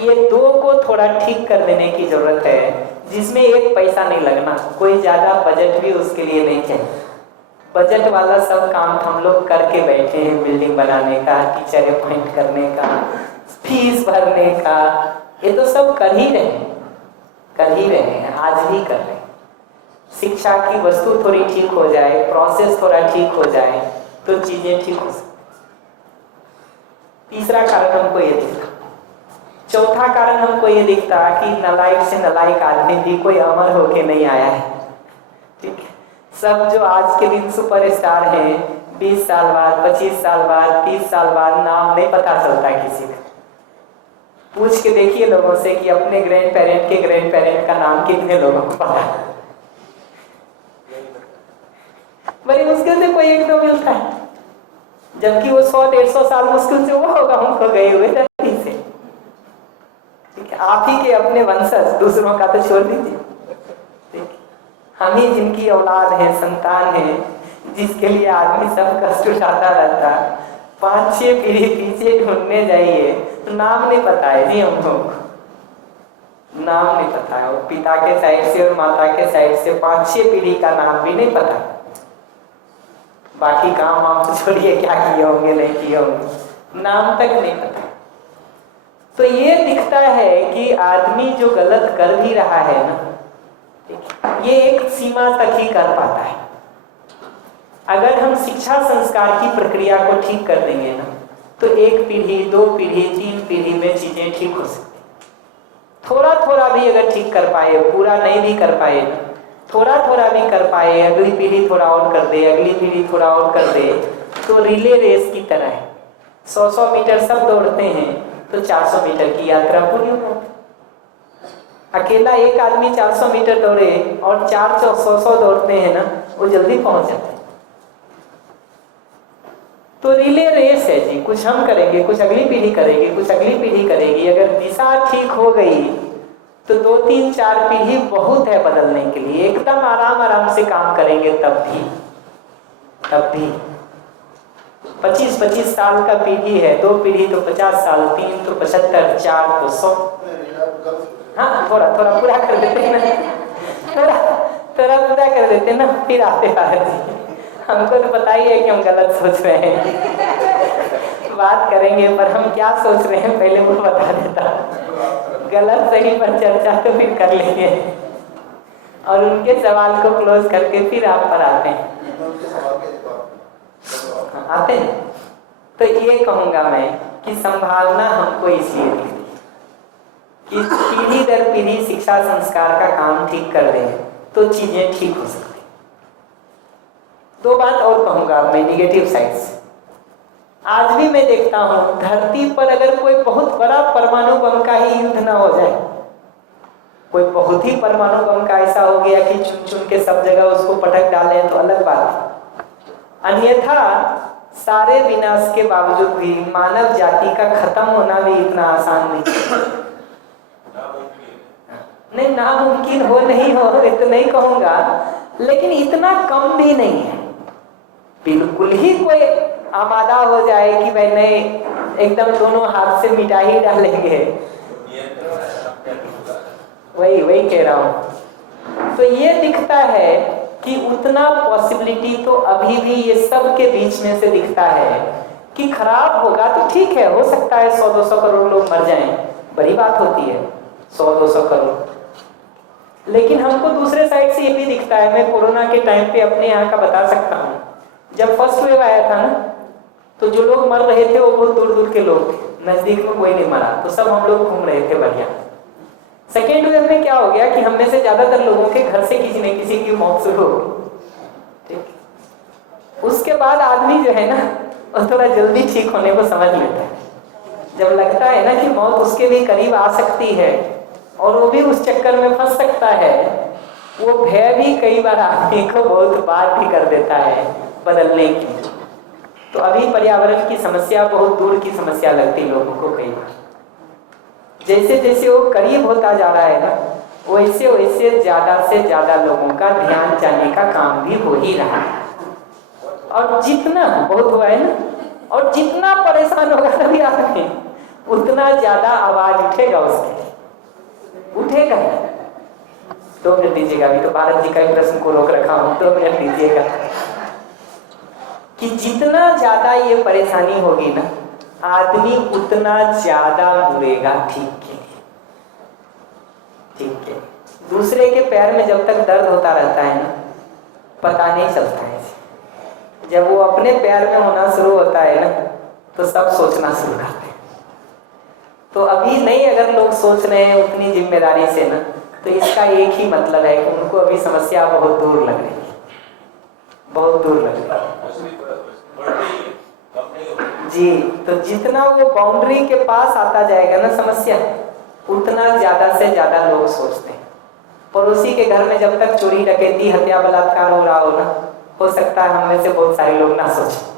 ये दो को थोड़ा ठीक कर देने की जरूरत है, जिसमें एक पैसा नहीं लगना। कोई ज्यादा बजट भी उसके लिए नहीं चाहिए। बजट वाला सब काम हम लोग करके बैठे हैं, बिल्डिंग बनाने का, टीचर अपॉइंट करने का, फीस भरने का, ये तो सब कर ही रहे हैं, आज भी कर रहे हैं। शिक्षा की वस्तु थोड़ी ठीक हो जाए, प्रोसेस थोड़ा ठीक हो जाए तो चीजें ठीक हो सकती। तीसरा कारण हमको ये दिखता। चौथा कारण हमको ये दिखता कि नालायक से नालायक आदमी भी कोई अमर होके नहीं आया है। ठीक है, सब जो आज के दिन सुपरस्टार हैं, 20 साल बाद, 25 साल बाद, 30 साल बाद नाम नहीं पता चलता किसी का। पूछ के देखिए लोगों से कि अपने ग्रैंड पेरेंट के ग्रैंड पेरेंट का नाम कितने लोगों को पता है। बड़ी मुश्किल से कोई एक दो मिलता है, जबकि वो 100-150 साल मुश्किल से वो होगा हमको गए हुए धरती से। ठीक है, आप ही के अपने वंशज, दूसरों का तो छोड़ दीजिए। ठीक, हम ही जिनकी औलाद है, संतान है, जिसके लिए आदमी सब कष्ट उठाता रहता, 5-6 पीढ़ी पीछे ढूंढने जाइए तो नाम नहीं पता है जी हमको, नाम नहीं पता है। और पिता के साइड से और माता के साइड से 5-6 पीढ़ी का नाम भी नहीं पता। बाकी काम वाम तो छोड़िए, क्या किए होंगे नहीं किए होंगे, नाम तक नहीं पता। तो ये दिखता है कि आदमी जो गलत कर भी रहा है ना, ये एक सीमा तक ही कर पाता है। अगर हम शिक्षा संस्कार की प्रक्रिया को ठीक कर देंगे ना, तो 1 पीढ़ी, 2 पीढ़ी, 3 पीढ़ी में चीजें ठीक हो सकती। थोड़ा थोड़ा भी अगर ठीक कर पाए, पूरा नहीं भी कर पाए ना, थोड़ा थोड़ा भी कर पाए, अगली पीढ़ी थोड़ा और कर दे, अगली पीढ़ी थोड़ा और कर दे, तो रिले रेस की तरह है। 100-100 मीटर सब दौड़ते हैं तो 400 मीटर की यात्रा पूरी हो जाती। अकेला एक आदमी 400 मीटर दौड़े और 400-100 दौड़ते हैं ना, वो जल्दी पहुंच जाते हैं। तो रिले रेस है जी, कुछ हम करेंगे, कुछ अगली पीढ़ी करेगी, कुछ अगली पीढ़ी करेगी। अगर दिशा ठीक हो गई तो 2-3-4 पीढ़ी बहुत है बदलने के लिए। एकदम आराम से काम करेंगे तब भी 25-25 साल का पीढ़ी है, 2 पीढ़ी तो 50 साल, 3 तो 75, 4 तो 100। हाँ, थोड़ा पूरा कर देते हैं ना, थोड़ा पूरा कर देते हैं ना, फिर आते जी। हमको तो पता ही है कि हम गलत सोच रहे हैं। बात करेंगे पर हम क्या सोच रहे हैं पहले वो बता देता। गलत सही पर चर्चा तो फिर कर लेंगे और उनके सवाल को क्लोज करके फिर आप पर आते हैं। आते हैं तो ये कहूँगा मैं कि संभावना हमको इसलिए दिखती कि पीढ़ी दर पीढ़ी शिक्षा संस्कार का काम ठीक कर दें तो चीजें ठीक हो सकती। 2 बात और कहूँगा मैं निगेटिव साइड से। आज भी मैं देखता हूँ धरती पर अगर कोई बहुत बड़ा परमाणु बम का ही युद्ध ना हो जाए, कोई बहुत ही परमाणु बम का ऐसा हो गया कि चुन के सब जगह उसको पटक डालें तो अलग बात है। अन्यथा सारे विनाश के बावजूद भी मानव जाति का खत्म होना भी इतना आसान नहीं, नामुमकिन हो नहीं हो तो नहीं कहूँगा, लेकिन इतना कम भी नहीं है। बिल्कुल ही कोई आमादा हो जाए कि भाई नहीं एकदम दोनों हाथ से मिटा ही डालेंगे, वही कह रहा हूँ। तो ये दिखता है कि उतना पॉसिबिलिटी तो अभी भी ये सब के बीच में से दिखता है कि खराब होगा तो ठीक है, हो सकता है 100-200 करोड़ लोग मर जाएं, बड़ी बात होती है 100-200 करोड़। लेकिन हमको दूसरे साइड से ये भी दिखता है, मैं कोरोना के टाइम पे अपने यहाँ का बता सकता हूँ। जब फर्स्ट वेव आया था ना, तो जो लोग मर रहे थे वो बहुत दूर दूर के लोग थे, नजदीक में कोई नहीं मरा, तो सब हम लोग घूम रहे थे बढ़िया। सेकेंड वेव में क्या हो गया कि हम में से ज्यादातर लोगों के घर से किसी न किसी की मौत शुरू हो गई। ठीक, उसके बाद आदमी जो है ना वो थोड़ा जल्दी ठीक होने को समझ लेता है। जब लगता है ना कि मौत उसके भी करीब आ सकती है और वो भी उस चक्कर में फंस सकता है, वो भय भी कई बार आदमी को बहुत बात भी कर देता है बदलने की। तो अभी पर्यावरण की समस्या बहुत दूर की समस्या लगती लोगों को कई बार। जैसे जैसे वो करीब होता जा रहा है ना, वैसे वैसे ज्यादा से ज्यादा लोगों का ध्यान जाने का काम भी हो ही रहा है। और जितना बहुत हुआ है ना, और जितना परेशान होगा अभी आदमी, उतना ज्यादा आवाज उठेगा उसके, उठेगा। 2 मिनट दीजिएगा, अभी तो भारत जी का ही प्रश्न को रोक रखा हूं, 2 मिनट दीजिएगा। कि जितना ज्यादा ये परेशानी होगी ना, आदमी उतना ज्यादा मुड़ेगा ठीक के लिए, ठीक है। दूसरे के पैर में जब तक दर्द होता रहता है ना, पता नहीं चलता है। जब वो अपने पैर में होना शुरू होता है ना, तो सब सोचना शुरू करते हैं। तो अभी नहीं अगर लोग सोच रहे हैं उतनी जिम्मेदारी से ना, तो इसका एक ही मतलब है कि उनको अभी समस्या बहुत दूर लग रही है, बहुत दूर लग रही है जी। तो जितना वो बाउंड्री के पास आता जाएगा ना समस्या, उतना ज्यादा से ज्यादा लोग सोचते हैं। पड़ोसी के घर में जब तक चोरी डकैती हत्या बलात्कार हो रहा हो ना, हो सकता है हम में से बहुत सारे लोग ना सोचें।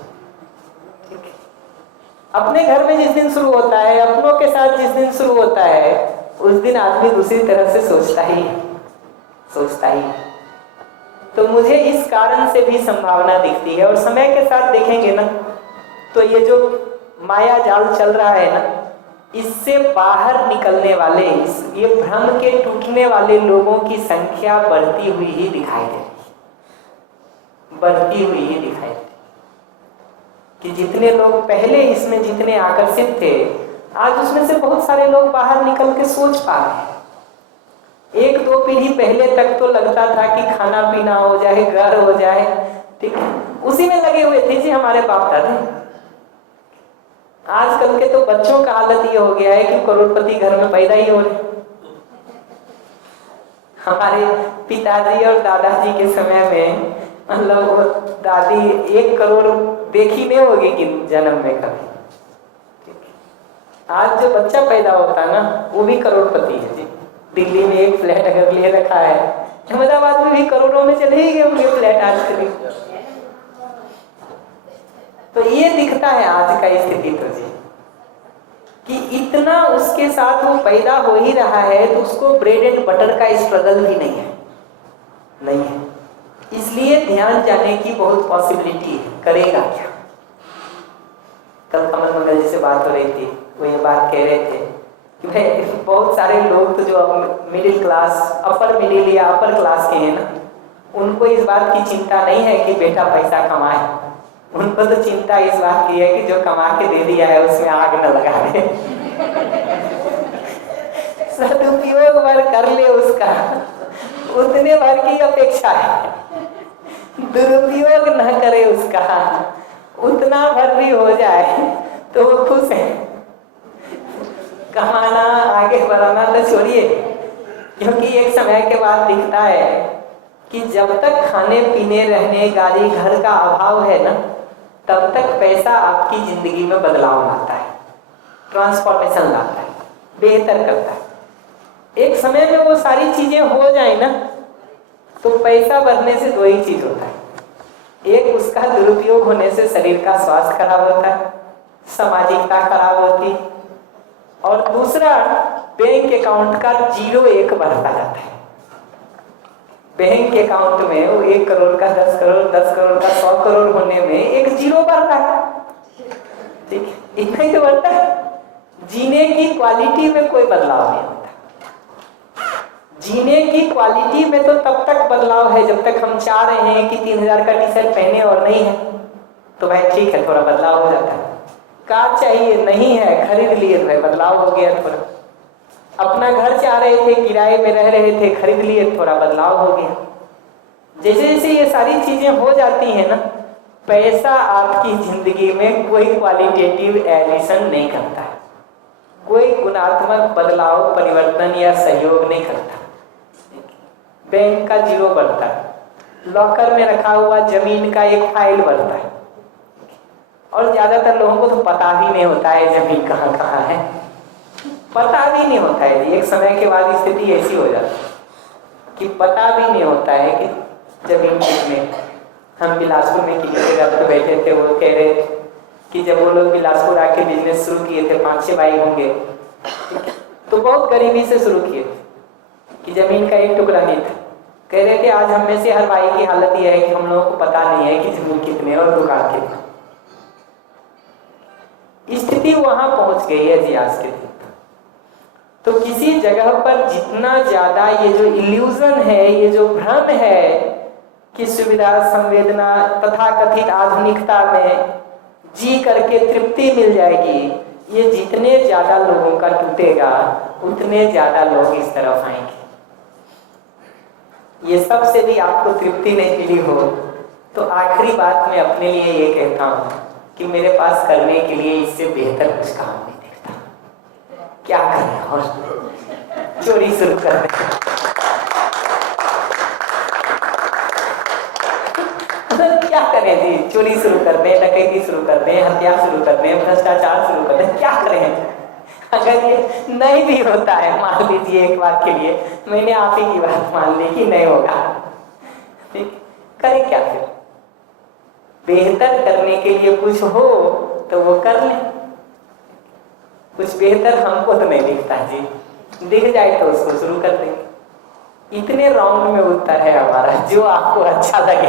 अपने घर में जिस दिन शुरू होता है, अपनों के साथ जिस दिन शुरू होता है, उस दिन आदमी दूसरी तरह से सोचता ही। तो मुझे इस कारण से भी संभावना दिखती है। और समय के साथ देखेंगे ना, तो ये जो माया जाल चल रहा है ना, इससे बाहर निकलने वाले, ये भ्रम के टूटने वाले लोगों की संख्या बढ़ती हुई ही दिखाई दे रही है, कि जितने लोग पहले इसमें जितने आकर्षित थे, आज उसमें से बहुत सारे लोग बाहर निकल के सोच पा रहे हैं। 1-2 पीढ़ी पहले तक तो लगता था कि खाना पीना हो जाए, घर हो जाए, ठीक है, उसी में लगे हुए थे जी हमारे बाप दादा। आजकल के तो बच्चों का हालत ये हो गया है कि करोड़पति घर में पैदा ही हो रहे। हमारे पिताजी और दादाजी के समय में मतलब वो दादी 1 करोड़ देखी नहीं होगी कि जन्म में कभी। आज जो बच्चा पैदा होता है ना वो भी करोड़पति है जी। दिल्ली में एक फ्लैट अगर ले रखा है, अहमदाबाद में भी करोड़ों में चले ही गए होंगे फ्लैट आज के लिए। तो ये दिखता है आज का स्थिति तो जी कि इतना उसके साथ वो पैदा हो ही रहा है तो उसको ब्रेड एंड बटर का स्ट्रगल भी नहीं है। इसलिए ध्यान जाने की बहुत पॉसिबिलिटी है, करेगा क्या। कल कमल मंगल जी से बात हो रही थी, वो ये बात कह रहे थे कि भाई बहुत सारे लोग तो जो मिडिल क्लास, अपर मिडिल या अपर क्लास के हैं ना, उनको इस बात की चिंता नहीं है कि बेटा पैसा कमाए, उनको तो चिंता इस बात की है कि जो कमा के दे दिया है उसमें आग न लगा दे। सदुपयोग भर कर ले उसका, उतने भर की अपेक्षा है, दुरुपयोग न करे उसका, उतना भर भी हो जाए तो वो खुश है। कमाना आगे बढ़ाना तो छोड़िए, क्योंकि एक समय के बाद दिखता है कि जब तक खाने पीने रहने गाड़ी घर का अभाव है ना, तब तक पैसा आपकी जिंदगी में बदलाव लाता है, ट्रांसफॉर्मेशन लाता है, बेहतर करता है। एक समय में वो सारी चीजें हो जाए ना तो पैसा बढ़ने से 2 ही चीज होता है। एक, उसका दुरुपयोग होने से शरीर का स्वास्थ्य खराब होता है, सामाजिकता खराब होती, और दूसरा बैंक अकाउंट का 0-1 बढ़ता जाता है। बैंक अकाउंट में वो 1 करोड़ का 10 करोड़, 10 करोड़ का 100 करोड़ होने में एक 0 बढ़ रहा है, ठीक है, इतना ही तो बढ़ता है। जीने की क्वालिटी में कोई बदलाव नहीं होता। जीने की क्वालिटी में तो तब तक बदलाव है जब तक हम चाह रहे हैं कि 3000 का टी शर्ट पहने और नहीं है तो भाई ठीक है, थोड़ा बदलाव हो जाता है। कार चाहिए, नहीं है, खरीद लिए तो भाई बदलाव हो गया थोड़ा। अपना घर चाह रहे थे, किराए में रह रहे थे, खरीद लिए, थोड़ा बदलाव हो गया। जैसे जैसे ये सारी चीजें हो जाती हैं ना, पैसा आपकी जिंदगी में कोई क्वालिटेटिव एडिशन नहीं करता है, कोई गुणात्मक बदलाव, परिवर्तन या सहयोग नहीं करता। बैंक का 0 बढ़ता है, लॉकर में रखा हुआ जमीन का एक फाइल बढ़ता है, और ज्यादातर लोगों को तो पता भी नहीं होता है जमीन कहाँ कहाँ है, पता भी नहीं होता है। एक समय के बाद स्थिति ऐसी हो जाती है कि पता भी नहीं होता है कि जमीन कितने। हम बिलासपुर में किसी जगह पर बैठे थे, वो कह रहे थे कि जब वो लोग बिलासपुर आके बिजनेस शुरू किए थे, 5-6 भाई होंगे, तो बहुत गरीबी से शुरू किए थे कि जमीन का एक टुकड़ा नहीं था। कह रहे थे आज हम में से हर भाई की हालत यह है कि हम लोगों को पता नहीं है कि जमीन कितने और दुकान कितना। स्थिति वहां पहुंच गई है जी आज के दिन। तो किसी जगह पर जितना ज्यादा ये जो इल्यूजन है, ये जो भ्रम है कि सुविधा, संवेदना तथा कथित आधुनिकता में जी करके तृप्ति मिल जाएगी, ये जितने ज्यादा लोगों का टूटेगा उतने ज्यादा लोग इस तरफ आएंगे। ये सब से भी आपको तृप्ति नहीं मिली हो तो आखिरी बात मैं अपने लिए ये कहता हूँ कि मेरे पास करने के लिए इससे बेहतर कुछ काम नहीं दिखता। क्या करें, और चोरी शुरू कर दें, क्या करें जी, चोरी शुरू कर दें, डकैती शुरू कर दें, हत्या शुरू कर दें, भ्रष्टाचार शुरू कर दें, क्या करें। अगर ये नहीं भी होता है, मान लीजिए एक बार के लिए, मैंने आप ही की बात मान ली कि नहीं होगा, ठीक, करें क्या फिर। बेहतर करने के लिए कुछ हो तो वो कर ले। कुछ बेहतर हमको तो नहीं दिखता जी, दिख जाए तो उसको शुरू कर देंगे। इतने राउंड में उत्तर है हमारा, जो आपको अच्छा लगे।